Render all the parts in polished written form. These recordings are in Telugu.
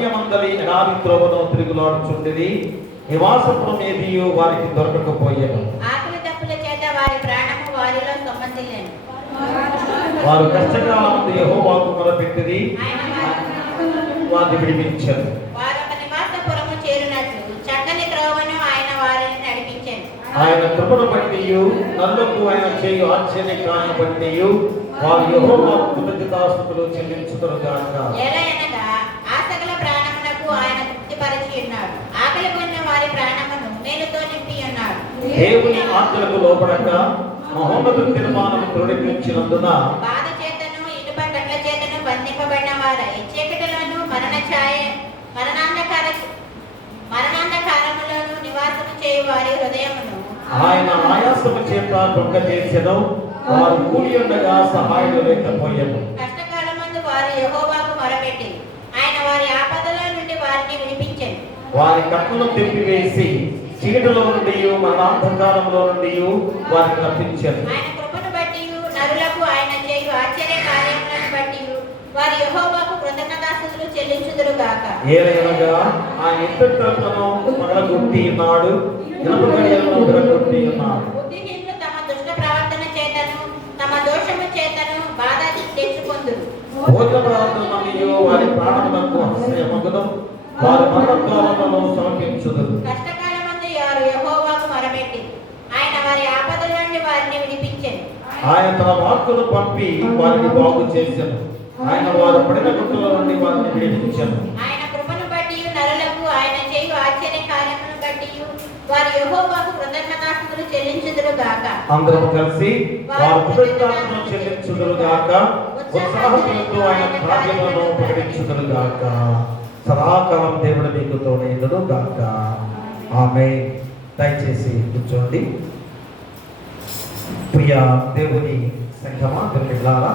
అరణ్యమందలి ఎడారి త్రోవను తిరుగులాడుచుండిరి. నివాసపురం ఏదియు వారికి దొరకకపోయేను. ఆకలి దప్పుల చేత వారి ప్రాణము వారిలో సొమ్మసిల్లెను. వారు కష్టకాలమందు యెహోవాకు మొరపెట్టిరి, వారిని విడిపించెను. వారొక నివాసపురము చేరునట్లు చక్కని త్రోవను ఆయన వారిని నడిపించెను. ఆయన కృపను బట్టియు నరులకు ఆయన చేయు ఆశ్చర్య కార్యము బట్టియు వారు యెహోవాకు కృతజ్ఞతాస్తుతులు చెల్లించుదురుగాక. ఎలయనగా ఆసకల ప్రాణమునకు ఆయన తృప్తిపరచి ఉన్నాడు. ఆకలి కొన్న వారి ప్రాణమును మేలుతో నింపి ఉన్నాడు. దేవుని ఆజ్ఞలకు లోబడక మహోన్నతుని తీర్మానము తృణీకరించినందున బాధ చేతను ఇనుప గట్ల చేతను బంధింపబడిన వారై చీకటిలోను మరణాంధకారములోను నివాసము చేయు వారి హృదయమును ఆయన ఆయాసము చేత దొంగ చేసెను. వారు కూలి ఉండగా సహాయుడు లేకపోయెను. కష్టకాలమందు వారు యెహోవాకు మొరపెట్టి ఆయన వారి ఆపదల నుండి వారిని విడిపించెను. వారి కన్నులు తెప్పివేసి చీకటిలో నుండి మరణాంధకారంలో నుండి వారిని రప్పించెను. ఆయన కృపను బట్టి నరులకు ఆయన చేయు ఆశ్చర్య కార్యములను బట్టి వారి యెహోవాకు కృతజ్ఞతాస్తుతులు చెల్లించుదురుగాక. ఏలయనగా ఆయన ఇత్తడితలను పగలగొట్టి ఉన్నాడు, ఇనుప గడియలను విరగొట్టి ఉన్నాడు. బుద్ధిహీనులు తమ దుష్ట ప్రవర్తన చేతను తమ దోషము చేతను బాధ తెచ్చుకొందురు. భోజన ప్రార్థనయు వారి ప్రాణములకు అసహ్యమగును, వారి మరణకాలములను సమర్పించుదురు. కష్టకాలమందు వారు యెహోవాకు మొరపెట్టి ఆయన వారి ఆపదల నుండి వారిని విడిపించెను. ఆయన తన వాక్కును పంపి వారిని బాగు చేసెను. ఆయన వారు పడిన గుట్టల నుండి వారిని విడిపించెను. ఆయన కృపను బట్టి నరులకు ఆయన చేయు ఆశ్చర్య కార్యములను బట్టి వారు యెహోవాకు కృతజ్ఞతాస్తుతులు చెల్లించుదురుగాక. అందరూ కలిసి వారు కృతజ్ఞతాస్తుతులు చెల్లించుదురుగాక, ఉత్సాహంతో ఆయన కార్యములను ప్రకటించుదురుగాక. సదాకాలం దేవుడు మీకు తోడైండును గాక. ఆమేన్. దయచేసి కూర్చోండి. ప్రియ దేవుని సంఘమా, పిల్లలారా,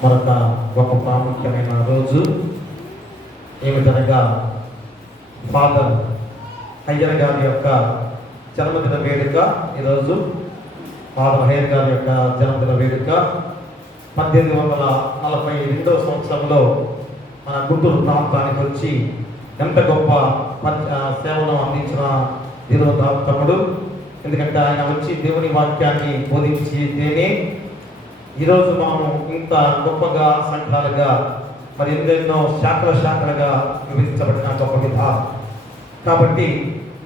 మరొక గొప్ప ప్రాముఖ్యమైన రోజు ఏమిటనగా ఫాదర్ అయ్యర్ గారి యొక్క జన్మదిన వేడుక. ఈరోజు ఫాదర్ అయ్యర్ గారి యొక్క జన్మదిన వేడుక 1842 సంవత్సరంలో మన గుంటూరు ప్రాంతానికి వచ్చి ఎంత గొప్ప సేవను అందించిన దేవుని తమ్ముడు. ఎందుకంటే ఆయన వచ్చి దేవుని వాక్యాన్ని బోధించితేనే ఈరోజు మనము ఇంత గొప్పగా సంఘాలుగా మరి ఎన్నెన్నో శాఖలుగా విభజించబడిన గొప్ప విధానం. కాబట్టి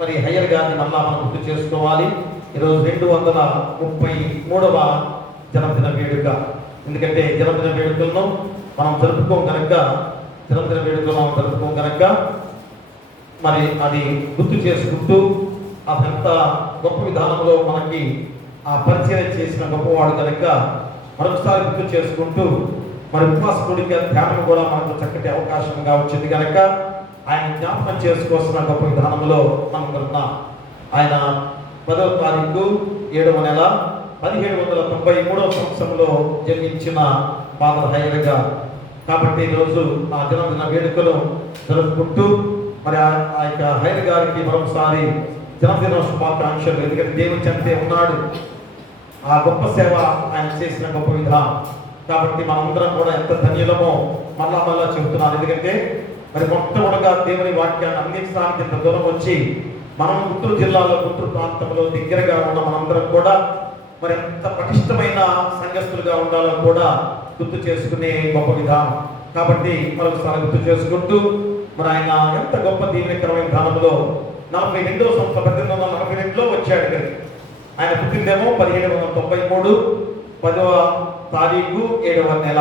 మరి అయ్యర్ గారిని మళ్ళా మనం గుర్తు చేసుకోవాలి. ఈరోజు 233వ జన్మదిన వేడుక. ఎందుకంటే జన్మదిన వేడుకలను మనం జరుపుకోం కనుక మరి అది గుర్తు చేసుకుంటూ అదంత గొప్ప విధానంలో మనకి ఆ పరిచయం చేసిన గొప్పవాడు కనుక మరొకసారి గుర్తు చేసుకుంటూ మరి ఉపవాసకుడికి ధ్యానం కూడా మనకు చక్కటి అవకాశంగా వచ్చింది కనుక ఆయన జ్ఞాపకం చేసుకోవాల్సిన గొప్ప విధానంలో మనం ఉన్నాం. ఆయన 10వ తారీఖు 7వ నెల 1793వ సంవత్సరంలో జన్మించిన ఫాదర్ అయ్యర్ గారు. కాబట్టి ఈరోజు ఆ జన్మదిన వేడుకను జరుపుకుంటూ మరి ఆ యొక్క అయ్యర్ గారికి మరొకసారి జన్మదిన శుభాకాంక్షలు. ఎందుకంటే దేవుని చెంతే ఉన్నాడు, ఆ గొప్ప సేవ ఆయన చేసిన గొప్ప విధానం. కాబట్టి మనందరం కూడా ఎంత ధన్యులమో మళ్ళా చెబుతున్నాను. ఎందుకంటే మరి మొట్టమొదటిగా దేవుని వాక్యాన్ని అందించడానికి ఇంత దూరం వచ్చి మనం గుంటూరు జిల్లాలో గుంటూరు ప్రాంతంలో దగ్గరగా ఉన్న మనందరం కూడా మరి ఎంత పటిష్టమైన సంఘస్థులుగా ఉండాలో కూడా గుర్తు చేసుకునే గొప్ప విధానం. కాబట్టి మరొకసారి గుర్తు చేసుకుంటూ మరి ఆయన ఎంత గొప్ప దీవెనకరమైన విధానంలో 42వ సంవత్సరం 1842లో వచ్చాడు. ఆయన పుట్టిందేమో 1793 10వ తారీఖు 7వ నెల,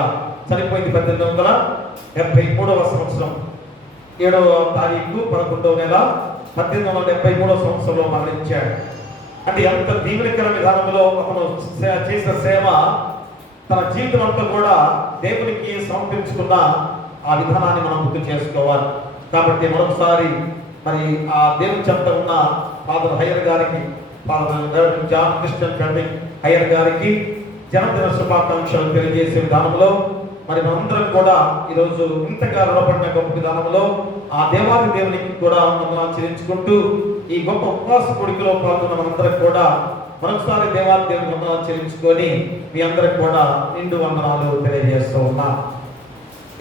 చనిపోయింది 1873వ సంవత్సరం 7వ తారీఖు 11వ నెల 1873వ సంవత్సరంలో మరణించాడు. అంటే ఎంత దీవెనకర విధానంలో అతను చేసిన సేవ, తన జీవితం అంతా కూడా దేవునికి సమర్పించుకున్న ఆ విధానాన్ని మనం గుర్తు చేసుకోవాలి. కాబట్టి మరొకసారి మరి ఆ దేవుని చెంత ఉన్న ఫాదర్ అయ్యర్ గారికి, ఫాదర్ జాన్ క్రిస్టియన్ ఫెల్డింగ్ అయ్యర్ గారికి జన్మదిన శుభాకాంక్షలు తెలియజేసే విధానంలో మరి మనందరం కూడా ఈరోజు ఇంతగా రుణపడిన గొప్ప విధానంలో ఆ దేవాది దేవునికి కూడా వందనాలు చెల్లించుకుంటూ ఈ గొప్ప ఉపవాస కోడికలో పాల్గొన్న మనందరం కూడా మరొకసారి దేవాది దేవుని వందనాలు చెల్లించుకొని మీ అందరికి కూడా నిండు వందనాలు తెలియజేస్తూ ఉన్నా.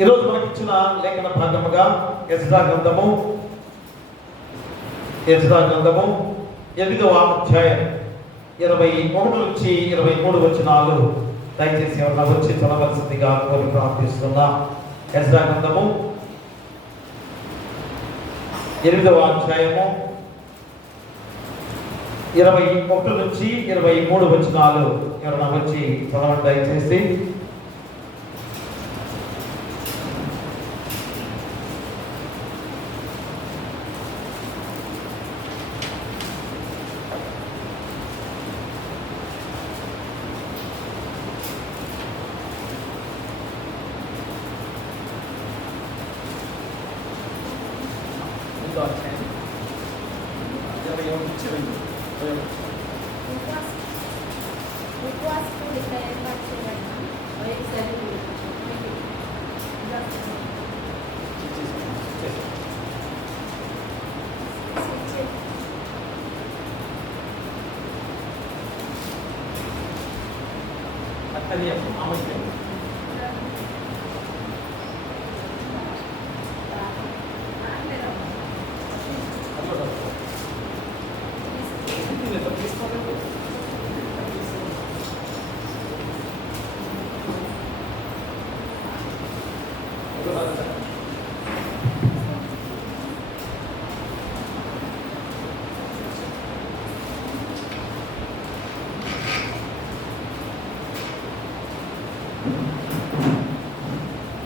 ఈరోజు మనకి ఇచ్చిన లేఖన భాగముగా ఎజ్రా గ్రంథము 8వ అధ్యాయం 21 నుంచి 23 వచనాలు దయచేసి ఎవరైనా వచ్చి చదవలసిందిగా కోరి ప్రార్థిస్తున్నాం. ఎజ్రా గ్రంథము 8వ అధ్యాయము 21 నుంచి 23 వచనాలు ఎవరైనా వచ్చి చదవండి దయచేసి.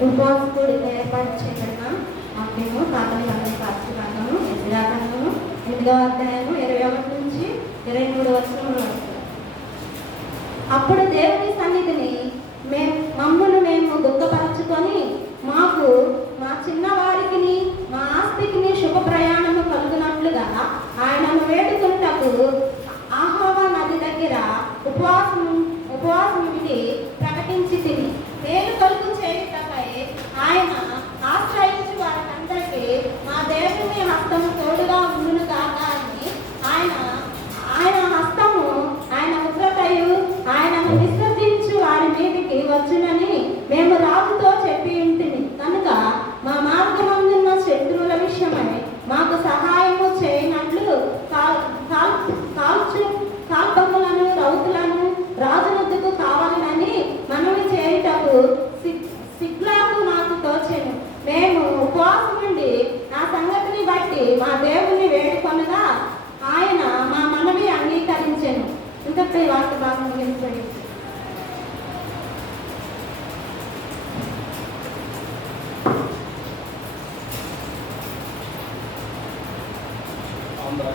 ఉపవాస కూడిక ఏర్పాటు చేయబడిన మేము కాకలి కాకలి పాఠ్య భాగము ఎజ్రా గ్రంథము 8వ అధ్యాయము 21 నుంచి 23 వచనములు వస్తుంది. అప్పుడు దేవుని సన్నిధిని మేము దుఃఖపరచుకొని మాకు మా చిన్నవారికి మా ఆస్తికి శుభ ప్రయాణము కలుగునట్లుగా ఆయనను వేడుకుంటకు ఆహోవా నది దగ్గర ఉపవాసముండి ప్రకటించి తిని మేలు కలుగు చేయుటకై ఆయన ఆశ్రయించి వారికందరికీ మా దేవుని హస్తము తోడుగా ఉండును కాక అని ఆయన హస్తము ఆయన ఉగ్రతయు ఆయనను విశ్వసించు వారి మీదికి వచ్చునని మేము రాజుతో చెప్పి ఉంటుంది. కనుక మా మార్గమందున్న శత్రువుల విషయమై మాకు సహాయము చేయనట్లు కాల్పములను రౌతులను రాజునొద్దకు కావాలని మనవి చేయుటకు సిగ్లాగు నాకు తోచెను. మేము ఉపవాసం నుండి ఆ సంగతిని బట్టి మా దేవుని వేడుకొనగా ఆయన మా మనవి అంగీకరించెను. ఇంతటి వాక్య భాగం ముగించండి.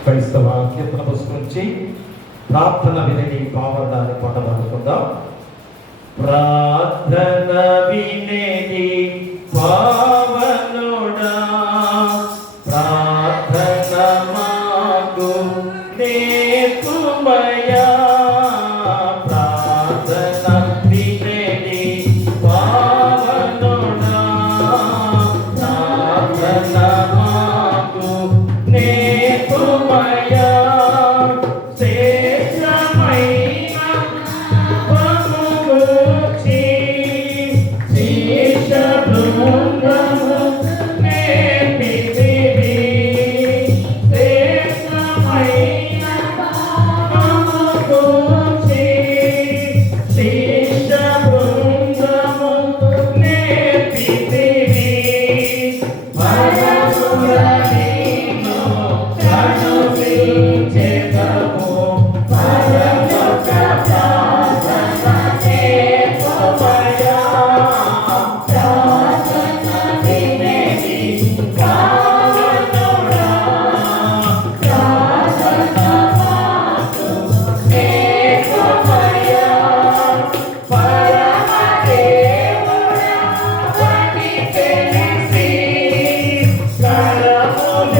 క్రైస్తవ కీర్తన పుస్తకం నుంచి ప్రార్థన వినని పావడాన్ని పాటలాడుకుందాం. ప్రార్థన వినని పావనుడా ప్రార్థన మాకు నేర్పుమయా. ప్రార్థన వినని పావనుడా ప్రార్థన మాకు నేర్పుమయా. Para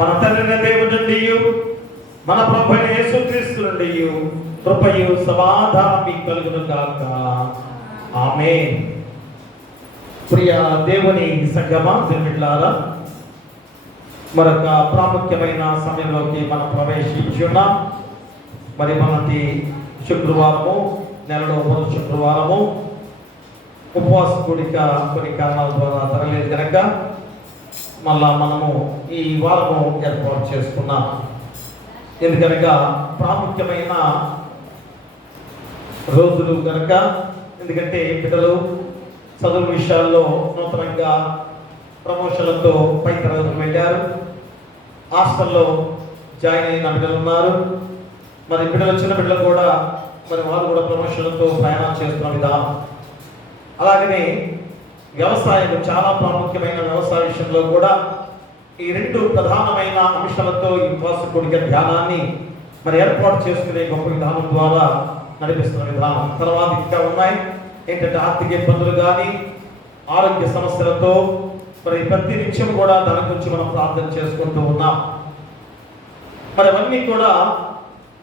మన తండ్రి దేవుడి నుండి మన ప్రభు అయిన యేసుక్రీస్తు నుండి కృపయు సమాధానం మీకు కలుగును గాక. ఆమేన్. ప్రియ దేవుని సంగమా దేవులారా, మరొక ప్రాముఖ్యమైన సమయంలోకి మనం ప్రవేశించున్నాం. మరి మనది శుక్రవారము, నెలలో మొదటి శుక్రవారము. ఉపవాస కూడిక కొన్ని కారణాల ద్వారా తరలేదు కనుక మళ్ళా మనము ఈ వారము ఏర్పాటు చేసుకున్నాం. ఎందుకనగా ప్రాముఖ్యమైన రోజులు కనుక, ఎందుకంటే పిల్లలు చదువు విషయాల్లో నూతనంగా ప్రమోషన్లతో పై తరగతులు వెళ్ళారు. హాస్టల్లో జాయిన్ అయిన బిడ్డలు ఉన్నారు. మరి బిడ్డలు చిన్న బిడ్డలు కూడా మరి వారు కూడా ప్రమోషన్లతో ప్రయాణం చేస్తున్న విధానం. అలాగనే వ్యవసాయం చాలా ప్రాముఖ్యమైన వ్యవసాయ విషయంలో కూడా ఈ రెండు ప్రధానమైన అంశాలతో ఈ ఉపవాస కూడిక ధ్యానాన్ని మరి ఏర్పాటు చేసుకునే గొప్ప విధానం ద్వారా నడిపిస్తున్న విధానం. తర్వాత ఇంకా ఉన్నాయి ఏంటంటే ఆర్థిక ఇబ్బందులు కానీ ఆరోగ్య సమస్యలతో మరి ప్రతి నిత్యం కూడా దాని గురించి మనం ప్రార్థన చేసుకుంటూ ఉన్నాం. మరి అవన్నీ కూడా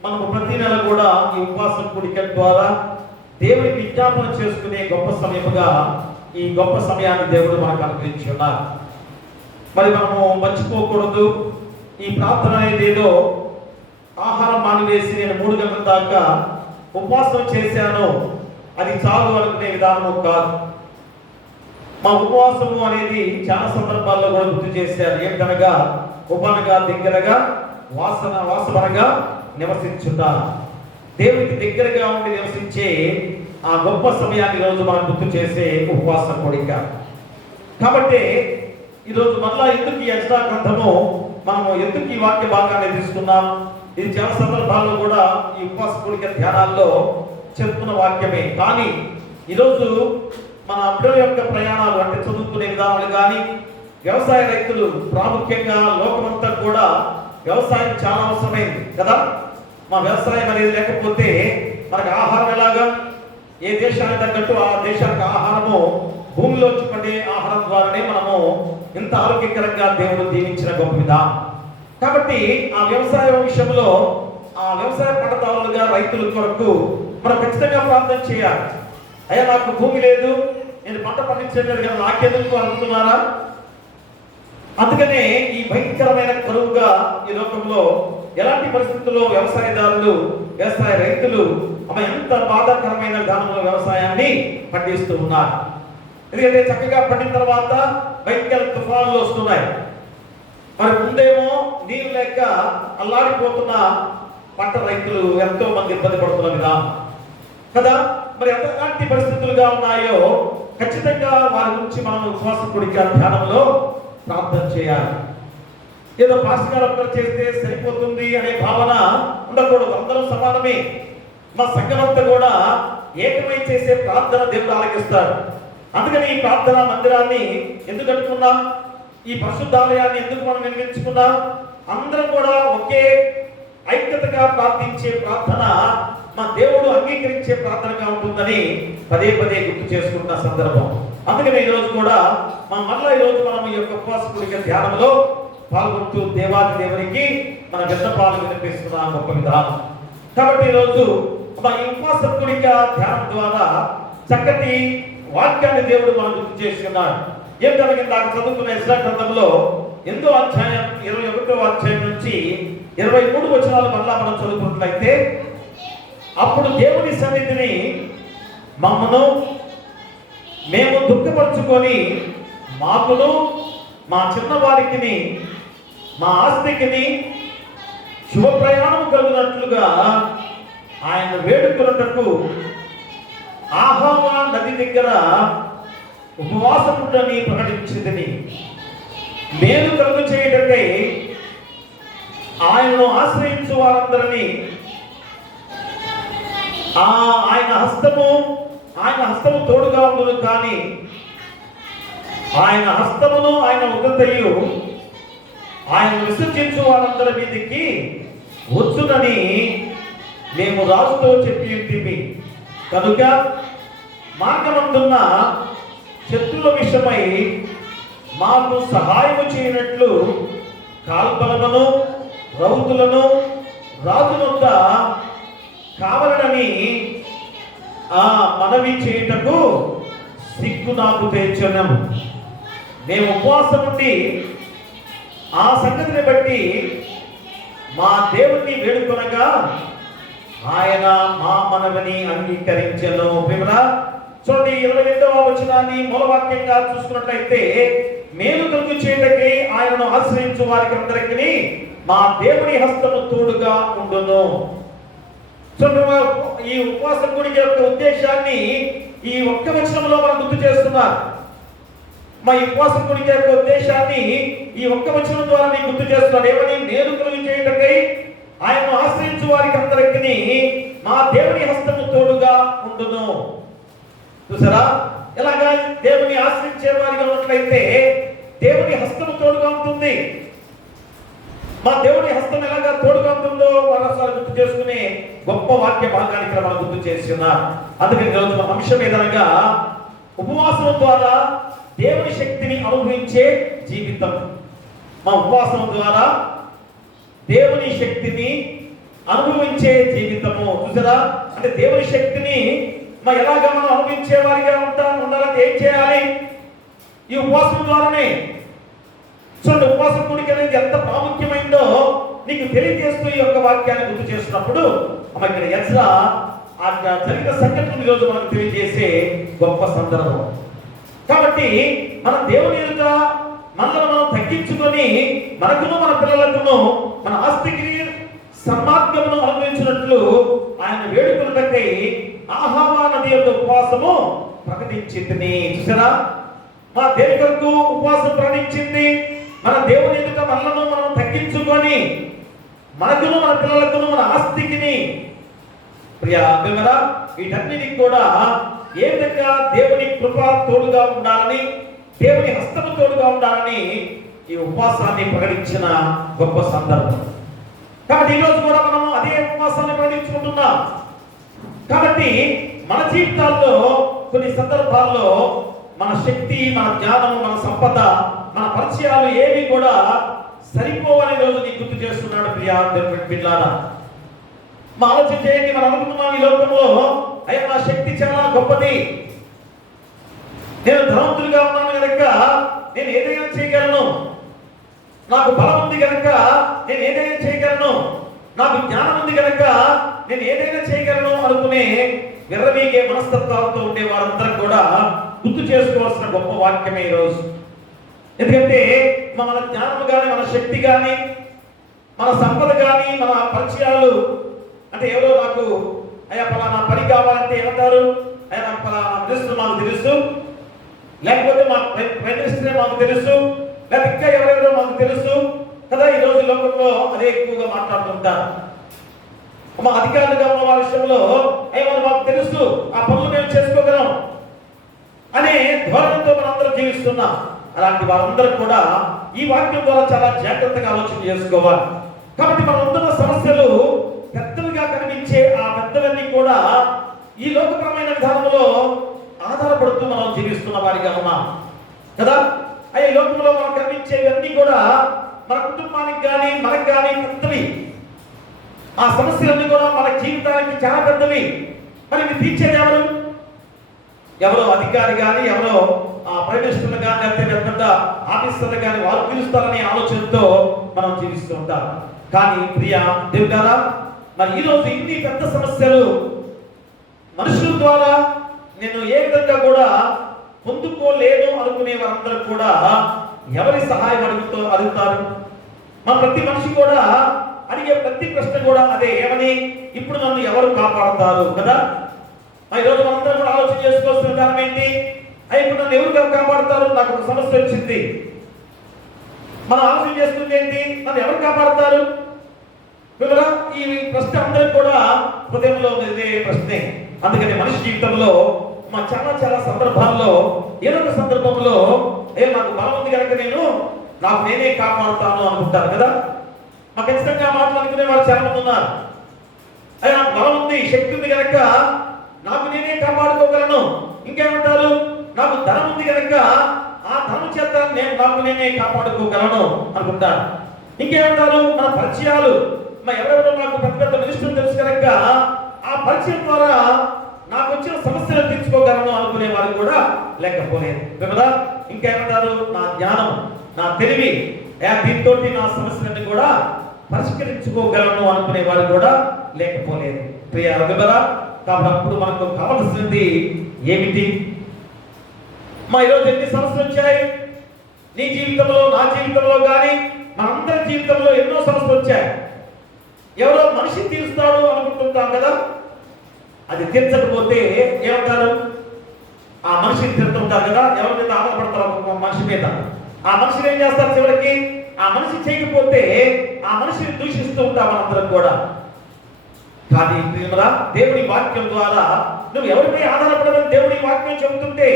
మనకు ప్రతి నెల కూడా ఈ ఉపవాస కూడిక ద్వారా దేవుని విజ్ఞాపన చేసుకునే గొప్ప సమయముగా ఈ గొప్ప సమయాన్ని దేవుడు మనకు అనుగ్రహించి ఉన్నారు. మరి మనము మర్చిపోకూడదు. ఈ ప్రార్థన అనేది ఏదో ఆహారం మానివేసి నేను 3 గంటల దాకా ఉపవాసం చేశాను అది చాలు అనుకునే విధానము కాదు. మా ఉపవాసము అనేది చాలా సందర్భాల్లో కూడా గుర్తు చేశారు. ఏంటనగా ఉపనగా దగ్గరగా వాసనగా నివసించుట, దేవునికి దగ్గరగా ఉండి నివసించే ఆ గొప్ప సమయాన్ని ఈరోజు మనం గుర్తు చేసే ఉపవాస కూడిక. కాబట్టి ఈరోజు మళ్ళా ఎందుకు ఈ ఎక్స్ట్రా గ్రంథము మనము ఎందుకు ఈ వాక్య భాగాన్ని తీసుకున్నాం? ఇది చాలా సందర్భాల్లో కూడా ఈ ఉపవాస కూడిక ధ్యానాల్లో చెప్తున్న వాక్యమే. కానీ ఈరోజు మన అప్పుల యొక్క ప్రయాణాలు అంటే చదువుకునే విధానాలు కానీ వ్యవసాయ రైతులు ప్రాముఖ్యంగా లోకమంతా కూడా వ్యవసాయం చాలా అవసరమైంది కదా. మా వ్యవసాయం అనేది లేకపోతే మనకు ఆహారం ఎలాగా? ఏ దేశానికి తగ్గట్టు ఆ దేశానికి ఆహారము భూమిలోంచి పడే ఆహారం ద్వారానే మనము ఇంత ఆరోగ్యకరంగా దేవుడు దీవించిన గొప్ప విధానం. కాబట్టి ఆ వ్యవసాయ విషయంలో ఆ వ్యవసాయ పంటదారులుగా రైతుల కొరకు మనం ఖచ్చితంగా ప్రార్థన చేయాలి. అయ్యా నాకు భూమి లేదు, నేను పంట పండించలేదు కదా, నాకెందుకు అనుకుంటున్నారా? అందుకనే ఈ భయంకరమైన కరువుగా ఈ లోకంలో ఎలాంటి పరిస్థితుల్లో వ్యవసాయదారులు వ్యవసాయ రైతులు ఎంత బాధాకరమైన విధానంలో వ్యవసాయాన్ని పండిస్తూ ఉన్నారు. ఎందుకంటే చక్కగా పండిన తర్వాత భయంకర తుఫాన్లు వస్తున్నాయి. మరి ముందేమో నీరు లేక అల్లాడిపోతున్న పంట రైతులు ఎంతో మంది ఇబ్బంది పడుతున్న విధానం కదా. మరి ఎలాంటి పరిస్థితులుగా ఉన్నాయో ఖచ్చితంగా వారి గురించి మనం ఉపవాస కూడిక ధ్యానంలో ప్రార్థన చేయాలి. ఏదో పాస్టర్ గారు ఒక్కరు చేస్తే సరిపోతుంది అనే భావన ఉండకూడదు. అందరూ సమానమే. మా సంఘమంతా కూడా ఏకమై చేసే ప్రార్థన దేవుడు ఆలకిస్తాడు. అందుకని ఈ ప్రార్థనా మందిరాన్ని ఎందుకు కట్టుకున్నాం? ఈ పరిశుద్ధాలయాన్ని ఎందుకు మనం నిర్మించుకున్నాం? అందరం కూడా ఒకే ఐక్యతగా ప్రార్థించే ప్రార్థన మా దేవుడు అంగీకరించే ప్రార్థనగా ఉంటుందని పదే పదే గుర్తు చేసుకుంటున్న సందర్భం. అందుకని ఈరోజు కూడా మళ్ళీ ఈరోజు మనం ఈ యొక్క ఉపవాస కూడిక ధ్యానంలో పాల్గొంటూ దేవాది దేవునికి మన విన్నపాలు వినిపిస్తున్నాం గొప్ప విధానం. కాబట్టి ఈరోజు ఈ ఉపవాస కూడిక ధ్యానం ద్వారా చక్కటి వాక్యాన్ని దేవుడు మనం గుర్తు చేసుకున్నాడు. ఏంటంటే నాకు చదువుకున్న ఎస్రా గ్రంథంలో 8వ అధ్యాయం 21వ అధ్యాయం నుంచి 23 వచనాలు మళ్ళా మనం చదువుకున్నట్లయితే, అప్పుడు దేవుని సన్నిధిని మేము దుఃఖపరుచుకొని మాకును మా చిన్నవారికి మా ఆస్తికి శుభ ప్రయాణం కలుగునట్లుగా ఆయన వేడుకొనుటకు ఆహావా నది దగ్గర ఉపవాసముండని ప్రకటించింది. మేలు కలుగు చేయటకై ఆయనను ఆశ్రయించు వారందరినీ ఆయన హస్తము తోడుగా ఉండును, కానీ ఆయన హస్తమును ఆయన ఉగ్రతయు ఆయన విసర్జించు వారందరి మీదకి వచ్చునని మేము రాజుతో చెప్పి ఉంటిమి. కనుక మార్గమందున్న శత్రుల విషయమై మాకు సహాయము చేయనట్లు కాల్బలమును రౌతులను రాజునొద్ద కావలనని ఆ మనవి చేయుటకు సిగ్గు నాకు తెచ్చనం. మేము ఉపవాసం ఉండి ఆ సంగతిని బట్టి మా దేవుణ్ణి వేడుకొనగా ఆయన మా మనవిని అంగీకరించెను. ప్రియమురా, చూడండి 22వ వచనాన్ని మూలవాక్యంగా చూసుకున్నట్లయితే, మేలు కలుగు చేయటకై ఆయనను ఆశ్రయించు వారికి అందరికీ మా దేవుని హస్తము తోడుగా ఉండును. చూడండి, ఈ ఉపవాస కూడిక యొక్క ఉద్దేశాన్ని ఈ ఒక్క వచనంలో మనం గుర్తు చేస్తున్నారు. మా ఈ ఉపవాస కూడిక యొక్క ఉద్దేశాన్ని ఈ ఒక్క వచనం ద్వారా నేను గుర్తు చేస్తున్నాను. ఏమని? మేలు కలుగు చేయటకై ఆయనను ఆశ్రయించు వారికి అందరికీ మా దేవుని హస్తము తోడుగా ఉండును. చూసారా, ఎలాగా దేవుని ఆశ్రయించే వారిగా ఉన్నట్లయితే దేవుని హస్తము తోడుగా ఉంటుంది. మా దేవుని హస్తం ఎలాగా తోడుగా ఉంటుందో మరోసారి గుర్తు చేసుకునే గొప్ప వాక్య భాగానికి మనం గుర్తు చేసి ఉన్నారు. అందుకని ఈరోజు మన అంశం ఏదనగా ఉపవాసం ద్వారా దేవుని శక్తిని అనుభవించే జీవితం. మా ఉపవాసం ద్వారా దేవుని శక్తిని అనుభవించే జీవితము. చూసారా, అంటే దేవుని శక్తిని ఎలాగా మనం అనుభవించే వారిగా ఉండాలంటే ఏం చేయాలి? ఈ ఉపవాసం ద్వారానే. చూడండి, ఉపవాసం కూడిక అనేది ఎంత ప్రాముఖ్యమైందో నీకు తెలియజేస్తూ ఈ యొక్క వాక్యాన్ని గుర్తు చేస్తున్నప్పుడు ఇక్కడ ఎజ్రా ఆ జరిగిన సంఘటన ఈరోజు మనకు తెలియజేసే గొప్ప సందర్భం. కాబట్టి మన దేవుని ఎదుట మనల్ని మనం తగ్గించుకొని మనకును మన పిల్లలకును మన ఆస్తికి సన్మార్గమును అనుభవించినట్లు ఆయన వేడుకొనుటకై ఆహావా నది యొక్క ఉపవాసము ప్రకటించింది. చూసారా, మా దేవుని కొరకు ఉపవాసం ప్రకటించింది. మన దేవుని ఎదుట మనలను మనం తగ్గించుకొని మనకును మన పిల్లలకును మన ఆస్తికిని వీటన్నిటికి కూడా ఏ విధంగా దేవుని కృప తోడుగా ఉండాలని, దేవుని హస్తము తోడుగా ఉండాలని ఈ ఉపవాసాన్ని ప్రకటించిన గొప్ప సందర్భం. కాబట్టి ఈరోజు కూడా మనం అదే ఉపవాసాన్ని ప్రకటించుకుంటున్నాం. కాబట్టి మన జీవితాల్లో కొన్ని సందర్భాల్లో మన శక్తి, మన జ్ఞానము, మన సంపద, మన పరిచయాలు ఏవి కూడా సరిపోవని రోజు నీకు గుర్తు చేస్తున్నాడు. ప్రియా పిల్లారా, మా ఆలోచన చేయండి. మనం అనుకుంటున్నాం ఈ లోకంలో, అయ్యా నా శక్తి చాలా గొప్పది, నేను ధనవంతులుగా ఉన్నాను కనుక నేను ఏదైనా చేయగలను, నాకు బలం ఉంది కనుక నేను ఏదైనా చేయగలను, నాకు జ్ఞానం ఉంది కనుక నేను ఏదైనా చేయగలను అనుకునే విర్రవీగే మనస్తత్వాలతో ఉండే వారందరూ కూడా గుర్తు చేసుకోవాల్సిన గొప్ప వాక్యమే ఈరోజు. ఎందుకంటే మన జ్ఞానం కానీ, మన శక్తి కానీ, మన సంపద కానీ, మన పరిచయాలు అంటే ఎవరో నాకు అయ్యా పలానా పని కావాలంటే ఏమంటారు? అయ్యా నాకు పలానా మినిస్టర్ మాకు తెలుసు, లేకపోతే మా ప్రైమ్ మినిస్టరే మాకు తెలుసు, లేకపోతే ఇంకా ఎవరెవరో మాకు తెలుసు కదా. ఈ రోజు లోకంలో అదే ఎక్కువగా మాట్లాడుతుంటారు. మా అధికారులుగా ఉన్న వారి విషయంలో అయ్యా మాకు తెలుసు, ఆ పనులు మేము చేసుకోగలం అనే ధోరణితో మనందరం జీవిస్తున్నాం. అలాంటి వారందరూ కూడా ఈ వాక్యం ద్వారా చాలా జాగ్రత్తగా ఆలోచన చేసుకోవాలి. కాబట్టి మనం ఉంటున్న సమస్యలు పెద్దవిగా కనిపించే ఆ పెద్దవన్నీ కూడా ఈ లోకపరమైన విధానంలో ఆధారపడుతూ మనం జీవిస్తున్న వారిగా ఉన్నాం కదా. ఈ లోకంలో మనం కనిపించేవన్నీ కూడా మన కుటుంబానికి కానీ మనకు కానీ పెద్దవి. ఆ సమస్యలన్నీ కూడా మన జీవితానికి చాలా పెద్దవి. మరి ఇవి తీర్చేది ఎవరు? ఎవరో అధికారి కానీ, ఎవరో ప్రైమ్ మినిస్టర్లు కానీ, లేకపోతే పెద్ద ఆఫీసర్లు కానీ వారు పిలుస్తారనే ఆలోచనతో మనం జీవిస్తూ ఉంటాం. కానీ ప్రియా దేవుడారా, మరి ఈరోజు ఇన్ని పెద్ద సమస్యలు మనుషుల ద్వారా నేను ఏ విధంగా కూడా పొందుకోలేను అనుకునే వారందరూ కూడా ఎవరి సహాయం అడుగుతారు? మన ప్రతి మనిషి కూడా అడిగే ప్రతి ప్రశ్న కూడా అదే, ఏమని? ఇప్పుడు నన్ను ఎవరు కాపాడతారు కదా. ఈరోజు మనందరం కూడా ఆలోచన చేసుకోవాల్సిన కారణం ఏంటి? ఇప్పుడు నన్ను ఎవరు కాపాడతారు? నాకు ఒక సమస్య వచ్చింది, మనం ఆలోచన చేస్తుంది ఏంటి? నన్ను ఎవరు కాపాడతారు? ఈ ప్రశ్న అందరికి కూడా హృదయంలో ఇదే ప్రశ్నే. అందుకని మనిషి జీవితంలో చాలా చాలా సందర్భాల్లో ఏదో ఒక సందర్భంలో నాకు బలం ఉంది కనుక నాకు నేనే కాపాడుతాను అనుకుంటారు కదా. ఖచ్చితంగా మాటలు అనుకునే వారు చాలా మంది ఉన్నారు. నాకు బలం ఉంది, శక్తి ఉంది కనుక నాకు నేనే కాపాడుకోగలను. ఇంకేమంటారు? నాకు ధనం ఉంది కనుక ఆ ధనం చేత నాకు నేనే కాపాడుకోగలను అనుకుంటారు. ఇంకేమంటారు, మన పరిచయాలు. ఎవరెవరో నాకు పెద్ద పెద్ద మినిస్టర్లు తెలుసు కనుక ఆ పరిచయం ద్వారా నాకు వచ్చిన సమస్యలు తీర్చుకోగలను అనుకునే వారు కూడా లేకపోలేదు కదా. ఇంకేమంటారు, నా జ్ఞానం, నా తెలివి, దీంతో నా సమస్యలన్నీ కూడా పరిష్కరించుకోగలను అనుకునే వారు కూడా లేకపోలేదు ప్రియ కదా. కాబట్టి అప్పుడు మనకు కావలసింది ఏమిటి? ఈరోజు ఎన్ని సమస్యలు వచ్చాయి నీ జీవితంలో, నా జీవితంలో కానీ మనందరి జీవితంలో ఎన్నో సమస్యలు వచ్చాయి. ఎవరో మనిషి తీరుస్తాడు అనుకుంటుంటాం కదా, అది తీర్చకపోతే ఏమంటారు, ఆ మనిషిని తిరుగుతుంటారు కదా, ఎవరి మీద ఆధారపడతారు మనిషి మీద. ఆ మనిషిని ఏం చేస్తారు, చివరికి ఆ మనిషి చేయకపోతే ఆ మనిషిని దూషిస్తూ ఉంటాం మనందరం కూడా. కానీ దేవుని వాక్యం ద్వారా నువ్వు ఎవరిపై ఆధారపడాలని దేవుని వాక్యం చెబుతుంటే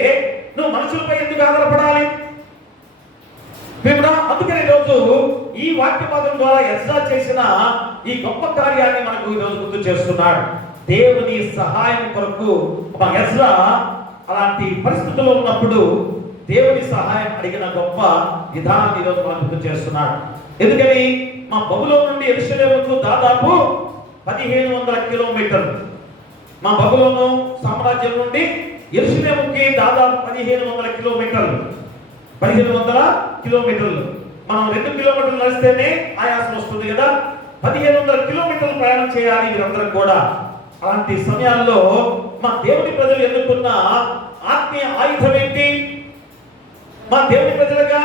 నువ్వు మనుషులపై ఎందుకు ఆధారపడాలి? అందుకని ఈరోజు ఈ వాక్య భాగం ద్వారా ఎజ్రా చేసిన ఈ గొప్ప కార్యాన్ని మనకు ఈరోజు గుర్తు చేస్తున్నాడు. దేవుని సహాయం కొరకు ఎజ్రా అలాంటి పరిస్థితుల్లో ఉన్నప్పుడు దేవుని సహాయం అడిగిన గొప్ప విధానాన్ని ఈరోజు మనకు గుర్తు చేస్తున్నాడు. ఎందుకని బబులోను నుండి యెరూషలేముకు దాదాపు 1500 కిలోమీటర్లు. బబులోను సామ్రాజ్యం నుండి యెరూషలేముకి దాదాపు 1500 కిలోమీటర్లు. 1500 కిలోమీటర్లు. మనం 2 కిలోమీటర్లు నడిస్తేనే ఆయాసం వస్తుంది కదా. 1500 కిలోమీటర్లు ప్రయాణం చేయాలి వీరందరూ కూడా. అలాంటి సమయాల్లో దేవుని ప్రజలు ఎన్నుకున్న ఆత్మీయ ఆయుధం ఏంటి? దేవుని ప్రజలుగా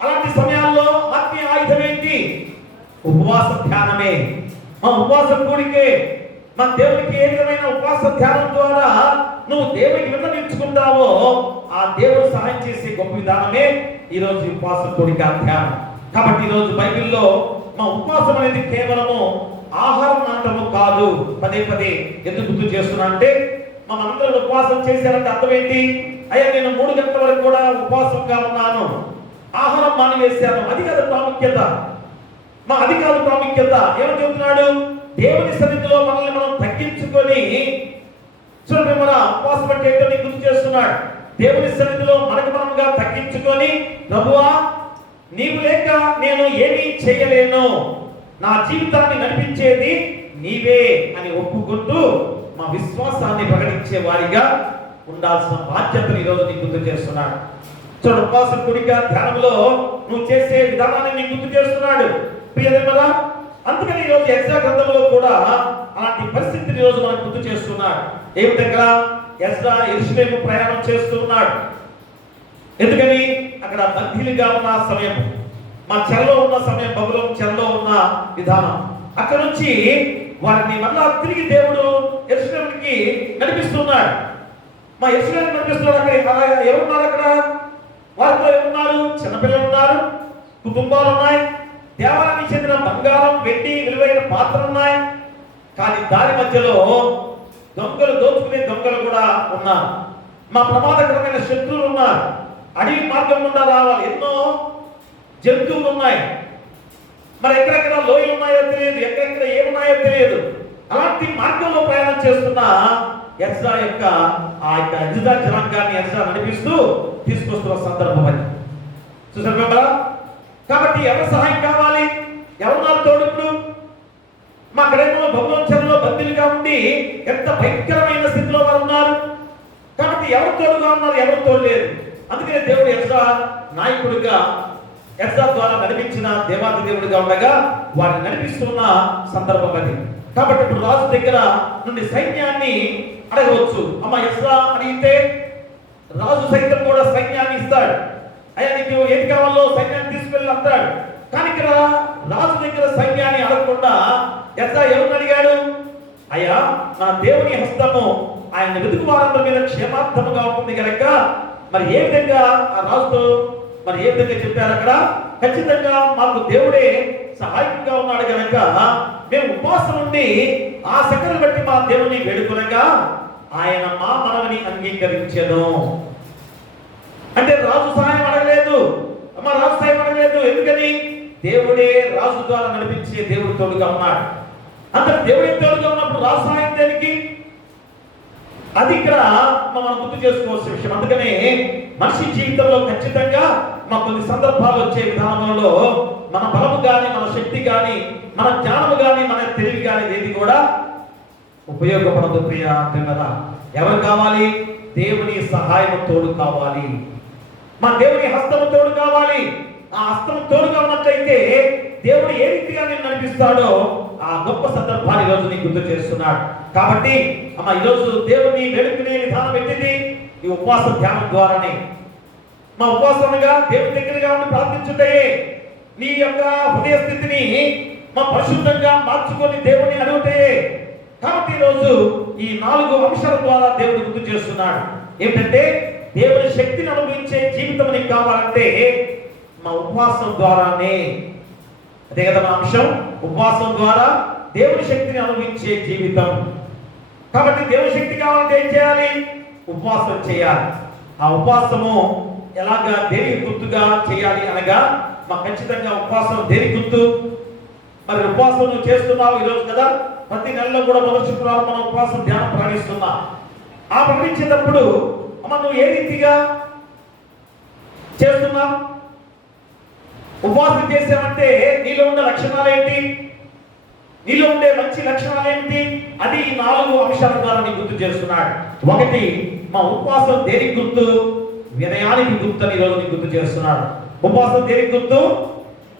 అలాంటి సమయాల్లో ఆత్మీయ ఆయుధం ఏంటి? ఉపవాస ధ్యానమే. ఉపవాస కూడికే. దేవునికి ఏ విధమైన ఉపవాస ధ్యానం ద్వారా నువ్వు దేవునికి విన్నవించుకుంటావో ఆ దేవుడు సహాయం చేసే గొప్ప విధానమే ఈరోజు ఉపవాస కూడిక ధ్యానం. కాబట్టి ఈరోజు బైబిల్లో ఉపవాసం అనేది కేవలము ఆహారం మాత్రము కాదు. పదే పదే ఎందుకు గుర్తు చేస్తున్నా అంటే మనందరూ ఉపవాసం చేశారంటే అర్థం ఏంటి? అయ్యా నేను 3 గంటల వరకు కూడా ఉపవాసంగా ఉన్నాను, ఆహారం మానివేశాను. అది కాదు ప్రాముఖ్యత. అది కాదు ప్రాముఖ్యత. ఏమని చెబుతున్నాడు? దేవుని సన్నిధిలో మనల్ని మనం తగ్గించుకొని చూడండి, మన ఉపవాసం అంటే ఏంటో నీకు గుర్తు చేస్తున్నాడు. దేవుని సన్నిధిలో మనకు మనముగా తగ్గించుకొని, ప్రభువా నీవు లేక నేను ఏమీ చేయలేను, నా జీవితాన్ని నడిపించేది నీవే అని ఒప్పుకుంటూ మా విశ్వాసాన్ని ప్రకటించే వారిగా ఉండాల్సిన బాధ్యతను ఈరోజు నీకు గుర్తు చేస్తున్నాడు. చూడండి, ఉపవాస కూడిక ధ్యానంలో నువ్వు చేసే విధానాన్ని నీకు గుర్తు చేస్తున్నాడు ప్రియదేమరా. అందుకని ఈరోజు ఎజ్రా గ్రంథంలో కూడా అలాంటి పరిస్థితిని ఈరోజు మనకు గుర్తు చేస్తున్నాడు. ఏమిటంగా ఎజ్రా యెరూషలేము ప్రయాణం చేస్తూ ఉన్నాడు. ఎందుకని? అక్కడ బందీలుగా ఉన్న సమయం, చెరలో ఉన్న సమయం, బబులోను చెరలో ఉన్న విధానం. అక్కడ నుంచి వారిని మళ్ళా తిరిగి దేవుడు యెరూషలేముకి నడిపిస్తున్నాడు. యెరూషలేము నడిపిస్తున్నాడు. అక్కడ ఎవరున్నారు? అక్కడ వారితో ఎవరున్నారు? చిన్నపిల్లలు ఉన్నారు, కుటుంబాలు ఉన్నాయి, దేవాలయానికి చెందిన బంగారం, వెండి, విలువైన పాత్రలు ఉన్నాయి. కానీ దారి మధ్యలో దొంగలు, దోచుకునే దొంగలు కూడా ఉన్నారు. ప్రమాదకరమైన శత్రువులు ఉన్నారు. అడవి మార్గం గుండా రావాలి. ఎన్నో జంతువులు ఉన్నాయి. ఎక్కడెక్కడ లోయలు ఉన్నాయో తెలియదు, ఎక్కడెక్కడ ఏమున్నాయో తెలియదు. అలాంటి మార్గంలో ప్రయాణం చేస్తున్న ఎజ్రా యొక్క యూదా జనాంగాన్ని ఎజ్రా నడిపిస్తూ తీసుకొస్తున్న సందర్భం అది. చూసారు. కాబట్టి ఎవరి సహాయం కావాలి? ఎవరున్నారు తోడు? ఇప్పుడు అక్కడేమో బబులోను చెరలో బందీలుగా ఉండి ఎంత భయంకరమైన స్థితిలో వారు ఉన్నారు. కాబట్టి ఎవరు తోడుగా ఉన్నారు? ఎవరు తోడు లేదు. అందుకనే దేవుడు ఎజ్రా నాయకుడిగా, ఎజ్రా ద్వారా నడిపించిన దేవాది దేవుడిగా ఉండగా వారిని నడిపిస్తున్న సందర్భం అది. కాబట్టి ఇప్పుడు రాజు దగ్గర నుండి సైన్యాన్ని అడగవచ్చు. ఎజ్రా అడిగితే రాజు సైతం కూడా సైన్యాన్ని ఇస్తాడు. అయ్యా నీకు ఏది కావాలో సైన్యాన్ని తీసుకెళ్ళి అంటాడు. కానీ ఇక్కడ రాజు దగ్గర సైన్యాన్ని అడగకుండా ఎజ్రా ఎవరిని అడిగాడు? అయ్యా నా దేవుని హస్తము ఆయన వెతుకు వారందరి మీద క్షేమార్థముగా ఉంటుంది కనుక ఏ విధంగా ఆ రాజుతో ఏ విధంగా చెప్పారు? అక్కడ ఖచ్చితంగా మాకు దేవుడే సహాయకుగా ఉన్నాడు కనుక మేము ఉపవాసం నుండి ఆ శక్తిని బట్టి మా దేవుని వేడుకొనగా ఆయన మా మనవిని అంగీకరించెను. అంటే రాజు సహాయం అడగలేదు, రాజు సహాయం అడగలేదు. ఎందుకని? దేవుడే రాజు ద్వారా నడిపించే దేవుడు తోడుగా ఉన్నాడు. అంత దేవుడే తోడుగా ఉన్నప్పుడు రాజు సహాయం దేనికి? అది ఇక్కడ మనం గుర్తు చేసుకోవాల్సిన విషయం. అందుకనే మనిషి జీవితంలో ఖచ్చితంగా కొన్ని సందర్భాలు వచ్చే విధానంలో మన బలముగా కానీ మన శక్తి కానీ మన జ్ఞానము కానీ మన తెలివి కానీ ఏది కూడా ఉపయోగపడదు ప్రియులారా. ఎవరు కావాలి? దేవుని సహాయం తోడు కావాలి. మా దేవుని హస్తము తోడు కావాలి. ఆ హస్తం తోడుగా ఉన్నట్లయితే దేవుడు ఏ రీతిగా నేను నడిపిస్తాడో ఆ గొప్ప సందర్భాన్ని ఈరోజు నీకు గుర్తు చేస్తున్నాడు. కాబట్టి అమ్మ ఈరోజు దేవుని వేడుకునే విధానం ఎట్టిది? ఈ ఉపవాస ధ్యానం ద్వారానే. మా ఉపవాసంగా దేవుని దగ్గరగా ఉండి ప్రార్థించుటయే నీ యొక్క హృదయ స్థితిని మా పరిశుద్ధంగా మార్చుకొని దేవుని అడుగుతాయే. కాబట్టి ఈరోజు ఈ 4 అంశాల ద్వారా దేవుడు గుర్తు చేస్తున్నాడు. ఏంటంటే దేవుని శక్తిని అనుభవించే జీవితం నీకు కావాలంటే మా ఉపవాసం ద్వారానే. అదే కదా మన అంశం, ఉపవాసం ద్వారా దేవుని శక్తిని అనుభవించే జీవితం. కాబట్టి దేవుని శక్తి కావాలంటే ఏం చేయాలి? ఉపవాసం చేయాలి. ఆ ఉపవాసము ఎలాగా దేని గుర్తుగా చేయాలి అనగా మా ఖచ్చితంగా ఉపవాసం దేని గుర్తు? మరి ఉపవాసం నువ్వు చేస్తున్నావు ఈరోజు కదా, ప్రతి నెలలో కూడా మొదటి శుక్రవారం మనం ఉపవాసం ధ్యానం ప్రకటిస్తున్నాం. ఆ ప్రకటించేటప్పుడు అమ్మ నువ్వు ఏ రీతిగా చేస్తున్నావు? ఉపవాసం చేసామంటే నీలో ఉండే లక్షణాలు ఏంటి? నీలో ఉండే మంచి లక్షణాలు ఏంటి? అది ఈ 4 అంశాల ద్వారా నీకు గుర్తు చేస్తున్నాడు. ఒకటి, మా ఉపవాసం దేనికి గుర్తు? వినయానికి గుర్తు అని ఈరోజు నీకు గుర్తు చేస్తున్నాడు. ఉపవాసం దేనికి గుర్తు?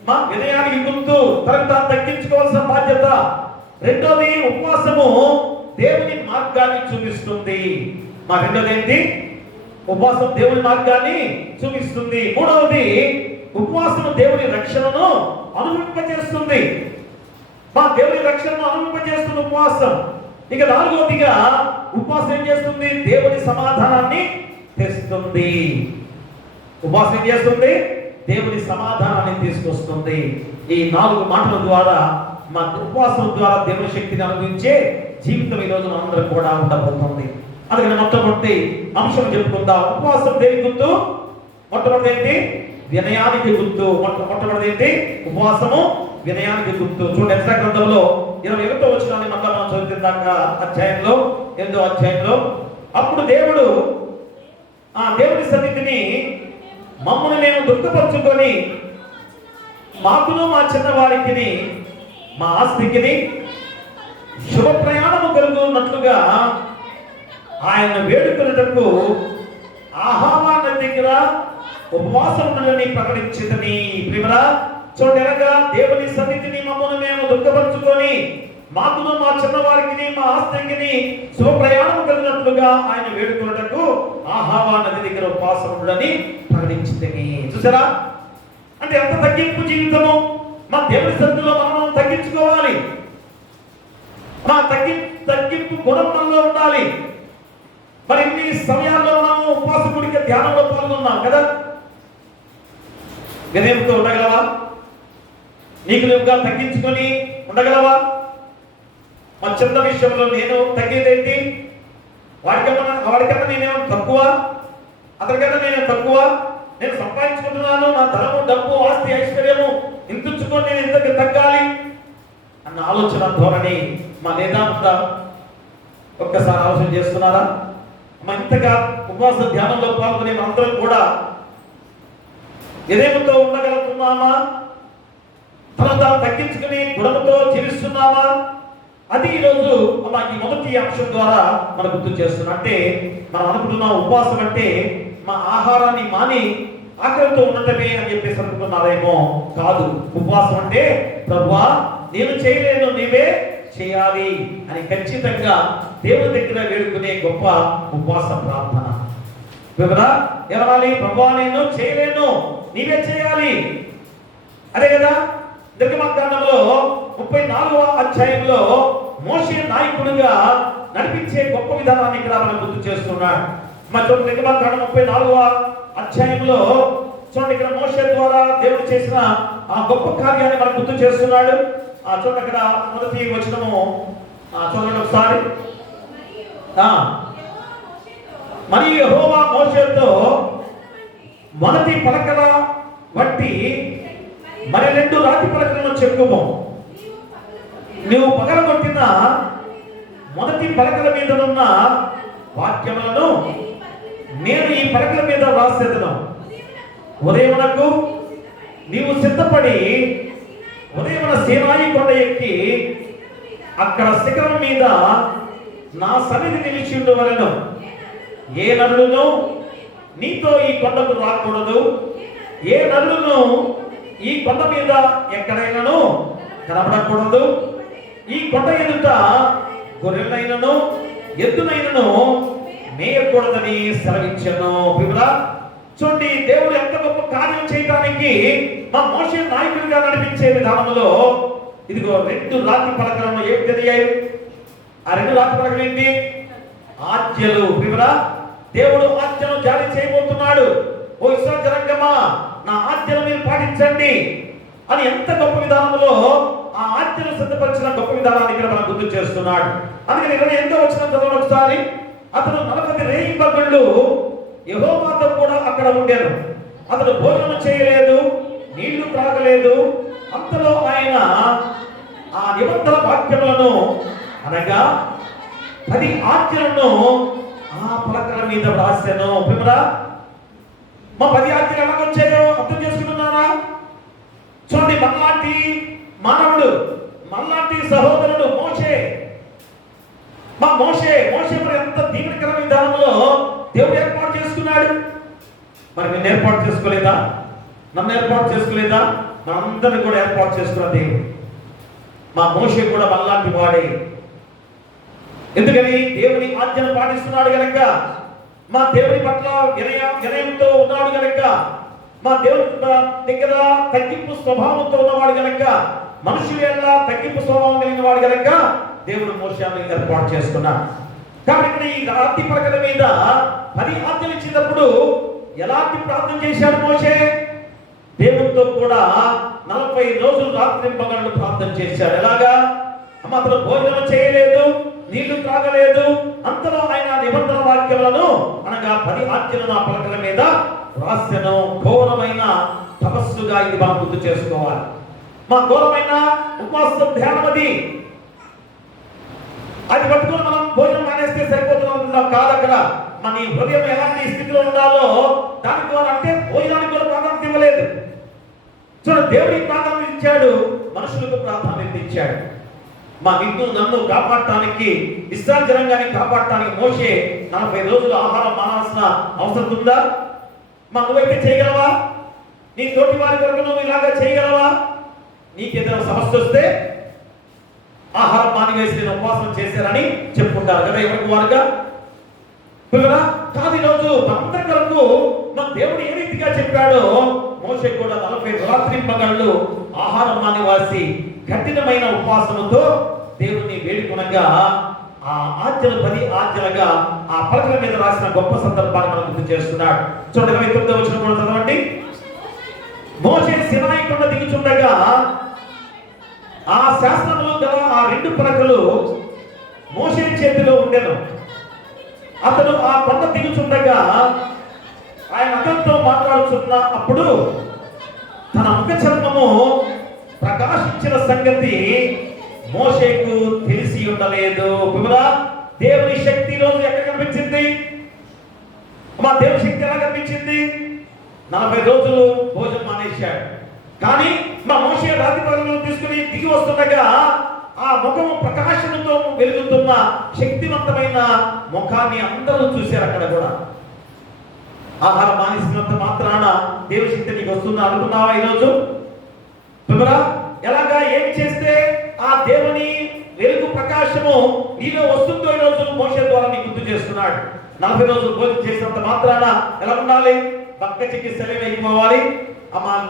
మా వినయానికి గుర్తు. తనకు తగ్గించుకోవాల్సిన బాధ్యత. రెండోది, ఉపవాసము దేవుని మార్గాన్ని చూపిస్తుంది. మా రెండోది ఏంటి? ఉపవాసం దేవుని మార్గాన్ని చూపిస్తుంది. మూడవది, ఉపవాసం దేవుని రక్షణను అనుభవింపజేస్తుంది. మా దేవుని రక్షణను అనుభవింపజేస్తుంది ఉపవాసం. ఇక నాలుగవదిగా ఉపవాసం ఏం చేస్తుంది? దేవుని సమాధానాన్ని తెస్తుంది. ఉపవాసం ఏం చేస్తుంది? దేవుని సమాధానాన్ని తీసుకొస్తుంది. ఈ 4 మాటల ద్వారా మా ఉపవాసం ద్వారా దేవుని శక్తిని అనుభవించే జీవితం ఈరోజు మనందరం కూడా ఉండబోతుంది. అందుకని మొట్టమొదటి అంశం చెప్పుకుందాం. ఉపవాసం దేనికి గుర్తు? మొట్టమొదటి ఏంటి? వినయానికి గుర్తు. మొట్టమొదటి ఏంటి? ఉపవాసము వినయానికి గుర్తు. చూడండి ఎస్రా గ్రంథంలో 21వ వచనాన్ని మళ్ళా మనం చదువుతున్న అధ్యాయంలో 8వ అధ్యాయంలో, అప్పుడు దేవుడు ఆ దేవుని సన్నిధిని మమ్మల్ని మేము దుఃఖపరుచుకొని మాకును మా చిన్నవారికి మా ఆస్తికిని శుభ ప్రయాణము కలుగున్నట్లుగా ఆయన వేడుకొనుటకు ఆహావా నది దగ్గర ఉపవాసములని ప్రకటించితని. ప్రియరా చూడండి, అనగా దేవుని సన్నిధిని మమ్మల్ని మేము దుఃఖపరుచుకొని మాకును మా చిన్నవారికి మా ఆస్తికిని శుభ ప్రయాణము కలిగినట్లుగా ఆయన వేడుకొనుటకు ఆహావా నది దగ్గర ఉపవాసములని ప్రకటించితని. చూసారా? అంటే ఎంత తగ్గింపు జీవితము! మా దేవుని సన్నిధిలో మనం తగ్గించుకోవాలి. మా తగ్గింపు గుణం మనలో ఉండాలి. మరి ఇన్ని సమయాల్లో మనము ఉపవాస గుడికి ధ్యానంలో పాల్గొన్నాం కదా. వినయంతో ఉండగలవా? నీకు నువ్వుగా తగ్గించుకొని ఉండగలవా? మా చిన్న విషయంలో నేను తగ్గేదేంటి? వాడికన్నా నేనేమో తక్కువ? అతనికన్నా నేనే తక్కువ? నేను సంపాదించుకుంటున్నాను, నా ధనము డబ్బు ఆస్తి ఐశ్వర్యము ఇంతుంచుకొని నేను ఇంతకు తగ్గాలి అన్న ఆలోచన ధోరణి మా లేదా ఉందా? ఒక్కసారి ఆలోచన చేస్తున్నారా? మా ఇంతగా ఉపవాస ధ్యానంలో పాల్గొనే అందరం కూడా వినయముతో ఉండగలుగుతున్నామా? తనను తగ్గించుకుని గుణముతో జీవిస్తున్నామా? అది ఈరోజు ఈ మొదటి అంశం ద్వారా మనం గుర్తు చేస్తున్నాం. అంటే మనం అనుకుంటున్నాం ఉపవాసం అంటే మా ఆహారాన్ని మాని ఆకలితో ఉండటమే అని చెప్పేసి అనుకున్నారేమో. కాదు. ఉపవాసం అంటే ప్రభువా నేను చేయలేను, నీవే చేయాలి అని ఖచ్చితంగా దేవుని దగ్గర వేడుకునే గొప్ప ఉపవాస ప్రార్థన. వివరా ఎవరాలి? ప్రభువా నేను చేయలేను, నీవే చేయాలి. అదే కదా నిర్గమకాండంలో 34వ అధ్యాయంలో మోషే నాయకుడిగా నడిపించే గొప్ప విధానాన్ని ఇక్కడ మనం గుర్తు చేస్తున్నాడు. చూడండి నిర్గమకాండం 34వ అధ్యాయంలో చూడండి, ఇక్కడ మోషే ద్వారా దేవుడు చేసిన ఆ గొప్ప కార్యాన్ని మనం గుర్తు చేస్తున్నాడు. చూడండి అక్కడ మొదటి వచనము చూడండి ఒకసారి. మరియు యెహోవా మోషేతో మొదటి పలకల బట్టి మరి 2 రాతి పలకలను చెక్కుము. నువ్వు పగలగొట్టిన మొదటి పలకల మీద ఉన్న వాక్యములను నేను ఈ పలకల మీద రాసేదను. ఉదయమునకు నీవు సిద్ధపడి ఉదయమున సీనాయి కొండ ఎక్కి అక్కడ శిఖరం మీద నా సన్నిధి నిలిచి ఉండవలెను. ఏ నరుడును నీతో ఈ కొండకు రాకూడదు, ఏ నరుడును ఈ కొండ మీద ఎక్కడైనాను కనబడకూడదు, ఈ కొండ ఎదుట గొర్రెలైనను ఎద్దునైనను మేయకూడదని సెలవించెను. పిల్లరా చూడండి, దేవుడు ఎంత గొప్ప కార్యం చేయడానికి మా మోషే నాయకుడిగా నడిపించే విధానంలో ఇదిగో 2 రాతి పలకలను ఏం తెలియాయి? ఆ 2 రాతి పలకలు ఏంటి? ఆజ్ఞలు. పిల్లరా దేవుడు ఆజ్ఞలు జారీ చేయబోతున్నాడు. ఓ ఇశ్రాయేలు జనాంగమా, నా ఆజ్ఞలు మీరు పాటించండి అని ఎంత గొప్ప విధానంలో ఆ ఆజ్ఞలు సిద్ధపరిచిన గొప్ప విధానాన్ని ఇక్కడ మనం గుర్తు చేస్తున్నాడు. అందుకని 28వ వచనం చదవండి ఒకసారి. అతను 40 రేయింబగళ్ళు యెహోవాతో కూడా అక్కడ ఉండాను. అతడు భోజనం చేయలేదు, నీళ్లు త్రాగలేదు. అంతలో ఆయన ఆ నిబంధన వాక్యములను అనగా 10 ఆజ్ఞలను ఆ పలకల మీద రాశాను. పిల్లరా మా 10 ఆజ్ఞలు ఎలా వచ్చాయో అర్థం చేసుకుంటున్నారా? చూడండి, మనలాంటి మానవుడు, మనలాంటి సహోదరుడు మోషే మరి ఎంత దీవెనకర విధానంలో దేవుడు ఏర్పాటు చేసుకున్నాడు. మరి నేను ఏర్పాటు చేసుకోలేదా? నన్ను ఏర్పాటు చేసుకోలేదా? మనందరినీ కూడా ఏర్పాటు చేసుకున్న దేవుడు. మా మోషే కూడా మనలాంటి వాడే. ఎందుకని? దేవుని ఆజ్ఞను పాటిస్తున్నాడు గనక, మా దేవుని పట్ల వినయంతో ఉన్నాడు గనక, మా దేవుని దగ్గర తగ్గింపు స్వభావంతో ఉన్నవాడు గనక, మనుషులు ఎలా తగ్గింపు స్వభావం కలిగిన వాడు గనక దేవుడు మోషేని ఏర్పాటు చేసుకున్నాడు. కాబట్టి ఈ రాతి పలకల మీద 10 ఆజ్ఞలు ఇచ్చినప్పుడు ఎలాంటి ప్రార్థన చేశాడు మోషే? దేవునితో కూడా 40 రోజులు రాత్రింపగళ్ళు ప్రార్థన చేశాడు. ఎలాగా? అతను భోజనం చేయలేదు, నీళ్లు త్రాగలేదు. అంతలో ఆయన నిబంధన వాక్యములను అనగా 10 ఆజ్ఞలను ఆ పలకల మీద రాసెను. ఘోరమైన తపస్సుగా ఇది మనం గుర్తు చేసుకోవాలి. మా ఘోరమైన ఉపవాసం ధ్యానం అది పట్టుకుని మనం భోజనం మానేస్తే సరిపోతున్నాం కాదు. అక్కడ మన హృదయం ఎలాంటి స్థితిలో ఉండాలో దానికి ద్వారా అంటే భోజనానికి కూడా ప్రాధాన్యత ఇవ్వలేదు. చూడండి, దేవుడికి ప్రాధాన్యత ఇచ్చాడు, మనుషులకు ప్రాధాన్యత ఇచ్చాడు. మా నిన్ను నన్ను కాపాడటానికి, ఇశ్రాయేలు జనాంగాన్ని కాపాడటానికి మోషే 40 రోజులు ఆహారం మానాల్సిన అవసరం ఉందా? నువ్వైతే చేయగలవా? నీ తోటి వారి కొరకు నువ్వు ఇలాగా చేయగలవా? నీకేదైనా సమస్య వస్తే ఆహారం మానివేసి నేను ఉపవాసం చేశారని చెప్పుకుంటారు కదా ఎవరికి వారుగా. పిల్లరా కాదు, ఈరోజు మనందరి కొరకు మన దేవుడు ఏ రీతిగా చెప్పాడో మోషే కూడా 40 రాత్రింపగళ్ళు ఆహారం మానివాసి కఠినమైన ఉపవాసముతో దేవుని వేడుకొనగా ఆ ఆజ్ఞలు 10 ఆజ్ఞలుగా ఆ పలకల మీద రాసిన గొప్ప సందర్భాన్ని మనం గుర్తు చేస్తున్నాడు. చూడండి, 29వ వచనం కూడా చదవండి. మోషే సీనాయి కొండ దిగుచుండగా ఆ శాసనములు గల ఆ 2 పలకలు మోషే చేతిలో ఉండెను. అతడు ఆ కొండ దిగుచుండగా ఆయన అతనితో మాట్లాడుతున్న అప్పుడు తన ముఖ చర్మము ప్రకాశించిన సంగతి మోషేకు తెలిసి ఉండలేదు. పిల్లరా దేవుని శక్తి రోజు ఎక్కడ కనిపించింది? మా దేవుని శక్తి ఎలా కనిపించింది? 40 రోజులు భోజనం మానేశాడు. కానీ మా మోషే రాతి పలకలు తీసుకుని దిగి వస్తుండగా ఆ ముఖము ప్రకాశంతో వెలుగుతున్న శక్తివంతమైన ముఖాన్ని అందరూ చూశారు. అక్కడ కూడా ఆహారం మానేసినంత మాత్రాన దేవుని శక్తి నీకు వస్తుందా అనుకున్నావా ఈరోజు? పిల్లరా ఎలాగా ఏం చేస్తే ఆ దేవుని వెలుగు ప్రకాశము నీలో వస్తుందో ఈరోజు మోషే ద్వారా నీకు గుర్తు చేస్తున్నాడు. 40 రోజులు భోజనం చేసినంత మాత్రాన ఎలా ఉండాలి? పక్క చెక్కి సెలవు అయిపోవాలి,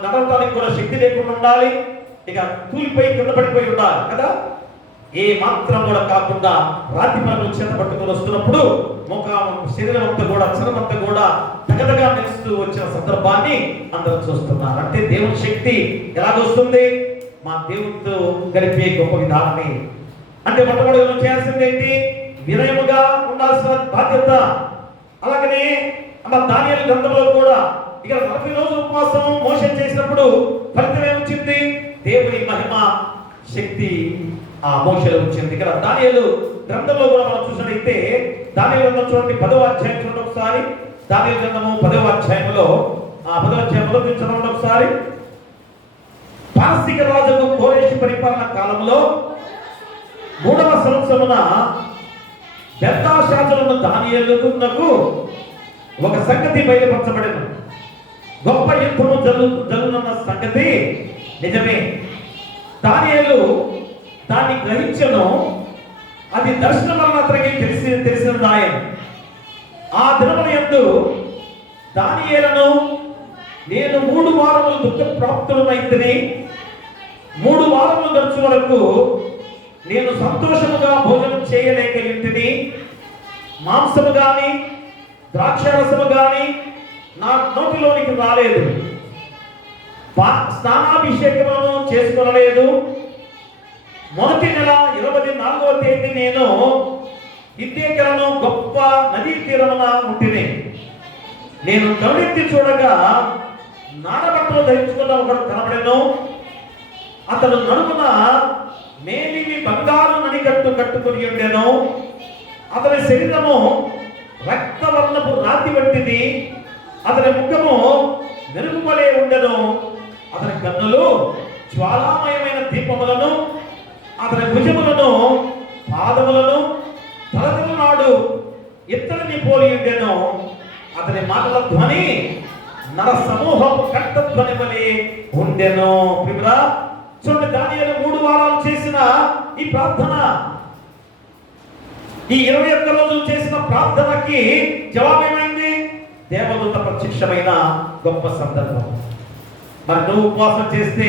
నడవటానికి కూడా శక్తి లేకుండా ఉండాలి, ఇక తూలిపోయి కింద పడిపోయి ఉండాలి కదా. ఏ మాత్రం కూడా కాకుండా రాతి పనులు చేత పట్టుకొని వస్తున్నప్పుడు ముఖం శరీరం అంతా కూడా చర్మంతా కూడా తగదగా మెరుస్తూ వచ్చిన సందర్భాన్ని అందరూ చూస్తున్నారు. అంటే దేవుని శక్తి ఎలాగొస్తుంది? మా దేవునితో గడిపే గొప్ప విధానమే. అంటే మొట్టమొదటి మనం చేయాల్సింది ఏంటి? వినయముగా ఉండాల్సిన బాధ్యత. అలాగనే దానియేలు గ్రంథంలో కూడా ఇక 40 రోజులు ఉపవాసం మోషే చేసినప్పుడు ఫలితం ఏమొచ్చింది? దేవుని మహిమ శక్తి ఆ మోషేలో వచ్చింది. ఇక్కడ దానియేలు గ్రంథంలో కూడా మనం చూసినట్లయితే దానియేలు గ్రంథం చూడండి, 10వ అధ్యాయం చూడండి ఒకసారి. దానియేలు గ్రంథము 10వ అధ్యాయంలో 10వ అధ్యాయంలో చదవండి ఒకసారి. పారసీక రాజుకు కోరెషు పరిపాలన కాలంలో 3వ సంవత్సరమున బెల్షాజరును దానియేలునకు ఒక సంగతి బయలుపరచబడెను. గొప్ప యుద్ధము జరుగుతున్న సంగతి నిజమే. దానియేలు దాన్ని గ్రహించెను. అది దర్శనం వలన అతనికి తెలిసినదాయను. ఆ దినముల యందు దానియేలును నేను 3 వారములు దుఃఖ ప్రాప్తులమైతిని. 3 వారములు గడుచు వరకు నేను సంతోషముగా భోజనం చేయలేక ఇంటిని. మాంసము గాని ద్రాక్షారసము గాని నా నోటిలోనికి రాలేదు. స్నానాభిషేకములను చేసుకొనలేదు. మొదటి నెల 24వ తేదీ నేను హిత్తేకెలను గొప్ప నదీ తీరమున ఉంటిని. నేను కనులెత్తి చూడగా నారబట్టలు ధరించుకున్న ఒకడు కనబడెను. అతను నడుమున మేలిమి బంగారు నడికట్టు కట్టుకుని ఉండెను. అతని శరీరము రక్తవర్ణపు రాతి వంటిది. అతని ముఖము మెరుగుమలే ఉండెను. అతని కన్నులు జ్వాలామయమైన దీపములను, అతని భుజములను పాదములను తలతల నాడు ఇత్తడిని పోలి ఉండెను. అతని మాటల ధ్వని నర సమూహపు కంఠ ధ్వని వలె ఉండెను. ప్రియుడా, చూడండి, దానియేలు 3 వారాలు చేసిన ఈ ప్రార్థన, ఈ 21 రోజులు చేసిన ప్రార్థనకి జవాబేమైంది? దేవదూత ప్రత్యక్షమైన గొప్ప సందర్భం. మరి నువ్వు ఉపవాసం చేస్తే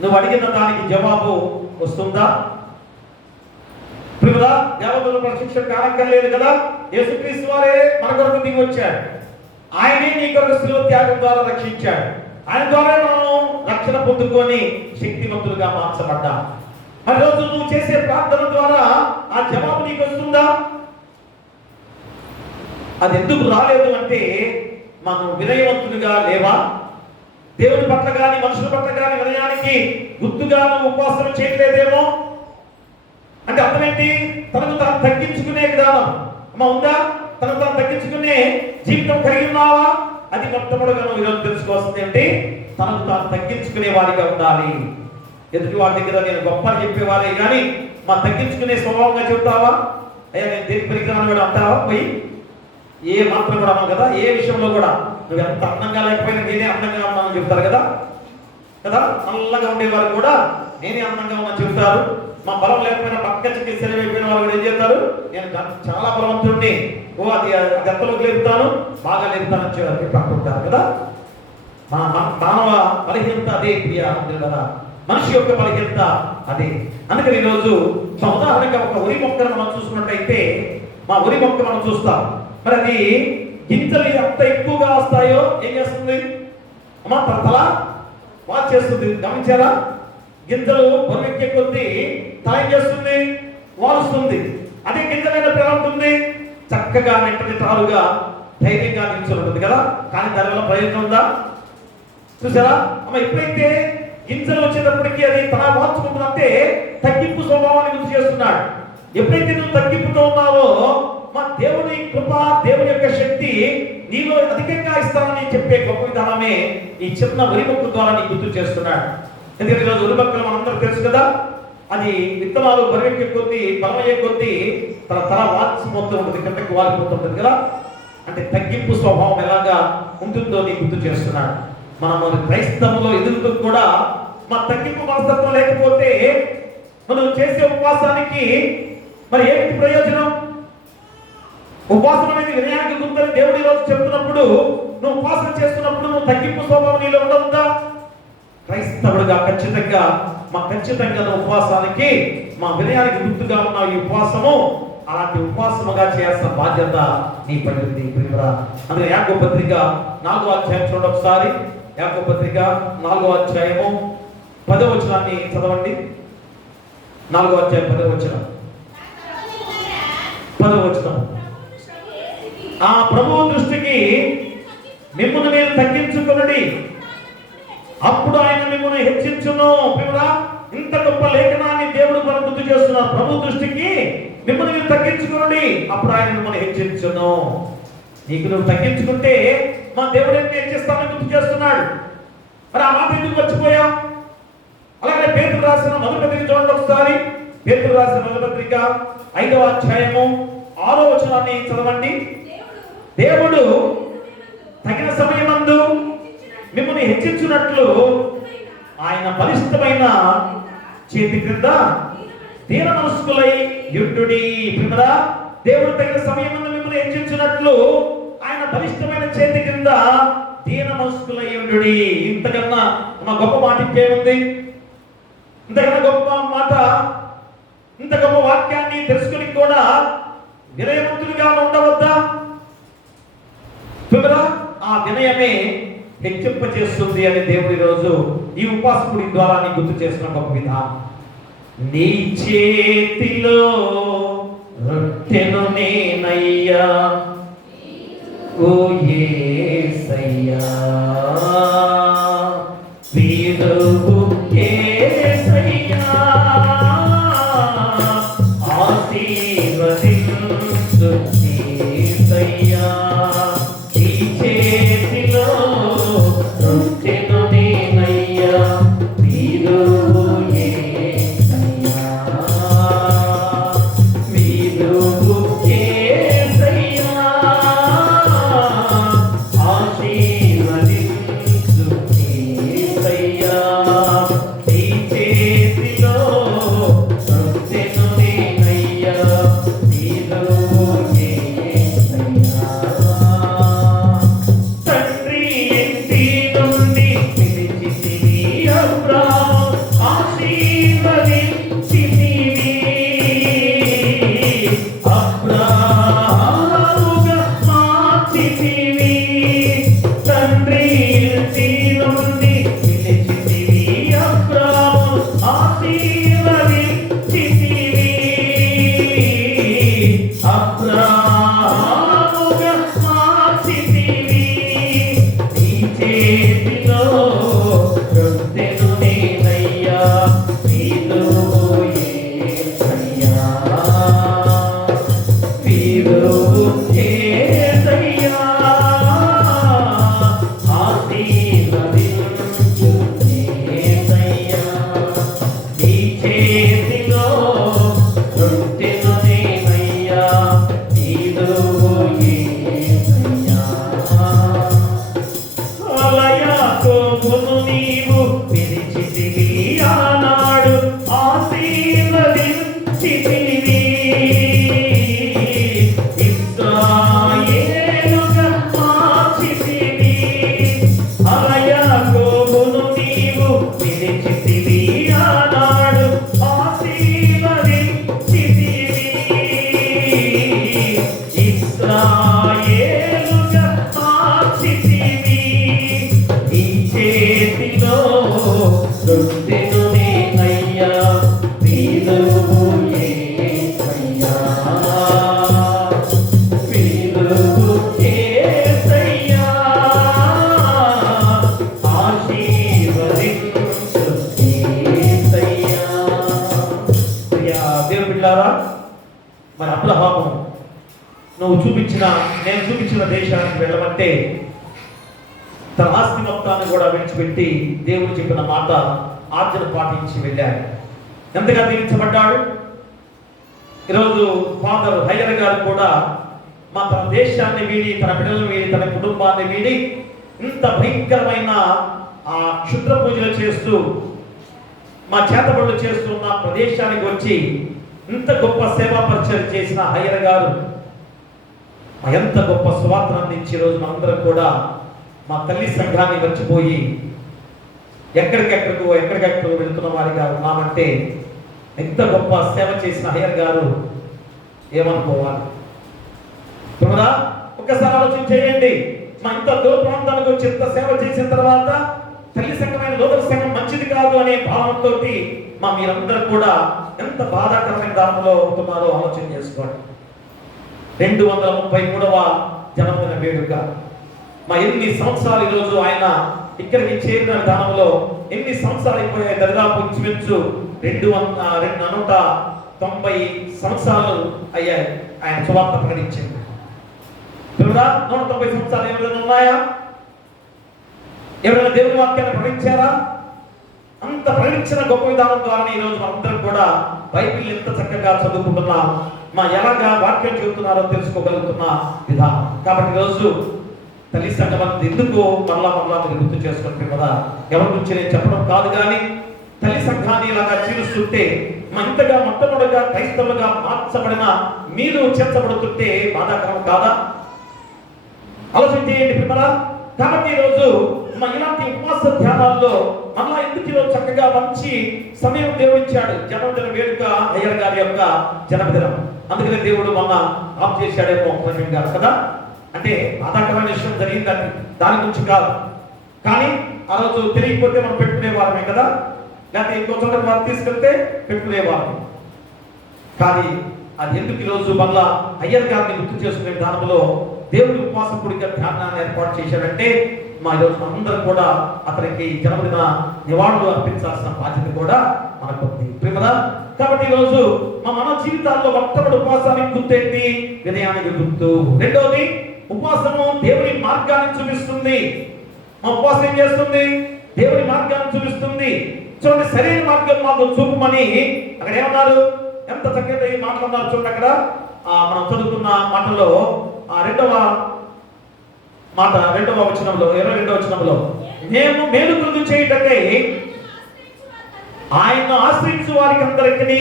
నువ్వు అడిగిన దానికి జవాబు వస్తుందా? ప్రియుడా, దేవదూత ప్రత్యక్షం కానక్కర్లేదు కదా. యేసుక్రీస్తు వారే మన కొరకు దిగి వచ్చాడు. ఆయనే నీ కొరకు శిలువ త్యాగం ద్వారా రక్షించాడు. ఆయన ద్వారా మనం రక్షణ పొందుకొని శక్తివంతులుగా మార్చబడ్డాం. మరి రోజు నువ్వు చేసే ప్రార్థన ద్వారా ఆ జవాబు నీకు వస్తుందా? అది ఎందుకు రాలేదు అంటే మనం వినయవంతులుగా లేవా? దేవుని పట్ల కానీ మనుషుల పట్ల కానీ వినయానికి గుర్తుగా నువ్వు ఉపవాసం చేయలేదేమో. అంటే అర్థమేంటి? తనకు తాను తగ్గించుకునే విధానం అమ్మా ఉందా? తనకు తాను తగ్గించుకునే జీవితం కలిగి ఉన్నావా? అది మొట్టమొదటిగా నువ్వు ఈరోజు తెలుసుకోవాల్సింది ఏంటి? తనకు తాను తగ్గించుకునే వాడిగా ఉండాలి. ఎదుటి వాడి దగ్గర నేను గొప్ప అని చెప్పేవాడే కానీ మా తగ్గించుకునే స్వభావంగా చెప్తావా? అయ్యా నేను దేని పరికరాన్ని కూడా అంటావా? పోయి ఏ మాత్రం కూడా అన్నావు కదా. ఏ విషయంలో కూడా నువ్వు ఎంత అందంగా లేకపోయినా నేనే అందంగా ఉన్నానని చెప్తారు కదా. నల్లగా ఉండేవారు కూడా నేనే అందంగా ఉన్నా చెప్తారు. మా బలం లేకపోయినా పక్క చిక్కి సెలవైపోయిన వాళ్ళు కూడా ఏం చేస్తారు? నేను చాలా బలవంతుడిని, అది గంతలోకి లేపుతాను, బాగా లేపుతానని చెప్తుంటారు కదా. మానవ బలహీనత అదే ప్రియ కదా. మనిషి యొక్క బలహీనత అదే. అందుకని ఈరోజు ఉదాహరణగా ఒక వరి మొక్కను మనం చూసుకున్నట్టయితే, మా వరి మొక్క మనం చూస్తాం. మరి అది గింజలు ఎంత ఎక్కువగా వస్తాయో ఏం చేస్తుంది? అమ్మా తల వాచ్ చేస్తుంది. గమనించారా? గింజలు బరువెక్కే కొద్దీ తల ఏం చేస్తుంది? వాలుస్తుంది. అదే గింజలైన ఎలా ఉంటుంది? చక్కగా నెట్టనిటాలుగా ధైర్యంగా నిల్చొని ఉంటుంది కదా. కానీ దానివల్ల ప్రయోజనం ఉందా? చూసారా అమ్మ? ఎప్పుడైతే గింజలు వచ్చేటప్పటికి అది తల వాచుకుంటుందంటే తగ్గింపు స్వభావాన్ని గుర్తు చేస్తున్నాడు. ఎప్పుడైతే నువ్వు తగ్గింపుతో ఉన్నావో మా దేవుని కృప, దేవుని యొక్క శక్తి నీలో అధికంగా ఇస్తానని చెప్పే గొప్ప విధానమే ఈ చిన్న వరి మొక్క ద్వారా నీకు గుర్తు చేస్తున్నాడు. ఎందుకంటే ఈరోజు వరి మొక్కలు మనందరూ తెలుసు కదా. అది విత్తనాలు బరువెక్కే కొద్దీ, బలమయ్యే కొద్దీ తల వాచిపోతూ ఉంటుంది, కిందకి వాలిపోతుంటుంది కదా. అంటే తగ్గింపు స్వభావం ఎలాగా ఉంటుందో నీకు గుర్తు చేస్తున్నాడు. మనం క్రైస్తవంలో ఎదుగుతూ కూడా మా తగ్గింపు మనస్తత్వం లేకపోతే మనం చేసే ఉపవాసానికి మరి ఏమిటి ప్రయోజనం? ఉపవాసం అనేది వినయానికి గుర్తని దేవుడి రోజు చెప్తున్నప్పుడు, నువ్వు ఉపవాసం చేస్తున్నప్పుడు నువ్వు తగ్గింపు స్వభావం నీలో ఉండవుందా? క్రైస్తవుడిగా ఖచ్చితంగా నువ్వు ఉపవాసానికి, మా వినయానికి గుర్తుగా ఉన్న ఈ ఉపవాసము అలాంటి ఉపవాసముగా చేయాల్సిన బాధ్యత నీ పై ఉంది. అందుకే యాకోబు పత్రిక 4వ అధ్యాయం చూడండి ఒకసారి. యాకోబు పత్రిక 4వ అధ్యాయము 10వ వచనాన్ని చదవండి. 4వ అధ్యాయం 10వ వచనం. ఆ ప్రభువు దృష్టికి మిమ్మల్ని మీరు తగ్గించుకునండి, అప్పుడు ఆయన మిమ్మల్ని హెచ్చించును. ఇంత గొప్ప లేఖనాన్ని దేవుడు మనం గుర్తు చేస్తున్నారు. ప్రభు దృష్టికి మిమ్మల్ని మీరు తగ్గించుకునండి, అప్పుడు ఆయన మిమ్మల్ని హెచ్చించును. నీకు నువ్వు తగ్గించుకుంటే మా దేవుడు ఏం చేస్తానని గుర్తు చేస్తున్నాడు. మరి ఆ మాట ఎందుకు మర్చిపోయాం? అలాగే పేతురు రాసిన మొదటి పత్రిక చూడండి ఒకసారి. పేతురు రాసిన మొదటి పత్రిక 5వ అధ్యాయము 6వ వచనాన్ని చదవండి. దేవుడు తగిన సమయమందు మిమ్మల్ని హెచ్చించున్నట్లు ఆయన బలిష్టమైన చేతి క్రింద దీన మనస్కులై యుద్ధుడి. పిల్లరా, దేవుడు తగిన సమయమందు మిమ్మల్ని హెచ్చించున్నట్లు ఆయన బలిష్టమైన చేతి క్రింద దీన మనస్కులై యుద్ధుడి. ఇంతకన్నా మా గొప్ప మాట ఇంకేముంది? ఇంతకన్నా గొప్ప మాట, ఇంత గొప్ప వాక్యాన్ని తెలుసుకుని కూడా వినయవంతులుగా ఉండవద్దా? పిల్లరా, ఆ వినయమే హెచ్చింపజేస్తుంది అని దేవుడు ఈరోజు ఈ ఉపాసకుడి ద్వారా నీకు గుర్తు చేస్తున్న గొప్ప విధానం. నీ చేతిలో రొట్టెను నేనయ్యా, ఓ యేసయ్యా, వీరువు యేసయ్యా, ఆశీర్వదించు యేసయ్యా. నీ చేతిలో రొట్టెను నేనయ్యా, వీరువు యేసయ్యా, వీరువు యేసయ్యా, ఆశీర్వదించు యేసయ్యా. నీ చేతిలో రొట్టెను నేనయ్యా, వీరువు యేసయ్యా. తండ్రి ఇంటి నుండి పిలిచితివి అబ్రాహాము, ఆశీర్వదించితివి అబ్రాహాముగా మార్చితివి. తండ్రి ఇంటి నుండి పిలిచితివి అబ్రాహాము, ఆశీర్వదించితివి అబ్రాహాముగా మార్చితివి. నీ చేతిలో రొట్టెను నేనయ్యా, వీరువు యేసయ్యా, వీరువు యేసయ్యా, ఆశీర్వదించు యేసయ్యా. నీ చేతిలో రొట్టెను నేనయ్యా, వీరువు యేసయ్యా. యాకోబును నీవు పిలిచితివి ఆనాడు, ఆశీర్వదించితివి. ఇశ్రాయేలుగా మార్చితివి. యాకోబును నీవు పిలిచితివి ఆనాడు, ఆశీర్వదించితివి. ఇశ్రాయేలుగా మార్చితివి. నీ చేతిలో రొట్టెను నేనయ్యా, వీరువు యేసయ్యా, వీరువు యేసయ్యా, ఆశీర్వదించు యేసయ్యా. ప్రియా దేవుని బిడ్డలారా, మరి అబ్రహాము నేను చూపించిన దేశానికి వెళ్ళమంటే తన ఆస్తి మొత్తాన్ని కూడా విడిచిపెట్టి దేవుడు చెప్పిన మాట ఆజ్ఞను పాటించి వెళ్ళాడు. ఎంతగా దీవించబడ్డాడు. ఈరోజు ఫాదర్ హయ్యర్ గారు కూడా తన దేశాన్ని వీడి, తన బిడ్డలను వీడి, తన కుటుంబాన్ని వీడి ఇంత భయంకరమైన ఆ క్షుద్ర పూజలు చేస్తూ చేతబడులు చేస్తున్న ప్రదేశానికి వచ్చి ఇంత గొప్ప సేవా పరిచయం చేసిన హయ్యర్ గారు ఎంత గొప్ప సువార్తను అందించి ఈరోజు మనందరం కూడా మా తల్లి సంఘాన్ని మర్చిపోయి ఎక్కడికెక్కడికో వెళ్తున్న వారిగా ఉన్నామంటే ఎంత గొప్ప సేవ చేసిన హయ్యర్ గారు ఏమనుకోవాలి? చూడరా, ఒక్కసారి ఆలోచన చేయండి. ఇంత దూర ప్రాంతానికి వచ్చి ఇంత సేవ చేసిన తర్వాత తల్లి సంఘమైన లోకల సంఘం మంచిది కాదు అనే భావంతో మీరందరూ కూడా ఎంత బాధాకరమైన దానిలో అవుతున్నారో ఆలోచన చేసుకోండి. 233వ జన్మదిన వేడుక ఎన్ని సంవత్సరాలు ఈరోజు ఆయన ఇక్కడికి చేరిన విధానంలో ఎన్ని సంవత్సరాలు అయిపోయాయి? దరిదాపు ఇంచుమించు 290 సంవత్సరాలు అయ్యాయి ఆయన సువార్త ప్రకటించింది. 190 సంవత్సరాలు ఎవరైనా ఉన్నాయా? ఎవరైనా దేవుని వాక్యాన్ని ప్రకటించారా? అంత ప్రకటించిన గొప్ప విధానం ద్వారా ఈరోజు మనందరం కూడా బైబిల్ ఎంత చక్కగా చదువుకుంటున్నాం, ఎలాగా వాక్యం చెబుతున్నారో తెలుసుకోగలుగుతున్న విధానం. కాబట్టి ఈరోజు తల్లి సంఘం ఎందుకు మరలా మీరు గుర్తు చేసుకుంటే కదా, ఎవరి గురించి నేను చెప్పడం కాదు, కానీ తల్లి సంఘాన్ని ఇలాగా చీలుస్తుంటే ఇంతగా మొట్టమొదటిగా క్రైస్తవులుగా మార్చబడిన మీరు చేర్చబడుతుంటే బాధాకరం కాదా? ఆలోచన చేయండి పిల్లరా. కాబట్టి ఈరోజు ఇలాంటి ఉపవాస ధ్యానాల్లో మళ్ళా ఎందుకు ఈరోజు చక్కగా మంచి సమయం దేవుడు ఇచ్చాడు. జన్మదిన వేడుక అయ్యర్ గారి యొక్క జన్మదినం, అందుకనే దేవుడు మొన్న ఆఫ్ చేశాడేమో ప్రవీణ్ గారు కదా. అంటే బాధాకరమైన విషయం జరిగిందని దాని గురించి కాదు, కానీ ఆ రోజు తెలియకపోతే మనం పెట్టుకునే వారమే కదా, లేకపోతే ఇంకో చోట వారు తీసుకెళ్తే పెట్టుకునే వారమే. కానీ అది ఎందుకు ఈరోజు మళ్ళా అయ్యర్ గారిని గుర్తు చేసుకునే దానిలో దేవుడి ఉపవాస కూడిక ధ్యానాన్ని ఏర్పాటు చేశాడంటే ఈరోజు అందరూ కూడా అతనికి జన్మదిన నివాళులు అర్పించాల్సిన బాధ్యత కూడా మనకు ఉంది ప్రేమదా. కాబట్టి ఈరోజు మన జీవితాల్లో మొట్టమొదటి ఉపవాసానికి గుర్తేంటి? వినయానికి గుర్తు. రెండవది, ఉపవాసము దేవుని మార్గాన్ని చూపిస్తుంది. మా ఉపవాసం ఏం చేస్తుంది? దేవుని మార్గాన్ని చూపిస్తుంది. చూడండి, సరైన మార్గం మాకు చూపమని అక్కడ ఏమన్నారు? ఎంత చక్కగా ఈ మాట్లాడుతున్నారు చూడండి. అక్కడ మనం చదువుకున్న మాటలో రెండవ వచనంలో 22వ వచనంలో, మేము మేలు కృతి చేయటకై ఆయన ఆశ్రయించు వారికి అందరికీ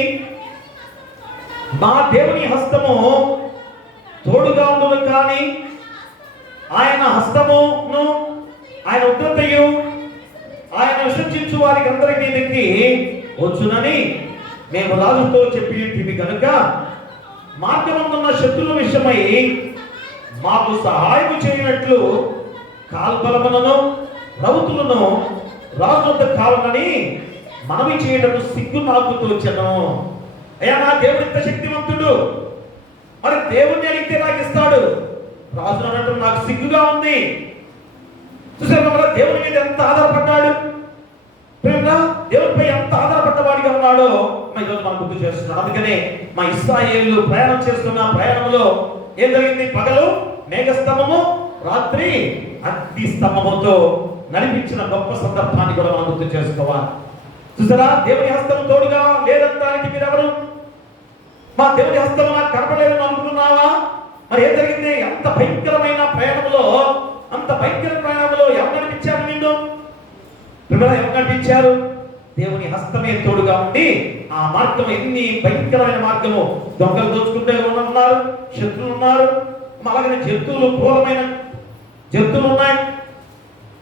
మా దేవుని హస్తము తోడుగా ఉండును, కానీ ఆయన హస్తమును ఆయన ఉగ్రతయు ఆయన విసర్జించు వారికి అందరికీ మీదకి వచ్చునని మేము రాజుతో చెప్పి కనుక మార్గమందున్న శత్రువుల విషయమై మాకు సహాయం చేయనట్లు కాల్బలములను రౌతులను రాజుతో కావాలని మనవి చేయటం సిగ్గు నాకు తోచను. అయ్యా, నా దేవుడు ఇంత శక్తివంతుడు, మరి దేవుణ్ణి అడిగితే నాకు ఇస్తాడు. రాజు అన్నట్టు నాకు సిగ్గుగా ఉంది. చూసారు కదా దేవుని మీద ఎంత ఆధారపడ్డాడు, దేవునిపై ఎంత ఆధారపడ్డవాడిగా ఉన్నాడో ఈరోజు మనం గుర్తు చేస్తున్నాడు. అందుకనే ఇశ్రాయేలు ప్రయాణం చేస్తున్న ప్రయాణంలో ఏం జరిగింది? పగలు మేఘస్తంభము, రాత్రి అగ్ని స్తంభముతో నడిపించిన గొప్ప సందర్భాన్ని కూడా మనం గుర్తు చేసుకోవాలి. చూసారా, దేవుని హస్తం తోడుగా లేదంటానికి మీరెవరు? దేవుని హస్తం నాకు కనపడలేదని అనుకున్నావా? మరి ఏం జరిగింది? అంత భయంకరమైన ప్రయాణంలో ఎవరు నడిపించారు నిన్ను? ఎవరు నడిపించారు? దేవుని హస్తమే తోడుగా ఉండి ఆ మార్గం ఎన్ని భయంకరమైన మార్గము. దొంగలు దోచుకుంటే ఉన్నారు, శత్రువులు ఉన్నారు, అలాగనే జంతువులు, క్రూరమైన జంతువులు ఉన్నాయి,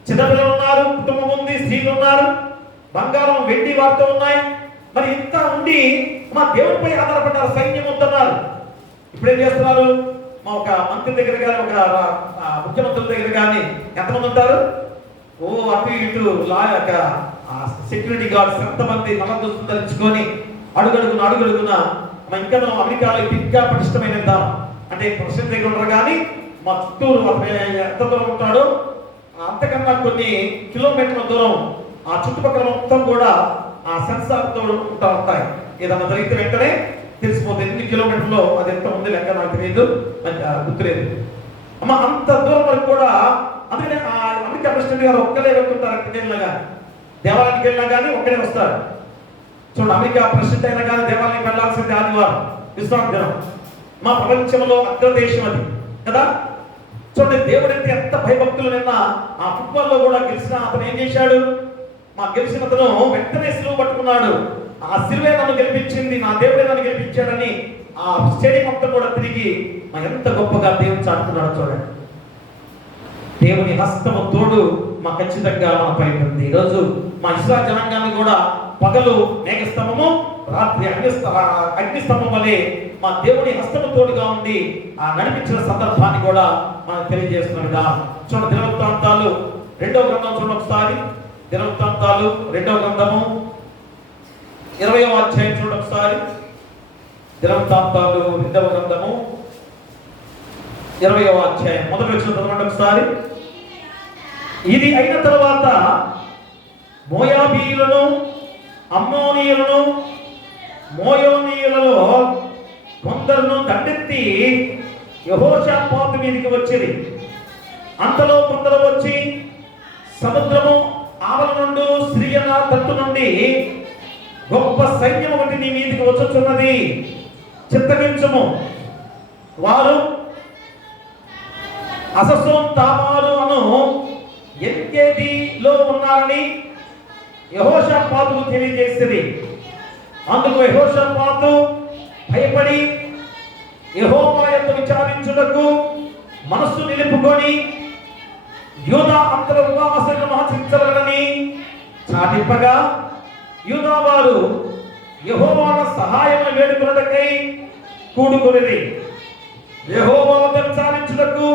చిన్నపిల్లలు ఉన్నారు, కుటుంబం ఉంది, స్త్రీలు ఉన్నారు, బంగారం వెండి వార్త ఉన్నాయి. మరి ఇంత ఉండి దేవుడిపై ఆధారపడ్డారు. సైన్యం ఉంటున్నారు. ఇప్పుడు ఏం చేస్తున్నారు? ఒక మంత్రి దగ్గర కానీ, ఒక ముఖ్యమంత్రుల దగ్గర కానీ ఎంతమంది ఉంటారు? అటు ఇటు సెక్యూరిటీ గార్డ్స్ ఎంతమంది నల్ల దుస్తులు ధరించుకొని అడుగడుగున ఇంకా అమెరికాలో ఇంకా పటిష్టమైన విధానం. అంటే ప్రెసిడెంట్ దగ్గర ఉంటారు, కానీ మా చుట్టూరు ఎంత దూరం ఉంటాడో అంతకన్నా కొన్ని కిలోమీటర్ల దూరం ఆ చుట్టుపక్కల మొత్తం కూడా ఆ సెన్సార్తో ఉంటాయి. ఏదన్నా జరిగితే వెంటనే తెలిసిపోతుంది. ఎన్ని కిలోమీటర్లో అది ఎంత ఉంది లెక్క నాకు తెలియదు, గుర్తులేదు. అంత దూరం వరకు కూడా. అందుకనే అమెరికా ప్రెసిడెంట్ గారు ఒక్కలే వెళ్తుంటారు. ఎక్కడికి వెళ్ళినా కానీ, దేవాలయానికి వెళ్ళినా కానీ ఒక్కడే వస్తారు. చూడండి, అమెరికా ప్రెసిడెంట్ అయినా కానీ దేవాలయానికి వెళ్ళాల్సింది ఆదివారం, విశ్రాంతి దినం. ప్రపంచంలో అగ్రదేశం అది కదా. చూడండి, దేవుడు అయితే ఎంత భయభక్తులు. నిన్న ఆ ఫుట్బాల్లో కూడా గెలిచిన అతను ఏం చేశాడు? గెలిచిన అతను వెంటనే సిలువ పట్టుకున్నాడు. ఆ సిలువే నన్ను గెలిపించింది, నా దేవుడే నన్ను గెలిపించాడని ఆ స్టేడియం మొత్తం కూడా తిరిగి ఎంత గొప్పగా దేవుడు చాటుకున్నాడు. చూడండి, దేవుని హస్తము తోడు ఖచ్చితంగా మన పైన ఉంది. ఈరోజు ఇస్రాయేలు జనాంగాన్ని కూడా పగలు మేఘస్తంభము, రాత్రి అగ్నిస్తంభం వలె దేవుని హస్తము తోడుగా ఉండి నడిపించిన సందర్భాన్ని కూడా మనం తెలియజేస్తున్న విధానం. చూడండి, దినవృత్తాంతాలు 2వ గ్రంథం చూడండి ఒకసారి. దినవృత్తాంతాలు 2వ గ్రంథము 20వ అధ్యాయం చూడండి ఒకసారి. దినవృత్తాంతాలు 2వ గ్రంథము 20వ అధ్యాయం మొదటి వచనం చదవండి ఒకసారి. ఇది అయిన తర్వాత మోయాబీయులను, అమ్మోనీయులను, మోయోనీయులలో కొందరును దండెత్తి యెహోషాపాతు మీదికి వచ్చేది. అంతలో కొందరు వచ్చి సముద్రము ఆవల నుండి సిరియన తట్టు నుండి గొప్ప సైన్యం ఒకటి నీ మీదికి వచ్చుచున్నది, చిత్తగించుము. వారు అససోన్ తామారు అను ఎన్గేదిలో ఉన్నారని యెహోషాపాతుకు తెలియజేసింది. అందుకు యెహోషాపాతు భయపడి యెహోవా యందు విచారించుటకు మనస్సు నిలుపుకొని యూదా అంతర ఉపవాసమును ఆచరించవలెనని చాటింపగా, యూదా వారు యెహోవాను సహాయమును వేడుకొనుటకై కూడుకొనిరి. యెహోవా వద్ద విచారించుటకు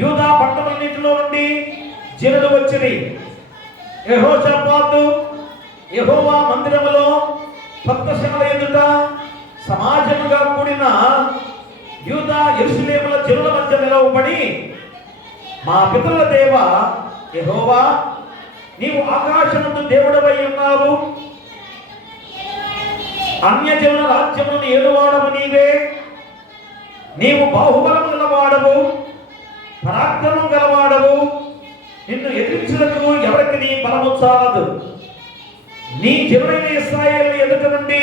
యూదా పట్టణములన్నిటిలో నుండి జనులు వచ్చిరి. యెహోషాపాతు యెహోవా మందిరములో పద్మశాల ఎదుట సమాజముగా కూడిన యూదా యెరూషలేముల జనుల మధ్య నిలవబడి, మా పితరుల దేవ యెహోవా, నీవు ఆకాశమందు దేవుడవై ఉన్నావు, అన్యజనుల రాజ్యములను ఏలువాడవు నీవే. నీవు బాహుబలము గలవాడవు, పరాక్రమం గలవాడవు. నిన్ను ఎదిరించుటకు ఎవరికి నీ బలము చాలదు. నీ జనుడైన ఇశ్రాయేలు ఎదుట నుండి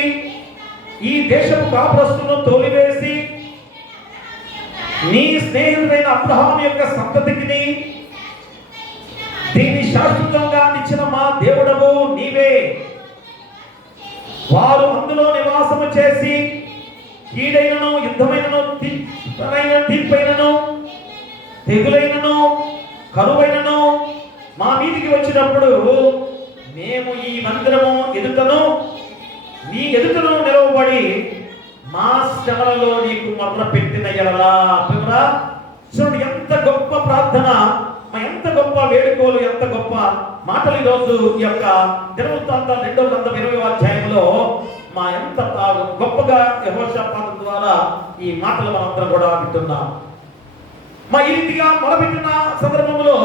ఈ దేశపు కాపురస్తులను తోలివేసి నీ స్నేహితుడైన అబ్రహాము యొక్క సంతతికి దీన్ని శాశ్వతంగా ఇచ్చిన మా దేవుడవు నీవే. వారు అందులో నివాసము చేసి కీడైనను యుద్ధమైనను తీర్పైనను తెగులైనను కరువైనను మా మీదికి వచ్చినప్పుడు మేము ఈ మందిరము ఎదుటను నీ ఎదుటను నిలవబడి మా శ్రమలలో నీకు మొదలు పెట్టిన ఎడలా. చూడండి, ఎంత గొప్ప ప్రార్థన, ఎంత గొప్ప వేడుకోలు, ఎంత గొప్ప మాటలు ఈరోజు ఈ యొక్క దినవృత్తాంతాల 2వ గ్రంథం 20వ అధ్యాయంలో ఎంత గొప్పగా యెహోషాపాతు ద్వారా ఈ మాటలు మనందరం కూడా వింటున్నాం. ఈ రీతిగా మొదలుపెట్టిన సందర్భంలో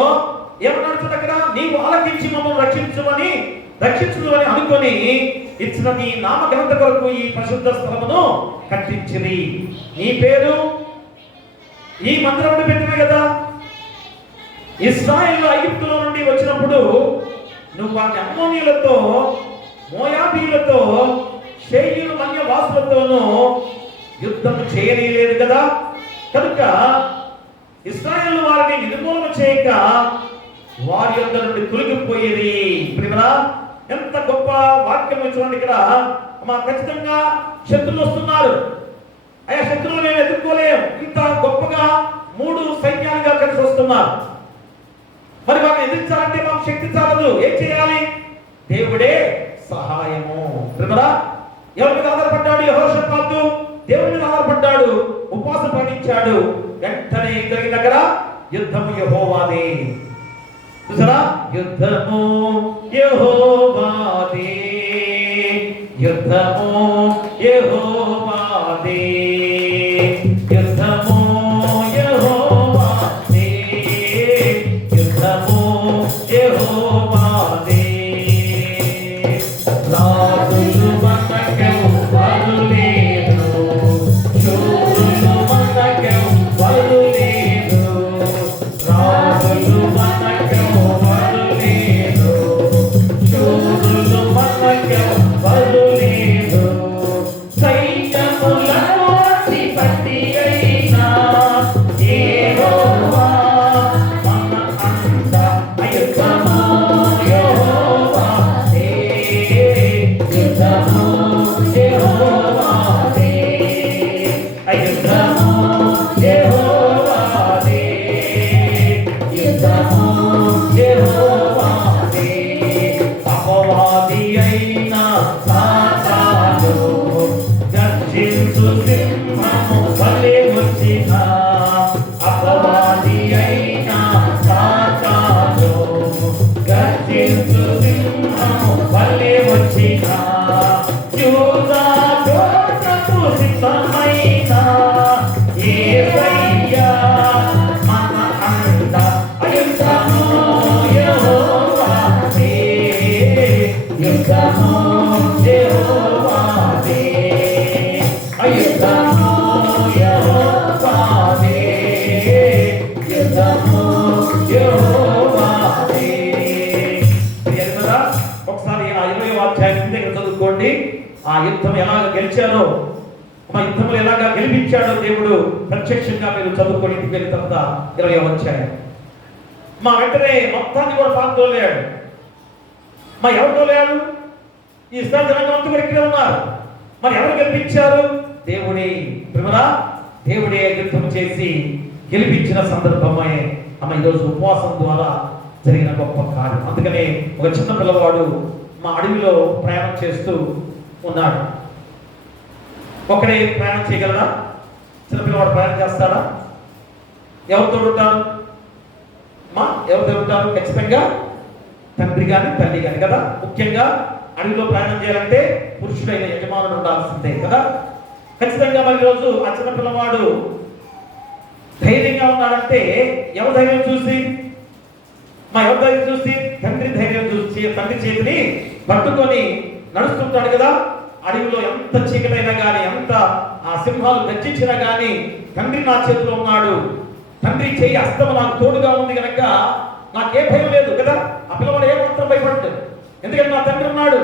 ఏమన్నాడు అక్కడ, నీవు ఆలకించి మమ్మల్ని రక్షించుమని అనుకొని ఇచ్చిన నీ నామ ఘనత కొరకు ఈ పరిశుద్ధ స్థలమును కట్టించిరి. నీ పేరు ఈ మందిరమును పెట్టిన కదా. ఇశ్రాయేలు ఐగుప్తులో నుండి వచ్చినప్పుడు నువ్వు వాటి అమ్మోనీయులతో, మోయాబీయులతో, షేయులు మన్య వాసులతోనూ యుద్ధం చేయలేదు కదా. కనుక ఇశ్రాయేలు వారిని నిర్మూలన చేయక వారి యొద్ద నుండి తొలగిపోయేది. ప్రియరా, ఎంత గొప్ప వాక్యం చూడండి. ఇక్కడ ఖచ్చితంగా శత్రువులు వస్తున్నారు. అయ్యా, శత్రువులు మేము ఎదుర్కోలేము. ఇంత గొప్పగా 3 సైన్యాలుగా కలిసి వస్తున్నారు. మరి వారిని ఎదిరించాలంటే మాకు శక్తి చాలదు. ఏం చేయాలి? దేవుడే సహాయము. ప్రియరా, ఎవరి మీద ఆధారపడ్డాడు? యెహోషాపాతు దేవుడి మీద ఆధారపడ్డాడు, ఉపవాసం పాటించాడు. వెంటనే జరిగిన దగ్గర యుద్ధము యెహోవాదే. చూసారా, యుద్ధము యెహోవాదే, యుద్ధము యెహోవాదే, యుద్ధము యెహోవాదే, యుద్ధము యెహోవాదే. రాజులు మనకెవ్వరు లేరు, శూరులు మనకెవ్వరు లేరు, రాజులు మనకెవ్వరు లేరు, శూరులు మనకెవ్వరు లేరు. సైన్యములకు అధిపతి అయిన యెహోవా మన అండ. యుద్ధము యెహోవాదే, యుద్ధము యెహోవాదే, యుద్ధము యెహోవాదే, యుద్ధము యెహోవాదే. అపవాది అయిన సాతాను గర్జించు సింహము వలె వచ్చిన, అపవాది అయిన సాతాను గర్జించు సింహము వలె వచ్చిన, యూదా కోటకు సిద్ధమైన యేసయ్యా మన అండ. యుద్ధము యెహోవాదే, యుద్ధము యెహోవాదే, యుద్ధము యెహోవాదే, యుద్ధము యెహోవాదే. దగ్గర చదువుకోండి. ఆ యుద్ధం ఎలాగ గెలిచారో, మా యుద్ధంలో ఎలాగా గెలిపించాడో దేవుడు ప్రత్యక్షంగా మీరు చదువుకొని ఇంటికి వెళ్ళిన తర్వాత 20వ అధ్యాయం. మా వెంటనే మొత్తాన్ని కూడా పాల్గొలేడు. మా ఎవరు తోలేడు? ఈ ఇస్రాయేలు జనాంగం అంతా కూడా ఇక్కడే ఉన్నారు. మరి ఎవరు గెలిపించారు? దేవుడే. ప్రేమరా, దేవుడే యుద్ధం చేసి గెలిపించిన సందర్భమే అమ్మ ఈరోజు ఉపవాసం ద్వారా జరిగిన గొప్ప కార్యం. అందుకనే ఒక చిన్న పిల్లవాడు మా అడవిలో ప్రయాణం చేస్తూ ఉన్నాడు. ఒకడే ప్రయాణం చేయగలరా? చిన్నపిల్లవాడు ప్రయాణం చేస్తాడా? ఎవరితో ఉంటారు? ఎవరితో ఉంటారు? ఖచ్చితంగా తండ్రి కానీ తల్లి కానీ కదా. ముఖ్యంగా అడవిలో ప్రయాణం చేయాలంటే పురుషుడైన యజమానుడు ఉండాల్సిందే కదా. ఖచ్చితంగా మరి రోజు ఆ చిన్న పిల్లవాడు ధైర్యంగా ఉన్నాడంటే ఎవరి ధైర్యం చూసి? ఎవరి ధైర్యం చూసి? తండ్రి ధైర్యం చూసి తండ్రి చేతిని పట్టుకొని నడుస్తుంటాడు కదా. అడవిలో ఎంత చీకటైనా కానీ, ఎంత ఆ సింహాలు గర్జించినా కానీ తండ్రి నా చేతిలో ఉన్నాడు, తండ్రి చేయి హస్తము నాకు తోడుగా ఉంది కనుక నాకే భయం లేదు కదా. ఆ పిల్లవాడు ఏమాత్రం భయపడ్డు, ఎందుకంటే నా తండ్రి ఉన్నాడు.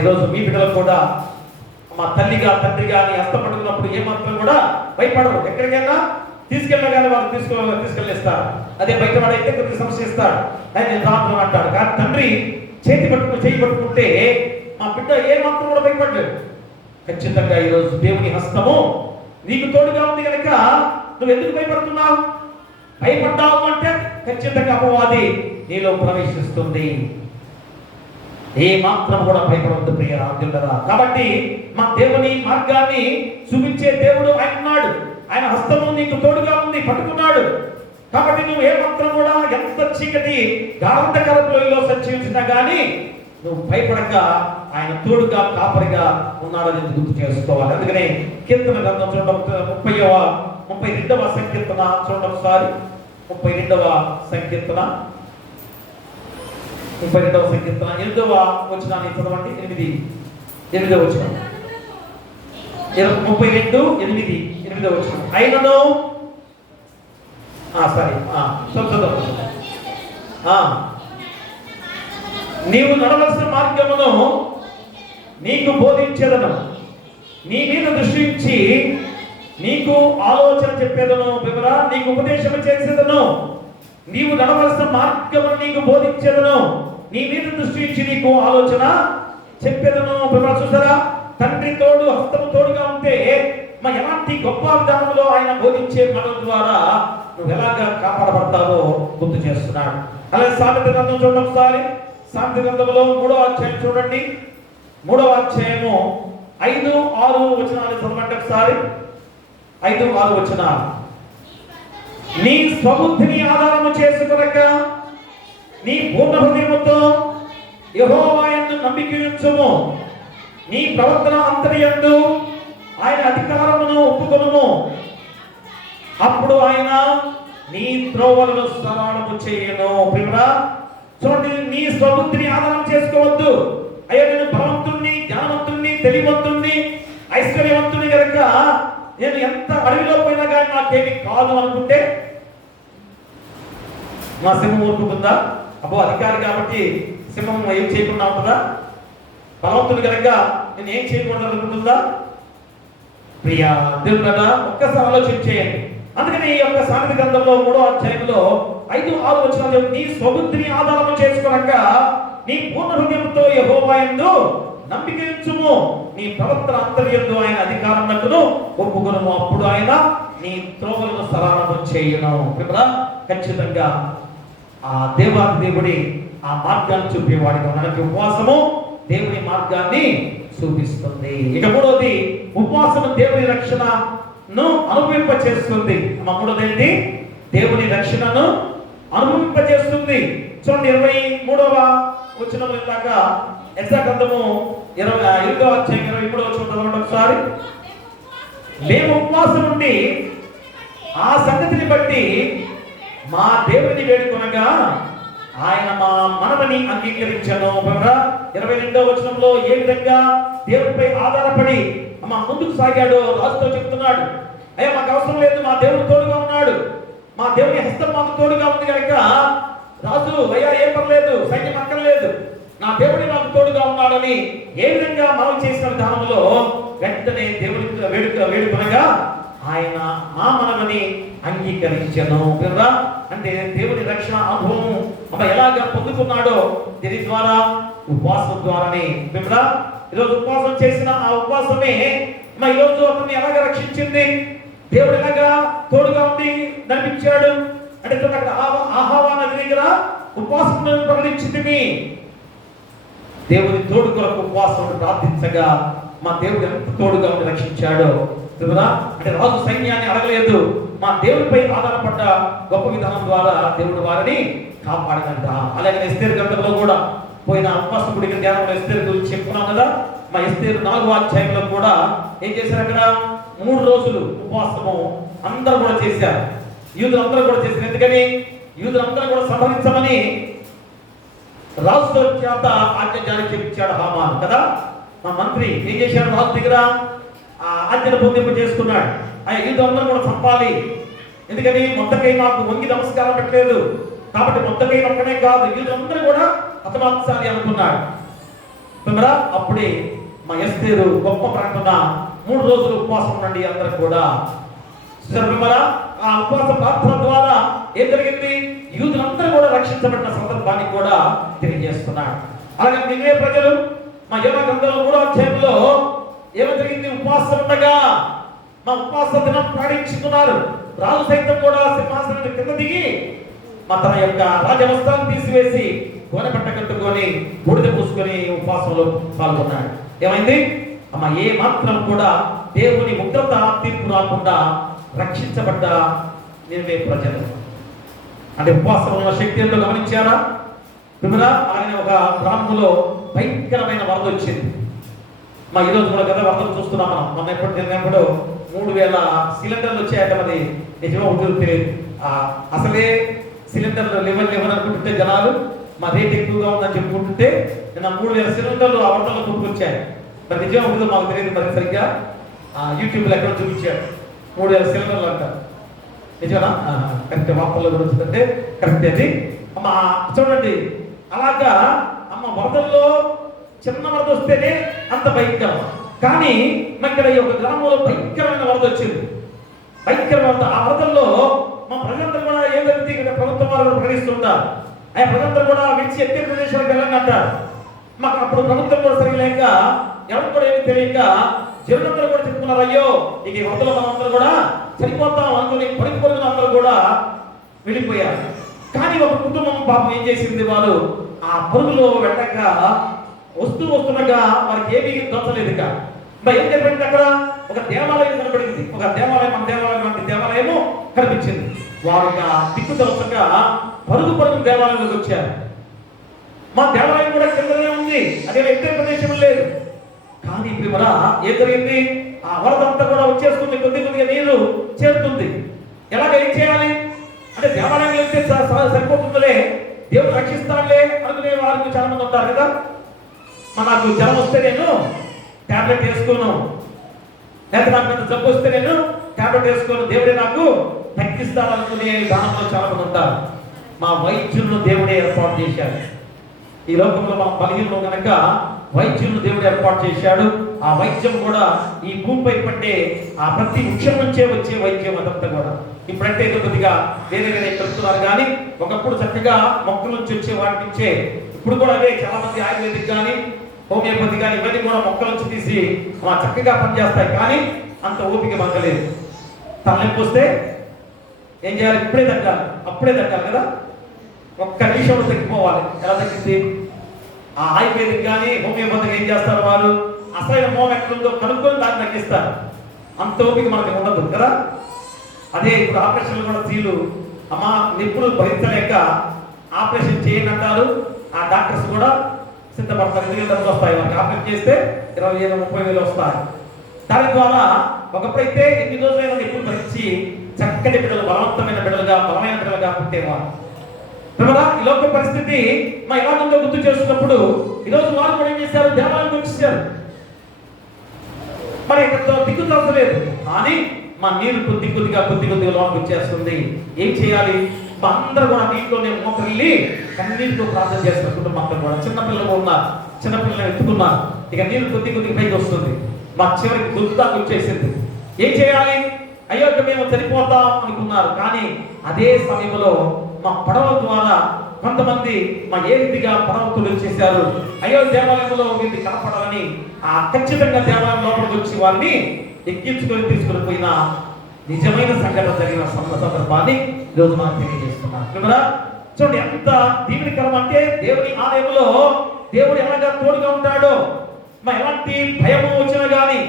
ఈరోజు మీ బిడ్డలకు కూడా మా తల్లిగా తండ్రిగా నీ హస్తం పట్టుకున్నప్పుడు ఏమాత్రం కూడా భయపడరు. ఎక్కడికైనా తీసుకెళ్ళినా కానీ వాళ్ళు తీసుకెళ్ళిస్తారు. అదే బయట వాడైతే కొద్దిగా సమస్య ఇస్తాడు, నేను రాత్రం అంటాడు. కానీ తండ్రి చేయి పట్టుకుంటే మా బిడ్డ ఏమాత్రం కూడా భయపడ్డాడు. ఖచ్చితంగా ఈరోజు దేవుని హస్తము నీకు తోడుగా ఉంది కనుక నువ్వు ఎందుకు భయపడుతున్నావు? భయపడ్డావు అంటే ఖచ్చితంగా అపవాది నీలో ప్రవేశిస్తుంది. ఏ మాత్రం కూడా భయపడవద్దు ప్రియరా. కాబట్టి మా దేవుని మార్గాన్ని చూపించే దేవుడు ఆయన ఉన్నాడు. ఆయన హస్తము నీకు తోడుగా ఉంది, పట్టుకున్నాడు. కాబట్టి నువ్వు ఏ మాత్రం కూడా ఎంత చీకటి గాఢంధకరలో సంచరించినా కానీ నువ్వు భయపడక ఆయన తోడుగా కాపరిగా ఉన్నాడని గుర్తు చేసుకోవాలి. అందుకనే కీర్తన గ్రంథం చూడండి, 32వ సంకీర్తన చూడండి ఒకసారి. 32వ సంకీర్తన 8వ వచనాన్ని చదవండి. 8వ వచనం 32:8 వచనం. అయినను నీవు నడవలసిన మార్గమును నీకు బోధించేదను, నీ మీద దృష్టించి నీకు ఆలోచన చెప్పేదను, వివరా నీకు ఉపదేశం చేసేదను. నీవు నడవలసిన మార్గమును నీకు బోధించేదను, నీ మీద దృష్టించి నీకు ఆలోచన చెప్పేదను. వివరా చూసారా? తండ్రి తోడు, హస్తము తోడుగా ఉంటే ఎలాంటి గొప్ప విధానంలో ఆయన బోధించే మాటల ద్వారా నువ్వు ఎలాగా కాపాడబడతావో గుర్తు చేస్తున్నాడు. అలాగే సామెత గ్రంథం చూడండి ఒకసారి. సామెత గ్రంథంలో 3వ అధ్యాయం చూడండి. 3వ అధ్యాయము 5, 6 వచనాలు చదవండి ఒకసారి. 5, 6 వచనాలు. నీ స్వబుద్ధిని ఆధారము చేసుకొనక నీ పూర్ణ హృదయముతో యెహోవా యందు నమ్మిక ఉంచుము. నీ ప్రవర్తన అంతరియందు ఆయన అధికారమును ఒప్పుకొనుము. అప్పుడు ఆయన నీ త్రోవలను సరళము చేయను. ప్రియరా చూడండి, నీ స్వబుద్ధిని ఆధారం చేసుకోవద్దు. అయ్యో నేను బలవంతుణ్ణి, జ్ఞానవంతుణ్ణి, తెలివంతుణ్ణి, ఐశ్వర్యవంతుని కనుక నేను ఎంత అడవిలో పోయినా కానీ నాకేమి కాదు అనుకుంటే మా సింహం ఊరుకుంటుందా? అబ్బో అధికారి కాబట్టి సింహం ఏం చేయకుండా ఉంటుందా? బలవంతుడు కనుక నేను ఏం చేయకూడదు అనుకుంటుందా? ప్రియా దేవుడు కదా, ఒక్కసారి ఆలోచించేయండి. అందుకని ఈ యొక్క సామెత గ్రంథంలో 3వ అధ్యాయంలో 5, 6 వచనాలు నీ స్వబుద్ధిని ఆధారము చేసుకొనక నీ పూర్ణ హృదయంతో యెహోవా యందు నమ్మిక ఉంచుము. నీ ప్రవర్తన అంతర్యందు ఆయన అధికారమునకును ఒప్పుకొనుము. అప్పుడు ఆయన నీ త్రోవలను సరళము చేయును. ఖచ్చితంగా ఆ దేవాది దేవుడి ఆ మార్గాన్ని చూపేవాడిగా మనకి ఉపవాసము దేవుని మార్గాన్ని చూపిస్తుంది. ఇక 3వది ఉపవాసము దేవుని రక్షణను అనుభవింపచేస్తుంది. 3వది ఏంటి? దేవుని రక్షణను అనుభవింపచేస్తుంది. చూడండి 23వ వచనం ఇలాగ యెషయా గ్రంథము 28వ అధ్యాయం 23వ వచనం ఒకసారి. మేము ఉపవాసం ఉండి ఆ సంగతిని బట్టి మా దేవుని వేడుకొనగా ఆయన మా మనవిని అంగీకరించను. 22వ వచనంలో ఏ విధంగా దేవుడిపై ఆధారపడి ముందుకు సాగాడు రాజుతో చెప్తున్నాడు. అయ్యా మాకు అవసరం లేదు, మా దేవుడు తోడుగా ఉన్నాడు, మా దేవుని హస్తం మాకు తోడుగా ఉంది కనుక రాజు అయ్యా ఏం పర్లేదు, సైన్యం అక్కర్లేదు, నా దేవుడి నాకు తోడుగా ఉన్నాడని ఏ విధంగా మనం చేసిన విధానంలో వెంటనే దేవుడికి వేడుకొనగా ఆయన మా మనవని అంగీకరించను. వినరా? అంటే దేవుని రక్షణ అనుభవం ఎలాగా పొందుకున్నాడో దీని ద్వారా ఉపవాసం ద్వారానే. వినరా? ఈరోజు ఉపవాసం చేసిన ఆ ఉపవాసమే ఈరోజు అతన్ని ఎలాగా రక్షించింది, దేవుడు ఎలాగా తోడుగా ఉండి నడిపించాడు అంటే అక్కడ ఆహావా నది దగ్గర ఉపవాసం ప్రకటించింది. దేవుని తోడు కొరకు ఉపవాసం ప్రార్థించగా మా దేవుడు ఎంత తోడుగా ఉండి రక్షించాడో. అంటే రాజు సైన్యాన్ని అడగలేదు, మా దేవుడిపై ఆధారపడ్డ గొప్ప విధానం ద్వారా దేవుడు వారిని కాపాడగలట. అలాగే ఎస్తేరు గ్రంథంలో కూడా పోయిన ఉపవాస గుడికి ధ్యానంలో ఎస్తేరు గురించి చెప్పుకున్నాం కదా. మా ఎస్తేరు 4వ అధ్యాయంలో కూడా ఏం చేశారు, అక్కడ 3 రోజులు ఉపవాసము అందరూ కూడా చేశారు. యూదులందరూ కూడా చేశారు. ఎందుకని? యూదులందరూ కూడా సంహరించమని రాజు చేత ఆజ్ఞ జారీ చేయించాడు హామాన్ కదా. మా మంత్రి ఏం చేశాడు, రాజు దగ్గర ఆజ్ఞను పొందింపు చేసుకున్నాడు. ఆ యూదులందరూ కూడా చంపాలి, ఎందుకని మొత్తకై నాకు వంగి నమస్కారం పెట్టలేదు కాబట్టి మొత్తకై ఒక్కనే కాదు యూదులందరూ కూడా హతమార్చాలి అనుకున్నాడు. అప్పుడే మా ఎస్తేరు గొప్ప ప్రకటన, 3 రోజులు ఉపవాసం ఉండండి అందరూ కూడా. ఆ ఉపవాస ప్రార్థన ద్వారా ఏం జరిగింది, యూదులందరూ కూడా రక్షించబడిన సందర్భాన్ని కూడా తెలియజేస్తున్నాడు. అలాగే నిన్నే ప్రజలు మా యోనా గ్రంథంలో 3వ అధ్యాయంలో ఏమో జరిగింది, ఉపవాసం ఉండగా మా ఉపవాస దినం ప్రకటించుకున్నారు. రాజు సైతం కూడా సింహాసనం కింద దిగి మా తన యొక్క రాజవస్త్రాన్ని తీసివేసి గోనెపట్ట కట్టుకొని బూడిద పూసుకొని ఉపవాసంలో పాల్గొన్నాడు. ఏమైంది అమ్మ, ఏ మాత్రం కూడా దేవుని ఉగ్రత తీర్పు రాకుండా రక్షించబడ్డ నినివే ప్రజలు. అంటే ఉపవాసంలో శక్తి ఏంటో గమనించారా? ఆయన ఒక గ్రామంలో భయంకరమైన వరద వచ్చింది. ఈరోజు కూడా కదా వరదలు చూస్తున్నాం మనం. మొన్న ఎప్పుడు 3000 సిలిండర్లు వచ్చాయట. మరి నిజమో ఉంటుంది తెలియదు. అసలే సిలిండర్లు లేవనుకుంటుంటే జనాలు మా రేట్ ఎక్కువగా ఉందని చెప్పుకుంటుంటే నిన్న 3000 సిలిండర్లు ఆ వరదల్లో కొట్టుకొచ్చాయి. మరి నిజమో ఉంటుందో మాకు తెలియదు. మరి సరిగ్గా యూట్యూబ్లో ఎక్కడ చూపించాడు 3000 సిలిండర్లు అంటారు. నిజమా? కరెక్ట్. వార్తల్లో కూడా వచ్చిందంటే కరెక్ట్. అది అమ్మ చూడండి, అలాగా అమ్మ వరదల్లో చిన్న వరద వస్తేనే అంత భయంకరం. కానీ ఇక్కడ ఈ ఒక గ్రామంలో భయంకరమైన వరద వచ్చింది. భయంకరమైన వరద. ఆ వరదల్లో మా ప్రజలందరూ కూడా ఏదైతే ఇక్కడ ప్రభుత్వం వారు ప్రకటిస్తుంటారు, ఆ ప్రజలందరూ కూడా విడిచి ఎత్తే ప్రదేశాలకు వెళ్ళండి అంటారు. మాకు అప్పుడు ప్రభుత్వం కూడా సరిలేక ఎవరు కూడా ఏమి తెలియక జనులందరూ కూడా చెప్తున్నారు, అయ్యో ఇక ఈ వరదలో మనందరూ కూడా చనిపోతాం అనుకుని పడిపోయిన అందరూ కూడా వెళ్ళిపోయారు. కానీ ఒక కుటుంబం పాపం ఏం చేసింది, వారు ఆ పరుగులో వెళ్ళక వస్తున్నగా వారికి ఏమీ దొరకలేదు. మరి ఏం జరిగింది, అక్కడ ఒక దేవాలయం కనబడింది. ఒక దేవాలయం, మన దేవాలయం వంటి దేవాలయము కనిపించింది. వారు దిక్కు దొరకక పరుగు దేవాలయంలోకి వచ్చారు. మా దేవాలయం కూడా కిందనే ఉంది, అదే ఎత్తే ప్రదేశం లేదు. కానీ ఇప్పుడు ఏం జరిగింది, ఆ వరదంతా కూడా వచ్చేస్తుంది, కొద్దిగా నీరు చేరుతుంది. ఎలాగ ఏం చేయాలి అంటే దేవాలయం వెళ్తే సరిపోతుందిలే, దేవుడు రక్షిస్తానులే అనుకునే వారికి చాలా మంది ఉంటారు కదా. నాకు జ్వరం వస్తే నేను ట్యాబ్లెట్ వేసుకోను, లేదా నాకు జబ్బు వస్తే నేను ట్యాబ్లెట్ వేసుకోను, దేవుడే నాకు తగ్గిస్తాననుకునే దానంలో చాలా మంది ఉంటారు. మా వైద్యులను దేవుడే ఏర్పాటు చేశాడు. ఈ లోకంలో మనం బలహీనలో కనుక వైద్యులను దేవుడు ఏర్పాటు చేశాడు. ఆ వైద్యం కూడా ఈ భూమిపై పట్టే ఆ ప్రతి వృక్షం నుంచే వచ్చే వైద్యం అదంతా కూడా. ఇప్పుడంటే కొద్దిగా వేరే పెడుతున్నారు, కానీ ఒకప్పుడు చక్కగా మొక్కల నుంచి వచ్చే వాటి నుంచే. ఇప్పుడు కూడా అదే చాలా మంది ఆయుర్వేదిక్ కానీ హోమియోపతి కానీ ఇవన్నీ కూడా మొక్కల నుంచి తీసి చక్కగా పనిచేస్తాయి. కానీ అంత ఓపిక మంగలేదు. తలనొప్పి వస్తే ఏం చేయాలి, ఇప్పుడే తగ్గాలి, అప్పుడే తగ్గాలి కదా. ఒక్క నిమిషంలో తగ్గిపోవాలి. ఎలా తగ్గింది? ఆ ఆయుర్వేదిక్ కానీ హోమియోపతికి ఏం చేస్తారు, వారు అసలైన మోహం ఎక్కడుందో కనుక్కొని దాన్ని తగ్గిస్తారు. అంత ఓపిక మనకి ఉండదు కదా. అదే ఇప్పుడు ఆపరేషన్లు కూడా స్త్రీలు అమ్మా నిప్పులు భరించలేక ఆపరేషన్ చేయండి అంటారు. ఆ డాక్టర్స్ కూడా సిద్ధపడతారు. 2,000 డబ్బులు వస్తాయి వాళ్ళకి. ఆపరేషన్ చేస్తే 20,000 30,000 వస్తాయి. దాని ద్వారా ఒకప్పుడైతే ఎన్ని రోజులైనా నిప్పులు భరించి చక్కటి బిడ్డలు, బలవంతమైన బిడ్డలుగా పుట్టేవారు. ఈ లోక పరిస్థితి ఎలా ఉందో గుర్తు చేస్తున్నప్పుడు ఈరోజు వారు కూడా ఏం చేశారు, దేవాలయం వచ్చేసారు. మరి ఇక్కడ దిక్కు తోచలేదు, కానీ మా నీరు కొద్దిగా లోపలికి వచ్చేస్తుంది. ఏం చేయాలి? మా అందరూ కూడా నీటిలోనే మోకరిల్లి కన్నీటితో ప్రార్థన చేస్తున్న కుటుంబం అంతా కూడా. చిన్నపిల్లలు ఉన్నారు, చిన్నపిల్లలు ఎత్తుకున్నారు. ఇక నీళ్ళు కొద్ది కొద్దిగా పైకి వస్తుంది. మా చివరికి గుర్తుదాకా వచ్చేసింది. ఏం చేయాలి? అయ్యో మేము చనిపోతాం అనుకున్నారు. కానీ అదే సమయంలో మా పడవ ద్వారా కొంతమంది మా ఏ రీతిగా పడవతులు వచ్చేసారు. అయ్యో దేవాలయంలో వీరిని కనపడాలని ఖచ్చితంగా దేవాలయం లోపలికి వచ్చి వారిని ఎక్కించుకొని తీసుకుని పోయిన నిజమైన సంఘటన జరిగిన సందర్భాన్ని ఈరోజు మనం తెలియజేస్తున్నాం. చూడండి ఎంత దీవెనకరం అంటే దేవుని ఆలయంలో దేవుడు ఎలాగా తోడుగా ఉంటాడో. మా ఎలాంటి భయము వచ్చినా కానీ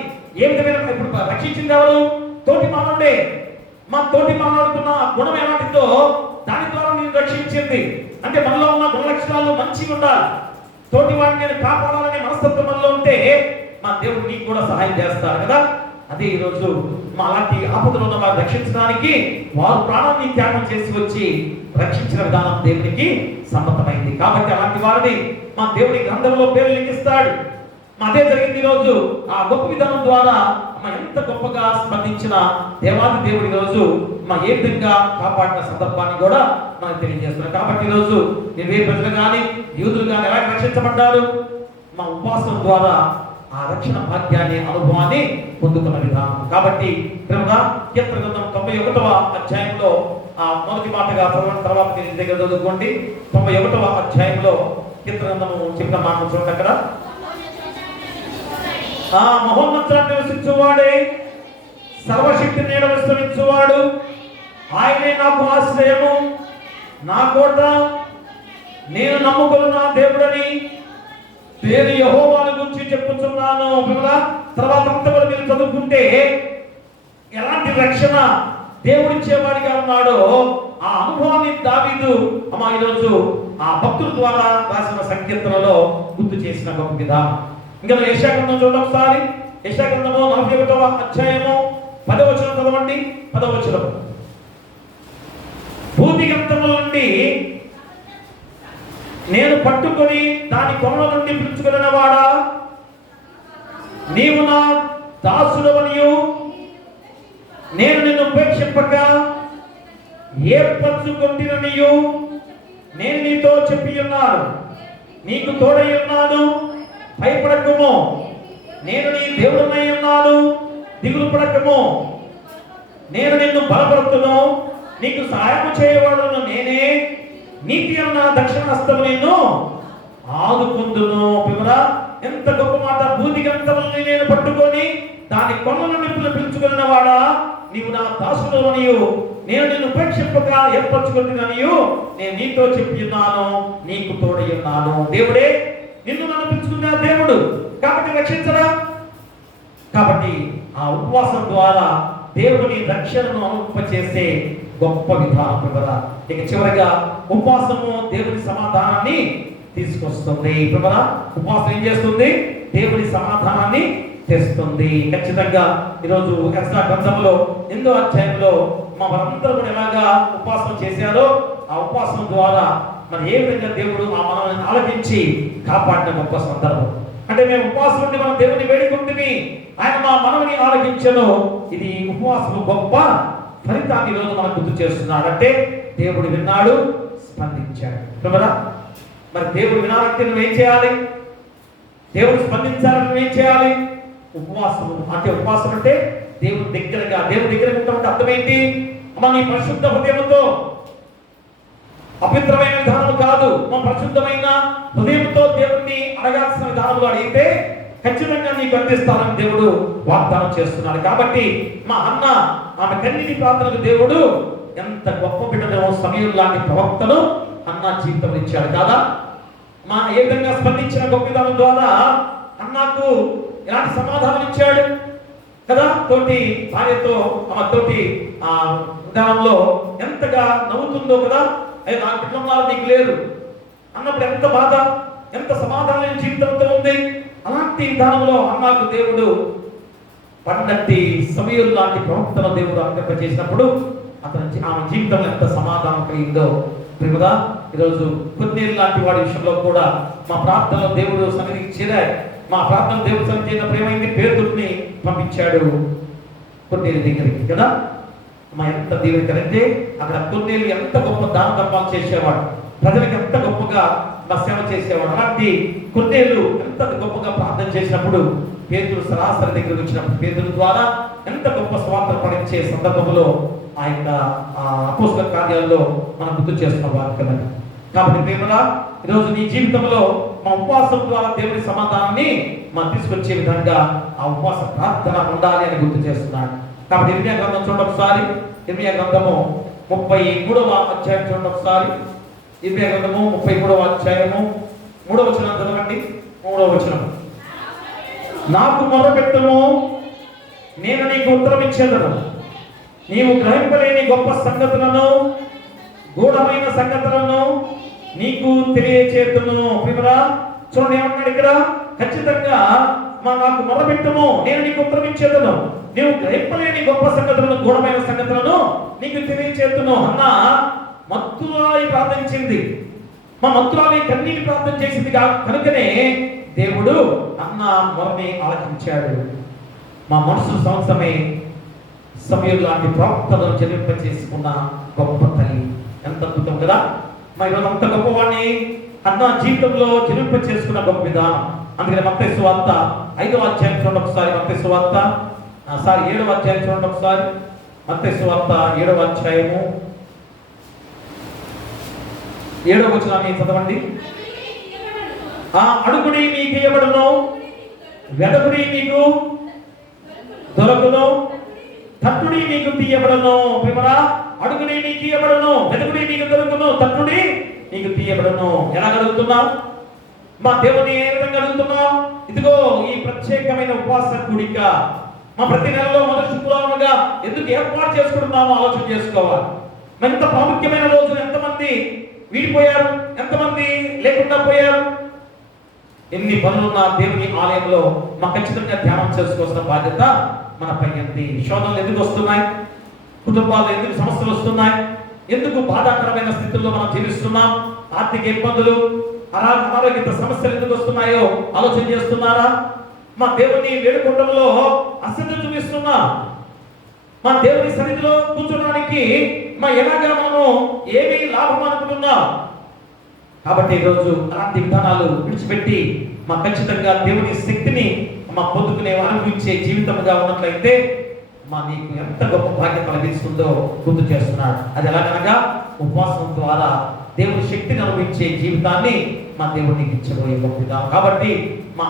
ఏ విధమైన ఇప్పుడు రక్షించింది ఎవరు? తోటి మానవుడే. మా తోటి మానవుడుకున్న గుణం ఎలాంటిదో దాని ద్వారా నేను రక్షించింది. అంటే మనలో ఉన్న గుణ లక్షణాలు మంచిగా ఉండాలి. తోటి వాడిని నేను కాపాడాలనే మనస్తత్వం మనలో ఉంటే మా దేవుడు నీకు కూడా సహాయం చేస్తారు కదా. అదే ఈరోజు మా అలాంటి ఆపదలో ఉన్న వారు రక్షించడానికి వారు ప్రాణాన్ని త్యాగం చేసి వచ్చి రక్షించిన విధానం దేవునికి సమ్మతమైంది. కాబట్టి అలాంటి వారిని మా దేవుని గ్రంథంలో పేరు లిఖిస్తాడు. అదే జరిగింది ఈరోజు. ఆ గొప్ప విధానం ద్వారా ఎంత గొప్పగా స్పందించిన దేవాది దేవుడి రోజు ఏ విధంగా కాపాడిన సందర్భాన్ని కూడా మనకు తెలియజేస్తున్నారు. కాబట్టి ఈరోజు నిర్వే ప్రజలు కానీ యూదులు కానీ ఎలా రక్షించబడ్డారు? మా ఉపవాసం ద్వారా ఆ రక్షణ భాగ్యాన్ని అనుభవాన్ని పొందుకున్న విధానం. కాబట్టి కీర్తన గ్రంథం 91వ అధ్యాయంలో మొదటి మాటగా తర్వాత దగ్గర చదువుకోండి. 91వ అధ్యాయంలో కీర్తన గ్రంథము చెప్పిన మాట చూడండి. అక్కడ మహోన్నతాన్ని నివసించువాడే, సర్వశక్తి నీడ విశ్రమించువాడు, ఆయనే నాకు ఆశ్రయము, నా కోట, నేను నమ్ముకున్న నా దేవుడని పేరు యెహోవాను గురించి చెప్పుచున్నాను. తర్వాత అంతా కూడా మీరు చదువుకుంటే ఎలాంటి రక్షణ దేవుడిచ్చేవాడిగా ఉన్నాడో ఆ అనుభవాన్ని దావీదు ఈరోజు ఆ భక్తుల ద్వారా రాసిన సంకీర్తనలో గుర్తు చేసిన గొప్ప విధానం. ఇంకా యెషయా గ్రంథం చూడండి ఒకసారి. యెషయా గ్రంథము 41వ అధ్యాయము 10వ వచనం చదవండి. 10వ వచనం. భూదిగంతముల నుండి నేను పట్టుకొని దాని కొమ్మల నుండి పిలుచుకున్న వాడా, నీవు నా దాసుడవనియు నేను నిన్ను ఉపేక్షింపక ఏర్పరచుకొంటిననియు నేను నీతో చెప్పి ఉన్నాను. నీకు తోడై ఉన్నాను, భయపడకము, నేను నీ దేవుడనై ఉన్నాను, దిగులు పడకము, నేను నిన్ను బలపరుతును, నీకు సహాయం చేయవాడును నేనే, నీతి అన్న దక్షిణ హస్తము నిన్ను ఆదుకుందును. ఎంత గొప్ప మాట. భూదిగంతములను నేను పట్టుకొని దాని కొమ్మల నిప్పులు పిలుచుకున్న వాడా, నీవు నా దాసుడవనియు నేను నిన్ను ఉపేక్షింపక ఏర్పరచుకుంటున్నానియు నేను నీతో చెప్పి ఉన్నాను, నీకు తోడై ఉన్నాను. దేవుడే నిన్ను నన్ను పిలుచుకున్న దేవుడు కాబట్టి రక్షించరా. కాబట్టి ఆ ఉపవాసం ద్వారా దేవుని రక్షణను అనుభవింపచేసే గొప్ప విధానం. ఇక చివరిగా ఉపవాసము దేవుని సమాధానాన్ని తీసుకొస్తుంది. ఉపవాసం ఏం చేస్తుంది? దేవుని సమాధానాన్ని తెస్తుంది. ఖచ్చితంగా ఈరోజు ఎక్స్ట్రా గ్రంథంలో 8వ అధ్యాయంలో మనందరూ కూడా ఎలాగా ఉపవాసం చేశారో ఆ ఉపవాసం ద్వారా ఏ విధంగా దేవుడు ఆ మనల్ని ఆలకించి కాపాడిన గొప్ప సందర్భం. అంటే మేము ఉపవాసం ఉండి మనం దేవుని వేడుకుంటుంది, ఆయన మా మనవిని ఆలకించను. ఇది ఉపవాసం గొప్ప ఫలితాన్ని ఈరోజు మనం గుర్తు చేస్తున్నాడు. అంటే దేవుడు విన్నాడు, స్పందించాడు. మరి దేవుడు వినాలంటే నువ్వేం చేయాలి? దేవుడు స్పందించాలని నువ్వేం చేయాలి? ఉపవాసం. అంటే ఉపవాసం అంటే దేవుడి దగ్గరగా ఉంటామంటే అర్థం ఏంటి? నీ పరిశుద్ధ హృదయంతో, అపవిత్రమైన విధానం కాదు, మా పరిశుద్ధమైన హృదయంతో దేవుడిని అడగాల్సిన విధానంలో అడిగితే ఖచ్చితంగా నీకు అందిస్తానని దేవుడు వాగ్దానం చేస్తున్నాడు. కాబట్టి మా అన్న ఆమె కన్నీటి ప్రార్థనకు దేవుడు ఎంత గొప్ప బిడ్డలో సమయం లాంటి ప్రవక్తను అన్న జీవితం ఇచ్చాడు కాదా. ఏ విధంగా స్పందించిన గొప్ప విధానం ద్వారా అన్నకు ఎలాంటి సమాధానం ఇచ్చాడు కదా. తోటి భార్యతో తోటి విధానంలో ఎంతగా నవ్వుతుందో కదా. అయ్యో నా బిడ్డలు ఉన్నారు, నీకు లేదు అన్నప్పుడు ఎంత బాధ, ఎంత సమాధానం జీవితంతో ఉంది. అలాంటి విధానంలో అన్నకు దేవుడు పండట్టి సమయం లాంటి ప్రవక్తను దేవుడు అనుగ్రహింపజేసినప్పుడు ఆమె జీవితం ఎంత సమాధానం కలిగిందో ప్రియుగా. ఈరోజు కొన్నేళ్ళు లాంటి వాడి విషయంలో కూడా మా ప్రార్థనలో దేవుడు సన్నిధికి చేరాయి. మా ప్రార్థన దేవుడు సన్నిధి చేసిన ప్రేమైంది పేరుని పంపించాడు కొన్నేళ్ళ దగ్గరికి కదా. ఎంత దీవెనకరంటే అక్కడ కొన్నేళ్ళు ఎంత గొప్ప దాన ధర్మాలు చేసేవాడు, ప్రజలకు ఎంత గొప్పగా సేవ చేసేవాడు. అలాంటి కొన్నేళ్ళు ఎంత గొప్పగా ప్రార్థన చేసినప్పుడు పేతురు సరాసరి దగ్గరకు వచ్చినప్పుడు పేతురు ద్వారా ఎంత గొప్ప స్వార్థ పడించే సందర్భంలో ఆ యొక్క అపోస్తల కార్యాల్లో మనం గుర్తు చేస్తున్న వాక్యం. కాబట్టి ప్రేమలా ఈరోజు నీ జీవితంలో మా ఉపవాసం ద్వారా దేవుని సమాధానాన్ని మనం తీసుకొచ్చే విధంగా ఆ ఉపవాస ప్రార్థన ఉండాలి అని గుర్తు చేస్తున్నాడు. కాబట్టి ఇర్మియా గ్రంథం చూడండి ఒకసారి. ఇర్మియా గ్రంథము 33వ అధ్యాయం చూడండి ఒకసారి. ఇర్మియా గ్రంథము 33వ అధ్యాయము 3వ వచనం చదవండి. 3వ వచనం, నాకు మొరపెట్టుము, నేను నీకు ఉత్తరం ఇచ్చేదను, నీవు గ్రహింపలేని గొప్ప సంగతులను గూఢమైన సంగతులను నీకు తెలియచేతును. ప్రియరా చూడండి ఏమంటున్నాడు ఇక్కడ, ఖచ్చితంగా నాకు మొరపెట్టుము, నేను నీకు ఉత్తరం ఇచ్చేదను, నీవు గ్రహింపలేని గొప్ప సంగతులను గూఢమైన సంగతులను నీకు తెలియచేతును అన్న మత్తురాలి ప్రార్థించింది. మా మత్తురాలి కన్నీటి ప్రార్థన చేసింది కనుకనే దేవుడు అన్న మొరని ఆలకించాడు. మా మనసు సంవత్సరమే సమయం లాంటి ప్రవక్తలను చెల్లింపచేసుకున్న గొప్ప తల్లి. ఎంత అద్భుతం కదా. మా ఈరోజు అంత గొప్పవాడిని అన్న జీవితంలో చెల్లింప చేసుకున్న గొప్ప విధానం. అందుకని మత్తయి సువార్త 5వ అధ్యాయం చూడండి ఒకసారి. మత్తయి సువార్త 7వ అధ్యాయం చూడండి ఒకసారి. మత్తయి సువార్త 7వ అధ్యాయము 7వ వచనాన్ని చదవండి. అడుగుడి మీకు ఇవ్వబడును, వెదకుడి మీకు దొరకును, తట్టుడి మీకు తీయబడును. ప్రేమరా అడుగుడి నీకు ఇవ్వబడును, వెదకుడి నీకు దొరకును, తట్టుడి నీకు తీయబడును. ఎలా అడుగుతున్నావు? మా దేవుని ఏ విధంగా అడుగుతున్నావు? ఇదిగో ఈ ప్రత్యేకమైన ఉపవాస కూడిక మా ప్రతి నెలలో మొదటి శుక్రవారంగా ఎందుకు ఏర్పాటు చేసుకుంటున్నామో ఆలోచన చేసుకోవాలి. ఎంత ప్రాముఖ్యమైన రోజు, ఎంతమంది వీడిపోయారు, ఎంతమంది లేకుండా పోయారు. ఎన్ని పనులున్న దేవుని ఆలయంలో మా ఖచ్చితంగా ధ్యానం చేసుకోవాల్సిన బాధ్యత మనపై ఉంది. శోధనలు ఎందుకు వస్తున్నాయి? కుటుంబాల్లో ఎందుకు సమస్యలు వస్తున్నాయి? ఎందుకు బాధాకరమైన స్థితుల్లో మనం జీవిస్తున్నాం? ఆర్థిక ఇబ్బందులు, అనారోగ్య సమస్యలు ఎందుకు వస్తున్నాయో ఆలోచన చేస్తున్నారా? మా దేవుని వేడుకొండలో అశ్రద్ధ చూపిస్తున్నా, మా దేవుని సన్నిధిలో కూర్చోడానికి ఎలాగా మనము ఏమీ లాభం అనుకుంటున్నాం. కాబట్టి ఈరోజు అలాంటి విధానాలు విడిచిపెట్టి ఖచ్చితంగా దేవుని శక్తిని పొందుకునే అనుభవించే జీవితంగా ఉన్నట్లయితే నీకు ఎంత గొప్ప భాగ్యం లభిస్తుందో గుర్తు చేస్తున్నాడు. అది ఎలాగనగా ఉపవాసం ద్వారా దేవుని శక్తిని అనుభవించే జీవితాన్ని దేవుడికి ఇచ్చబోయే గొప్ప విధానం. కాబట్టి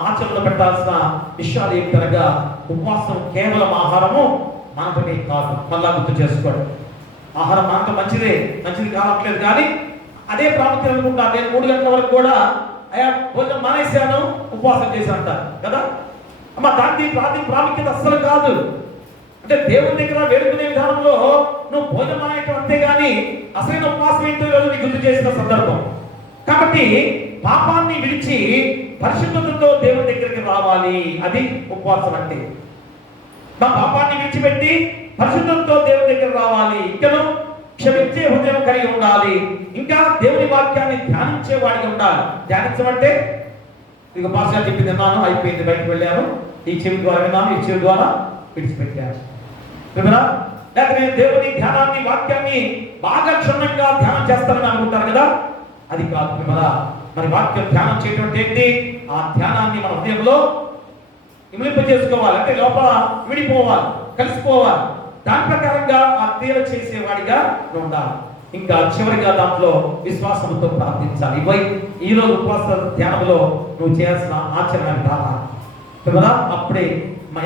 ఆచరణలో పెట్టాల్సిన విషయాలు ఏమిటనగా ఉపవాసం కేవలం ఆహారము మానటమే కాదు. మళ్ళా గుర్తు చేసుకోండి, ఆహారం మానటం మంచిది కావట్లేదు, కానీ అదే ప్రాముఖ్యత అనుకుంటా. నేను 3 గంటల వరకు కూడా భోజనం మానేశాను, ఉపవాసం చేసి అంటారు కదా. దాని ప్రాముఖ్యత అస్సలు కాదు. అంటే దేవుని దగ్గర వేడుకునే విధానంలో నువ్వు భోజనం మానేయటం అంతేగాని అసలైన ఉపవాసం ఏంటో ఈరోజు నీకు గుర్తు చేసిన సందర్భం. కాబట్టి పాపాన్ని విడిచి పరిశుద్ధతతో దేవుని దగ్గరికి రావాలి. అది ఉపవాసం అంటే. పాపాన్ని విడిచిపెట్టి పరిశుద్ధతతో దేవుని దగ్గర రావాలి. ఇంకను క్షమించే హృదయం కలిగి ఉండాలి. ఇంకా దేవుని వాక్యాన్ని ధ్యానించే వాడిగా ఉండాలి. ధ్యానించమంటే ఇక పాస్టర్ చెప్పింది విన్నాను, అయిపోయింది, బయటకు వెళ్ళాను, ఈ చెవి ద్వారా విన్నాను, ఈ చెవి ద్వారా విడిచిపెట్టాను. లేకపోతే దేవుని ధ్యానాన్ని, వాక్యాన్ని బాగా క్షుణ్ణంగా ధ్యానం చేస్తానని అనుకుంటారు కదా. అది కాదు విమలా. మరి వాక్యం ధ్యానం చేయడం ఏంటి? ఆ ధ్యానాన్ని మన హృదయంలో ఇమిలింప చేసుకోవాలి. అంటే లోపల విడిపోవాలి, కలిసిపోవాలి. దాని ప్రకారంగా ఆ క్రియలు చేసేవాడిగా ఉండాలి. ఇంకా చివరిగా దాంట్లో విశ్వాసంతో ప్రార్థించాలి. ఈ రోజు ఉపవాస ధ్యానంలో నువ్వు చేయాల్సిన ఆచరణ విధానం కదా. అప్పుడే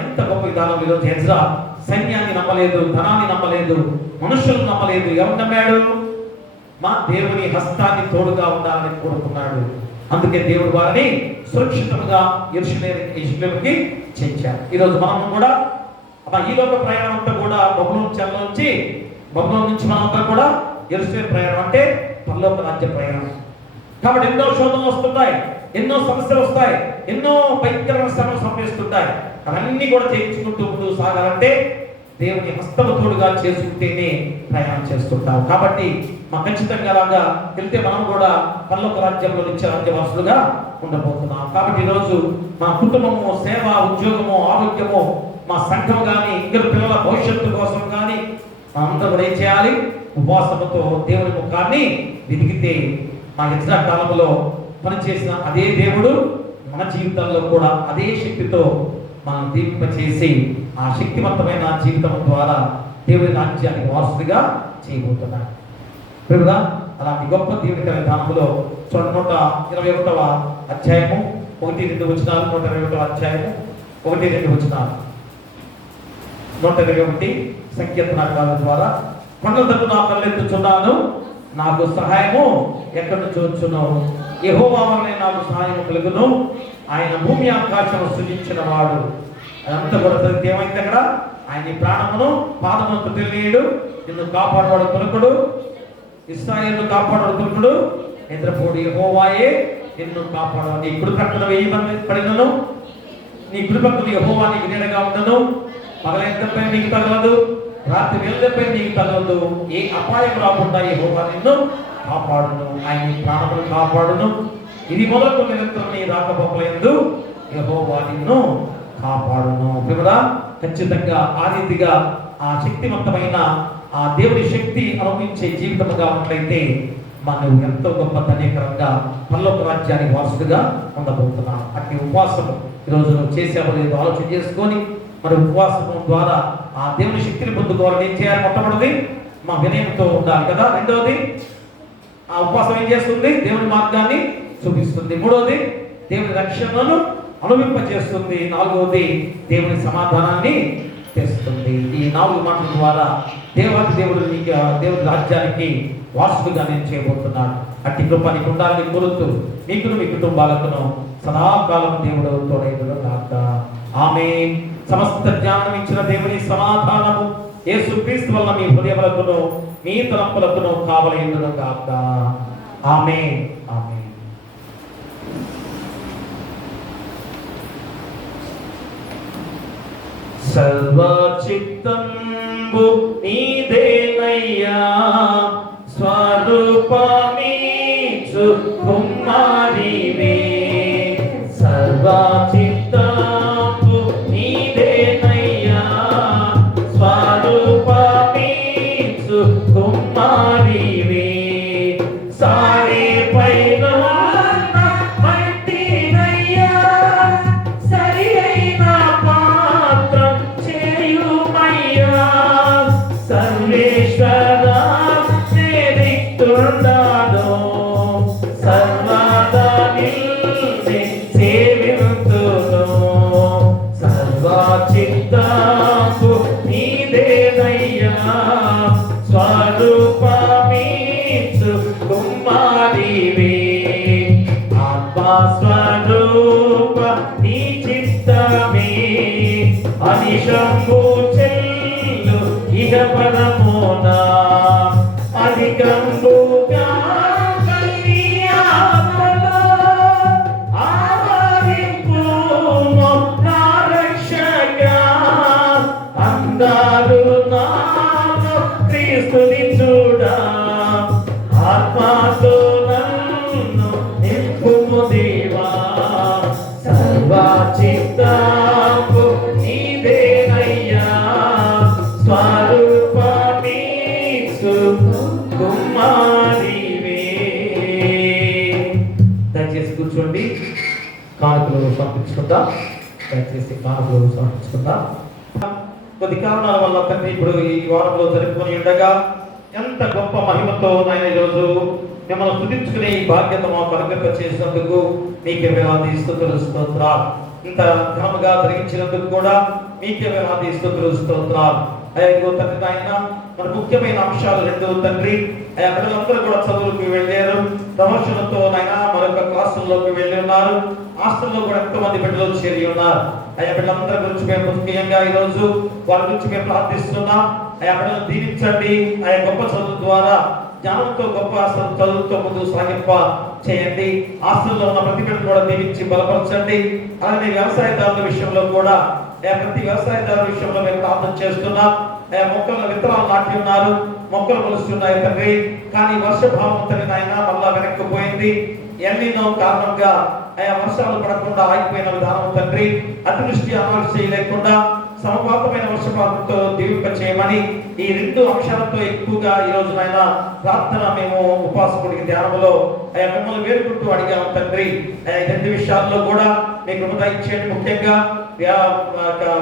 ఎంత గొప్ప విధానం. ఈరోజు ఎజ్రా సైన్యాన్ని నమ్మలేదు, ధనాన్ని నమ్మలేదు, మనుషులను నమ్మలేదు. ఎవరు నమ్మాడు? దేవుని హస్తాన్ని తోడుగా ఉండాలని కోరుకున్నాడు. అందుకే దేవుడు వారిని సురక్షితంగా యెరూషలేముకి చేర్చారు. ఈరోజు మనం కూడా ఈ లోక ప్రయాణం అంతా కూడా బబులోను నుంచి మనంతా కూడా యెరూషలేము ప్రయాణం అంటే పరలోక రాజ్య ప్రయాణం. కాబట్టి ఎన్నో శోధనలు వస్తున్నాయి, ఎన్నో సమస్యలు వస్తాయి, ఎన్నో భయంకరమైన శ్రమలు సంభవిస్తుంటాయి. అవన్నీ కూడా చేయించుకుంటూ ముందుకు సాగాలంటే దేవుని హస్తము తోడుగా చేసుకుంటేనే ప్రయాణం చేస్తుంటాం. కాబట్టి ఖచ్చితంగా అలాగా వెళ్తే మనం కూడా పరలోక రాజ్యంలో నిత్య రాజ్యవాసులుగా ఉండబోతున్నాం. కాబట్టి ఈరోజు మా కుటుంబము, సేవ, ఉద్యోగము, ఆరోగ్యము, మా సంఘం కానీ, ఇద్దరు పిల్లల భవిష్యత్తు కోసం కానీ, అందరూ కూడా ఏం చేయాలి? ఉపవాసముతో దేవుని ముఖాన్ని వెతికితే మా ఇచ్చిన కాలంలో పనిచేసిన అదే దేవుడు మన జీవితాల్లో కూడా అదే శక్తితో మనం దీపింపచేసి ఆ శక్తివంతమైన జీవితం ద్వారా దేవుని రాజ్యానికి వారసుడిగా చేయబోతున్నాడు. ప్రియుడా, అలాంటి గొప్ప దేవుని విధానంలో 121వ అధ్యాయము 1-2 వచనాలు, 121వ అధ్యాయము 1-2 వచనాలు, 121 సంకీర్తనల ద్వారా కొండల దగ్గర నా కళ్ళెత్తుచున్నాను, నాకు సహాయము ఎక్కడి నుంచి వచ్చును? యెహోవా వలనే నాకు సహాయము కలుగును. ఆయన భూమి ఆకాశము సృజించిన వాడు. అదంతా కూడా చదివితే ఏమైంది అక్కడ? ఆయన ప్రాణమును పాదమును తెలియడు, నిన్ను కాపాడువాడు కొనుకుడు, ఇశ్రాయేలును కాపాడువాడు కొనుకుడు, నిద్రపోడు యెహోవాయే నిన్ను కాపాడు. నీ కుడి ప్రక్కన వేయబడినను, నీ కుడి ప్రక్కన యెహోవా నీకు నీడగా ఉండను. పగలెంతపై నీకు తగలదు, రాత్రి వేళపై నీకు తగలదు. ఏ అపాయం రాకుండా యెహోవా నిన్ను కాపాడును. ఆయన నీ ప్రాణమును కాపాడును. ఇది మొదలు నిరంతరం నీ రాకపోకలందు యెహోవా నిన్ను కాపాడును. ప్రియుడా, ఖచ్చితంగా ఆ రీతిగా ఆ శక్తివంతమైన ఆ దేవుని శక్తి అనుభవించే జీవితముగా ఉన్నట్లయితే మనం ఎంతో గొప్ప ధన్యకరంగా పరలోక రాజ్యానికి వారసుడిగా ఉండబోతున్నాం. అట్టి ఉపవాసము ఈరోజు నువ్వు చేసేవో లేదో ఆలోచన చేసుకొని మరి ఉపవాసం ద్వారా ఆ దేవుని శక్తిని పొందుకోవాలని ఏం చేయాలి? మొట్టమొదటిది మా వినయంతో ఉండాలి కదా. రెండవది, ఆ ఉపవాసం ఏం చేస్తుంది? దేవుని మార్గాన్ని చూపిస్తుంది. మూడవది, దేవుని రక్షణను అనుభవింపజేస్తుంది. నాలుగవది, దేవుని సమాధానాన్ని తెస్తుంది. ఈ 4 మాటల ద్వారా దేవాది దేవుడు నీకు దేవుని రాజ్యానికి వారసుడుగా నేను చేయబోతున్నాడు. అట్టి కృప నీకు ఉండాలని కోరుతూ మీకును మీ కుటుంబాలకును సదాకాలం దేవుడు తోడైదును గాక. ఆమేన్. సమస్త జ్ఞానం ఇచ్చిన దేవుని సమాధానము యేసుక్రీస్తు వల్ల మీ హృదయములకును మీ తలంపులకును కావలయును గాక. ఆమేన్. ఆమేన్. సర్వచిత్తంబు నీదేనయ్యా, స్వరూపమీచు కుమారివే. సర్వచిత్తంబు నీదేనయ్యా, స్వరూపమీచు కుమారివే. సారే పైన మట్టినయ్యా, సరి అయిన పాత్రం చేయుమయ్యా. సర్వేశ్వర నేరిక్తుండాను, సర్వదా నిన్నే సేవింతును. సర్వచిత్తంబు నీదేనయ్యా, స్వరూపమీచు కుమారివే. ఆత్మస్వరూప నీ చిత్తమే అనిశంభు చెల్లు ఇహ పరమోనా. అధికంబుగా నీ ఆత్మలో ఆవరింపుము నా రక్షగా. అందరూ నాను క్రీస్తుని చూడా, ఆత్మతో నన్ను నింపుము దేవా. సర్వచిత్తంబు నీదేనయ్యా, స్వరూపమీచు కుమారివే. దయచేసి కూర్చోండి, కానుకలు సమర్పించుకుందాం. దయచేసి కానుకలు సమర్పించుకుందాం. కొద్ది కారణాల వల్ల తండ్రి ఇప్పుడు ఈ వారంలో జరుపుకొని ఉండగా ఎంత గొప్ప మహిమతో నాయన ఈరోజు మిమ్మల్ని స్తుతించుకునే ఈ బాధ్యత మాకు అనుగ్రహ చేసినందుకు మీకే వేలాది స్తుతులు స్తోత్రాలు. ఇంత ఘనముగా జరిగించినందుకు కూడా మీకే వేలాది స్తుతులు స్తోత్రాలు. అయ్యో తండ్రి నాయన, మన ముఖ్యమైన అంశాలు 2 తండ్రి. అయ్యా పిల్లలందరూ కూడా చదువులకు వెళ్ళారు, ప్రమోషన్లతో నాయన మరొక క్లాసుల్లోకి వెళ్ళి ఉన్నారు. హాస్టల్లో కూడా ఎంతమంది బిడ్డలు చేరి ఉన్నారు. అయ్యా బిడ్డలందరి గురించి మేము ముఖ్యంగా ఈరోజు వారి గురించి మేము ప్రార్థిస్తున్నాం. అయ్యా బిడ్డలను దీవించండి. ఆయా గొప్ప చదువు ద్వారా జ్ఞానంతో గొప్ప చదువుతో ముందుకు సాగింప చేయండి. హాస్టల్లో ఉన్న ప్రతి బిడ్డను కూడా దీవించి బలపరచండి. అలాగే వ్యవసాయదారుల విషయంలో కూడా ప్రతి వ్యవసాయదారుల విషయంలో మేము ప్రార్థన చేస్తున్నాం. మొక్కలను విత్తనాలు నాటి ఉన్నారు, మొక్కలు మొలుస్తున్నాయి తండ్రి. కానీ వర్షభావం తండ్రి నాయన మళ్ళా వెనక్కిపోయింది. ఎల్నినో కారణంగా వర్షాలు పడకుండా ఆగిపోయిన విధానం తండ్రి. అతివృష్టి అనావృష్టి లేకుండా సమపాతమైన వర్షపాతంతో దీవింప చేయమని ఈ 2 అంశాలతో ఎక్కువగా ఈ రోజునైన ప్రార్థన మేము ఉపాసకుడికి ధ్యానంలో మిమ్మల్ని వేడుకుంటూ అడిగాము తండ్రి. ఈ 2 విషయాల్లో కూడా మీ కృప దయచేయండి. ముఖ్యంగా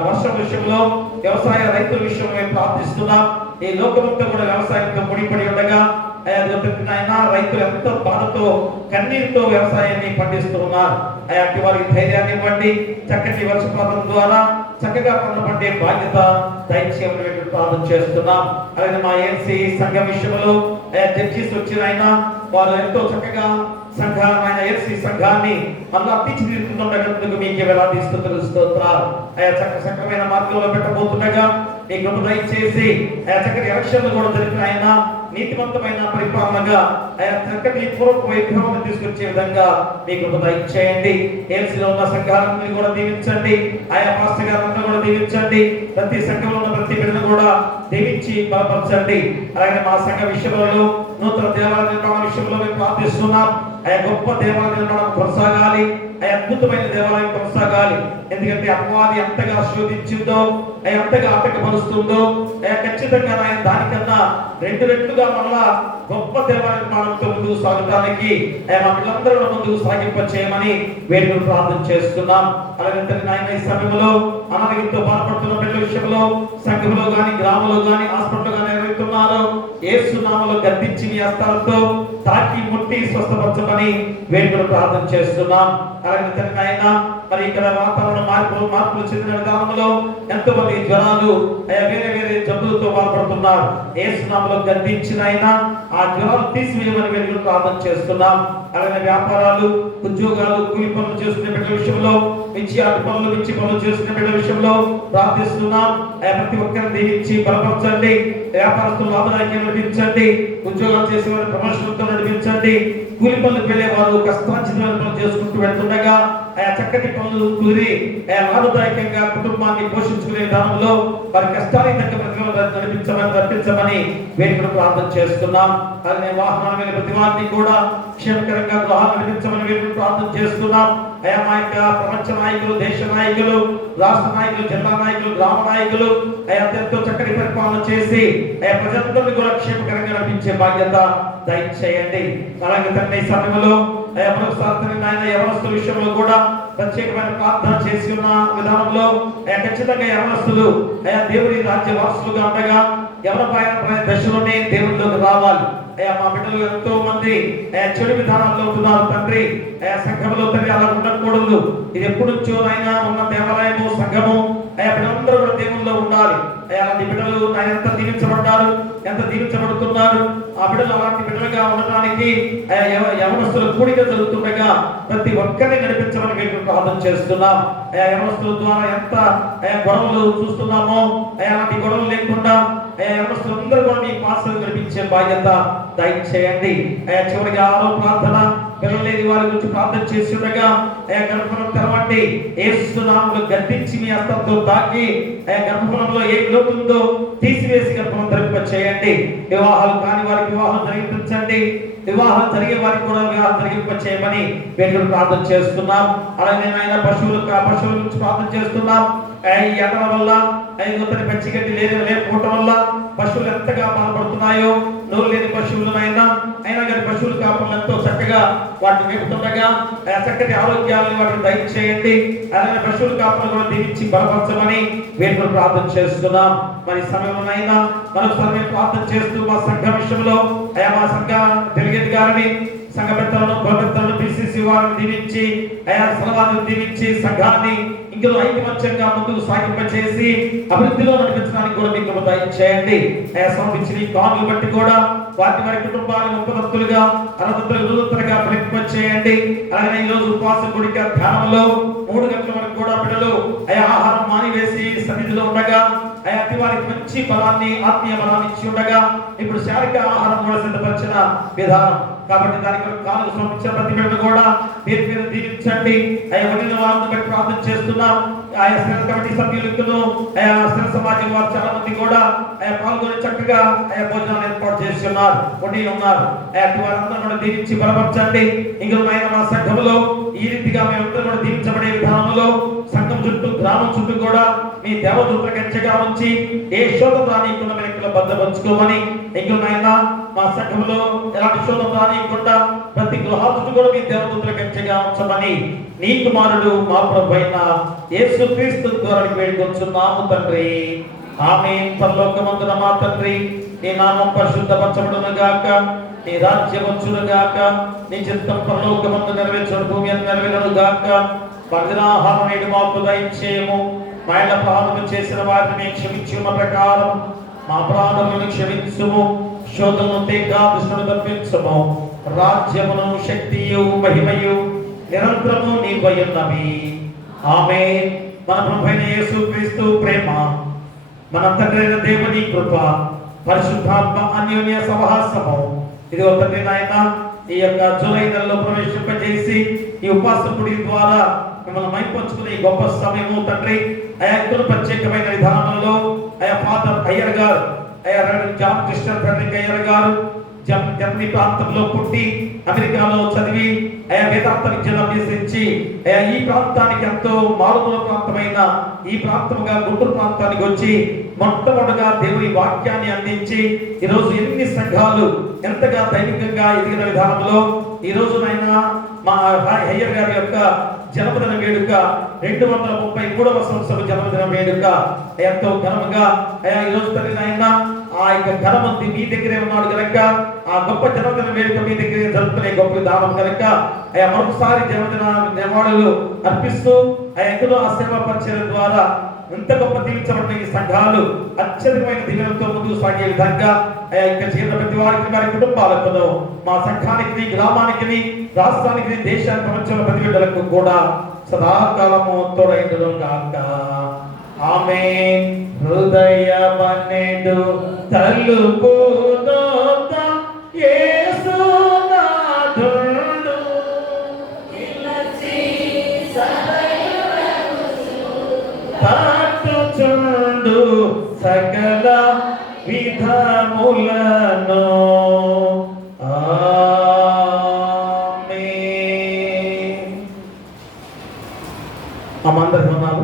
వర్షం విషయంలో, వ్యవసాయ రైతుల విషయంలో మేము ప్రార్థిస్తున్నాం. ఈ లోకమంతా కూడా వ్యవసాయంతో ముడిపడి ఉండగా రైతులు ఎంతో బాధతో కన్నీరుతో వ్యవసాయాన్ని పండిస్తూ ఉన్నారు. అట్టి వారికి ధైర్యాన్ని ఇవ్వండి. చక్కటి వర్షపాతం ద్వారా చక్కగా పంటలు పండే బాధ్యత దయచేయమని ప్రార్థన చేస్తున్నాం. అలాగే మా ఏఎన్సీ సంఘం విషయంలో జడ్జీస్ వచ్చిన ఆయన వారు ఎంతో చక్కగా సంఘాన్ని ఏఎన్సీ సంఘాన్ని మళ్ళా తీర్చిదిద్దుతుండగా మీకు వేలాది స్తోత్రాలు. చక్కమైన మార్గంలో పెట్టబోతుండగా మీ కృప దయచేసి చక్కటి ఎలక్షన్లు కూడా జరిపిన ఆయన నీతివంతమైన పరిపాలనగా చక్కటి పూర్వక వైభవాన్ని తీసుకొచ్చే విధంగా మీ కృప దయచేయండి. ఏఎన్సీలో ఉన్న సంఘాలను కూడా దీవించండి. ఆయా పాస్టర్ గారిని కూడా దీవించండి. ప్రతి సంఘంలో ఉన్న ప్రతి బిడ్డను కూడా దీవించి బలపరచండి. అలాగే మా సంఘ విషయంలో నూతన దేవాలయ నిర్మాణ విషయంలో మేము ప్రార్థిస్తున్నాం. గొప్ప దేవాలయ నిర్మాణం కొనసాగాలి. అద్భుతమైన దేవాలయం కొనసాగాలి. ఎందుకంటే అపవాది ఎంతగా శోధించిందో, ఎంతగా ఆటంకపరుస్తుందో, ఖచ్చితంగా ఆయన దానికన్నా 2 రెట్లుగా మళ్ళా గొప్ప దేవాలయ నిర్మాణంతో ముందుకు సాగడానికి మా పిల్లలందరూ ముందుకు సాగింప చేయమని వేడుకలు ప్రార్థన చేస్తున్నాం. అలాగే నాయన ఈ సమయంలో అనారోగ్యంతో బాధపడుతున్న పిల్లల విషయంలో సంఘంలో గాని, గ్రామంలో గాని, హాస్పిటల్ గాని ఎవరైతున్నారో యేసు నామములో గద్దించి మీ హస్తాలతో తాకి ముట్టి స్వస్థపరచమని వేడుకలు ప్రార్థన చేస్తున్నాం. అలాగే నాయన మరి ఇక్కడ వాతావరణ మార్పులు చెందిన విధానంలో ఎంతో మంది జ్వరాలు వేరే జబ్బులతో బాధపడుతున్నారు. యేసు నామములో గద్దించిన ఆయన ఆ జ్వరాలు తీసివేయమని వేడుకలు ప్రార్థన చేస్తున్నాం. అలాగే వ్యాపారాలు, ఉద్యోగాలు, కూలి పనులు చేసుకునే బిడ్డల విషయంలో, మించి పనులు చేసుకునే బిడ్డల విషయంలో ప్రార్థిస్తున్నాం. ప్రతి ఒక్కరిని దీవించి బలపరచండి. వ్యాపారస్తులు లాభదాయకంగా నడిపించండి. ఉద్యోగాలు చేసేవారు ప్రమోషన్తో నడిపించండి. కూలి పనులకు వెళ్ళే వారు కష్టార్జితమైన పనులు చేసుకుంటూ వెళ్తుండగా చక్కటి పనులు కుదిరి లాభదాయకంగా కుటుంబాన్ని పోషించుకునే విధానంలో వారి కష్టానికి తగ్గ ప్రతిఫలం నడిపించమని వేడుకలు ప్రార్థన చేస్తున్నాం. అలాగే వాహనాల మీద ప్రతి వారిని కూడా క్షేమకరంగా గృహాలు నడిపించమని వేడుకలు ప్రార్థన చేస్తున్నాం. మా యొక్క ప్రపంచ నాయకులు, దేశ నాయకులు, రాష్ట్ర నాయకులు, జిల్లా నాయకులు, గ్రామ నాయకులు ఎంతో చక్కటి పరిపాలన చేసి ప్రజలందరినీ కూడా క్షేమకరంగా నడిపించే బాధ్యత దయచేయండి. అలాగే తండ్రి ఈ సమయంలో యవనస్తుల విషయంలో కూడా ప్రత్యేకమైన ప్రార్థన చేసి ఉన్న విధానంలో ఖచ్చితంగా యవనస్తులు దేవుడి రాజ్య వారసులుగా ఉండగా యవన దశలోనే దేవుడిలోకి రావాలి. మా బిడ్డలు ఎంతో మంది చెడు విధానాల్లో ఉంటున్నారు తండ్రి. సంఘంలో తండ్రి అలా ఉండకూడదు. ఇది ఎప్పుడు నుంచో అయినా ఉన్న దేవాలయము, సంఘము బిడ్డలందరూ కూడా దేవుల్లో ఉండాలి. అలాంటి బిడ్డలు ఎంత దీవించబడ్డారు, ఎంత దీవించబడుతున్నారు. ఆ బిడ్డలు అలాంటి బిడ్డలుగా ఉండటానికి యవనస్తుల కూడిక జరుగుతుండగా ప్రతి ఒక్కరిని నడిపించమని మేము ప్రార్థన చేస్తున్నాం. యవనస్తుల ద్వారా ఎంత గొడవలు చూస్తున్నామో అలాంటి గొడవలు లేకుండా యవనస్తులందరూ కూడా మీ పాసలు నడిపించే బాధ్యత దయచేయండి. చివరిగా ఆరో ప్రార్థన, పిల్లలు లేని వారి గురించి ప్రార్థన చేసి ఉండగా గర్భఫలం తెరవండి. యేసు నామములో గద్దించి మీ హస్తంతో తాకి గర్భఫలంలో ఏ లోటు ఉందో తీసివేసి గర్భఫలం ధరింప చేయండి. వివాహాలు కాని వారికి వివాహం జరిగించండి. వివాహం జరిగే వారికి కూడా వివాహం జరిగింప చేయమని వేడుకలు ప్రార్థన చేస్తున్నాం. అలాగే ఆయన పశువుల గురించి ప్రార్థన చేస్తున్నాం. ఈ ఎండల వల్ల నూతన పచ్చిగడ్డి లేకపోవటం వల్ల పశువులు ఎంతగా బాధపడుతున్నాయో, నోరు లేని పశువులు అయినా కానీ పశువులు కాపులు ఎంతో చక్కగా వాటిని మేపుతుండగా చక్కటి ఆరోగ్యాలను వాటిని దయచేయండి. అలాగే పశువులు కాపులు కూడా దీవించి బలపరచమని వేడుకలు ప్రార్థన చేస్తున్నాం. మరి సమయంలోనైనా మరొకసారి ప్రార్థన చేస్తూ మా సంఘ విషయంలో మా సంఘ డెలిగేట్ గారిని, సంఘ పెద్దలను, గోపెద్దలను, పిసిసి వారిని దీవించి సలవాలను దీవించి సంఘాన్ని ఇందులో ఐకమత్యంగా ముందుకు సాగింపచేసి అభివృద్ధిలో నడిపించడానికి కూడా మీకు దయచేయండి. సమర్పించిన ఈ కానులు బట్టి కూడా వారి కుటుంబాన్ని ముప్పదత్తులుగా అనంతలుగా ఫలింపచేయండి. అలాగే ఈ రోజు ఉపవాస గుడిక ధ్యానంలో 3 గంటల వరకు కూడా బిడ్డలు ఆహారం మానివేసి సన్నిధిలో ఉండగా అతి వారికి మంచి బలాన్ని, ఆత్మీయ బలాన్ని ఇచ్చి ఉండగా ఇప్పుడు శారీరక ఆహారం కూడా సిద్ధపరిచిన విధానం కాబట్టి దానికి కానుక సమర్పించిన ప్రతి బిడ్డను కూడా పేరు పేరు దీవించండి. వండిన వారిని బట్టి ప్రార్థన చేస్తున్నాం. కమిటీ సభ్యులను సమాజం వారు చాలా మంది కూడా పాల్గొని చక్కగా భోజనాలు ఏర్పాటు చేసి ఉన్నారు, వండి ఉన్నారు. వారందరూ కూడా దీవించి బలపరచండి. ఇందులో మా సంఘంలో ఈ రీతిగా మేమందరూ కూడా దీవించబడే విధానంలో సంఘం చుట్టూ, గ్రామం చుట్టూ కూడా కూడా మీ దేవదూత కంచెగా ఉంచి ఏ శోధన రానికుండా మీరు భద్రపరుచుకోమని, ఇంకా నాయన మా సంఘంలో ఎలాంటి శోధన రానియకుండా ప్రతి గృహాతుడు కూడా మీ దేవదూతల కంచెగా ఉంచమని నీ కుమారుడు మా ప్రభువైన యేసుక్రీస్తు ద్వారా వేడుకొంచున్నాము తండ్రి. ఆమేన్. పరలోకమందున మా తండ్రి, నీ నామం పరిశుద్ధపరచబడును గాక, నీ రాజ్యం వచ్చును గాక, నీ చిత్తం పరలోకమందు నెరవేర్చును భూమి అందు నెరవేరును గాక. భద్రాహారం నేడు మాకు దయచేయము. మా ఇళ్ళ ప్రాణము చేసిన వారిని క్షమించున్న ప్రకారం మా ప్రాణములను క్షమించుము. శోధనను తీగా దుష్టును తప్పించుము. రాజ్యమును శక్తియు మహిమయు నిరంతరము నీవయున్నవి. ఆమేన్. మన ప్రభువైన యేసుక్రీస్తు ప్రేమ, మన తండ్రి అయిన దేవుని కృప, పరిశుద్ధాత్మ అన్యోన్య సహవాసము ఇదిగో తండ్రి నాయన ఈ యొక్క జూలై నెలలో ప్రవేశింపజేసి ఈ ఉపాసకుడి ద్వారా మిమ్మల్ని మైపంచుకునే ఈ గొప్ప సమయము తండ్రి, ఆయా ప్రత్యేకమైన విధానంలో ఆయా ఫాదర్ అయ్యర్ గారు, ఆయా జాన్ క్రిస్టియన్ ఫ్రెడరిక్ అయ్యర్ గారు జర్మనీ ప్రాంతంలో పుట్టి అమెరికాలో చదివి ఆయా వేదాంత విద్యను అభ్యసించి ఈ ప్రాంతానికి ఎంతో మారుమూల ప్రాంతమైన ఈ ప్రాంతముగా గుంటూరు ప్రాంతానికి వచ్చి మొట్టమొదటిగా దేవుని వాక్యాన్ని అందించి ఈరోజు ఎన్ని సంఘాలు ఎంతగా దైవికంగా ఎదిగిన విధానంలో ఈ రోజునైనా మా అయ్యర్ గారి యొక్క జన్మదిన వేడుక 233వ సంవత్సరం జన్మదిన వేడుక ఎంతో ఘనంగా ఈ రోజు తల్లినైనా ఆ యొక్క ఘనమంతి మీ దగ్గరే ఉన్నాడు కనుక ఆ గొప్ప జన్మదిన వేడుక మీ దగ్గరే జరుపుకునే గొప్ప విధానం కనుక మరొకసారి జన్మదిన నివాళులు అర్పిస్తూ ఎంతో ఆ సేవా పరిచయం ద్వారా ఎంత గొప్ప దీవించబడిన ఈ సంఘాలు అత్యధికమైన దీవెనలతో ముందుకు సాగే విధంగా ఇక్కడ చేరిన ప్రతి వారికి వారి కుటుంబాలకు, మా సంఘానికి, గ్రామానికి, రాష్ట్రానికి, దేశానికి, ప్రపంచంలో ప్రతి బిడ్డలకు కూడా సదాకాలము తోడైండును గాక. ఆమేన్. హృదయమన్నెడు తలుపునొద్ద యేసునాథుడు తట్టుచుండు సకల విధములను. అందరికి ఉన్నాను.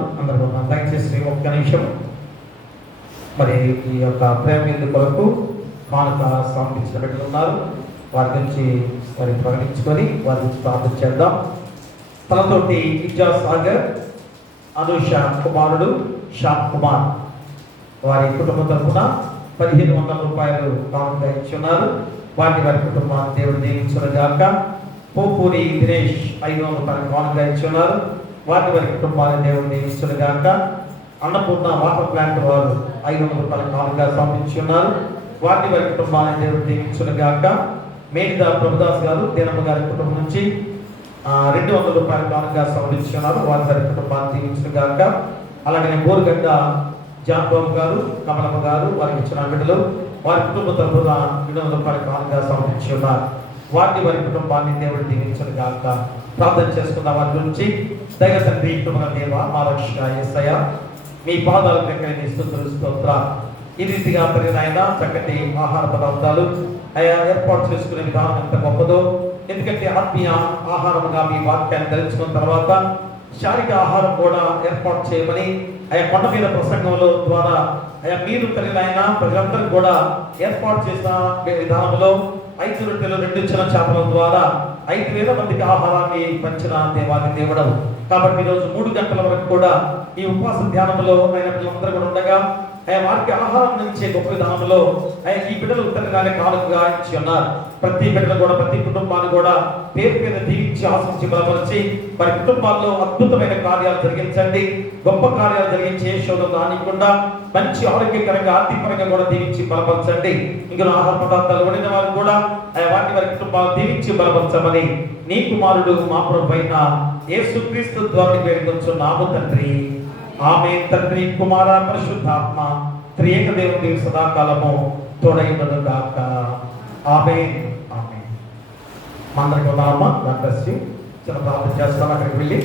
దయచేసి ఒక్క నిమిషం మరి ఈ యొక్క ప్రేమ విందు కొరకు కానుక సమర్పించిన బిడ్డలు ఉన్నారు. వారి గురించి వారి ప్రకటించుకొని వారి గురించి ప్రార్థన చేద్దాం. తనతోటి విద్యా సాగర్ అనుష కుమారుడు శ్యామ్ కుమార్ వారి కుటుంబం తరఫున 1500 రూపాయలు కానుక ఇచ్చున్నారు. వారి కుటుంబాన్ని దేవుడు దీవించును గాక. పోపూరి దినేష్ 500 రూపాయలు కానుక ఇచ్చున్నారు. వారి కుటుంబాన్ని దేవుడు దీవించును గాక. అన్నపూర్ణ వాటర్ ప్లాంట్ వారు 500 రూపాయల కానుక సమర్పించున్నారు. వారి కుటుంబాన్ని దేవుడు దీవించును గాక. మేడిద ప్రభుదాస్ గారు దేనమ్మ గారి కుటుంబం నుంచి 200 రూపాయల కానుక సమర్పించున్నారు. వారి కుటుంబాన్ని దీవించును గాక. అలాగే బోరుగడ్డ జాన్ బాబు గారు, కమలమ్మ గారు వారికి ఇచ్చిన బిడ్డలు వారి కుటుంబ తరఫున 200 రూపాయల కానుక సమర్పించున్నారు. వారి కుటుంబాన్ని దేవుడు దీవించును గాక. ప్రార్థన చేసుకున్న వారి గురించి దైవ తండ్రి కృపగల దేవ మా రక్షణ యేసయ్య మీ పాదాల దగ్గర స్తుతులు స్తోత్రాలు. ఈ రీతిగా పరిణాయన చక్కటి ఆహార పదార్థాలు ఏర్పాటు చేసుకునే విధానం ఎంత గొప్పదో. ఎందుకంటే ఆత్మీయ ఆహారముగా మీ వాక్యాన్ని తెలుసుకున్న తర్వాత శారీరక ఆహారం కూడా ఏర్పాటు చేయమని కొండ మీద ప్రసంగంలో ద్వారా మీరు తల్లినైనా ప్రజలందరూ కూడా ఏర్పాటు చేసిన విధానంలో 5 రొట్టెలు 2 చిన్న చేపల ద్వారా 5000 మందికి ఆహారాన్ని పంచిన దేవాది దేవుడు. కాబట్టి ఈరోజు 3 గంటల వరకు కూడా ఈ ఉపవాస ధ్యానంలో పిల్లలందరూ కూడా ఉండగా వారికి ఆహారం నుంచి గొప్ప విధానంలో ఈ బిడ్డలు ఉత్తరగానే కానుకగా ఇచ్చి ఉన్నారు. ప్రతి బిడ్డలు కూడా ప్రతి కుటుంబాన్ని కూడా పేరు మీద దీవించి ఆశించి బలపరిచి వారి కుటుంబాల్లో అద్భుతమైన కార్యాలు జరిగించండి. గొప్ప కార్యాలు జరిగించే శోధన రానికుండా మంచి ఆరోగ్యకరంగా ఆర్థికపరంగా కూడా దీవించి బలపరచండి. ఇంకా ఆహార పదార్థాలు వండిన వారు కూడా వారి కుటుంబాలు దీవించి బలపరచమని నీ కుమారుడు మా ప్రభువైన యేసుక్రీస్తు ద్వారా వేడుకొంచున్నాము తండ్రి. ఆమేన్. తండ్రి, కుమార, పరిశుద్ధాత్మ త్రియేక దేవుని సదాకాలము తోడైనను గాక. ఆమేన్. ఆమేన్. మందరికి ఉన్నామా? చిన్న ప్రార్థన చేస్తాం. అక్కడికి వెళ్ళి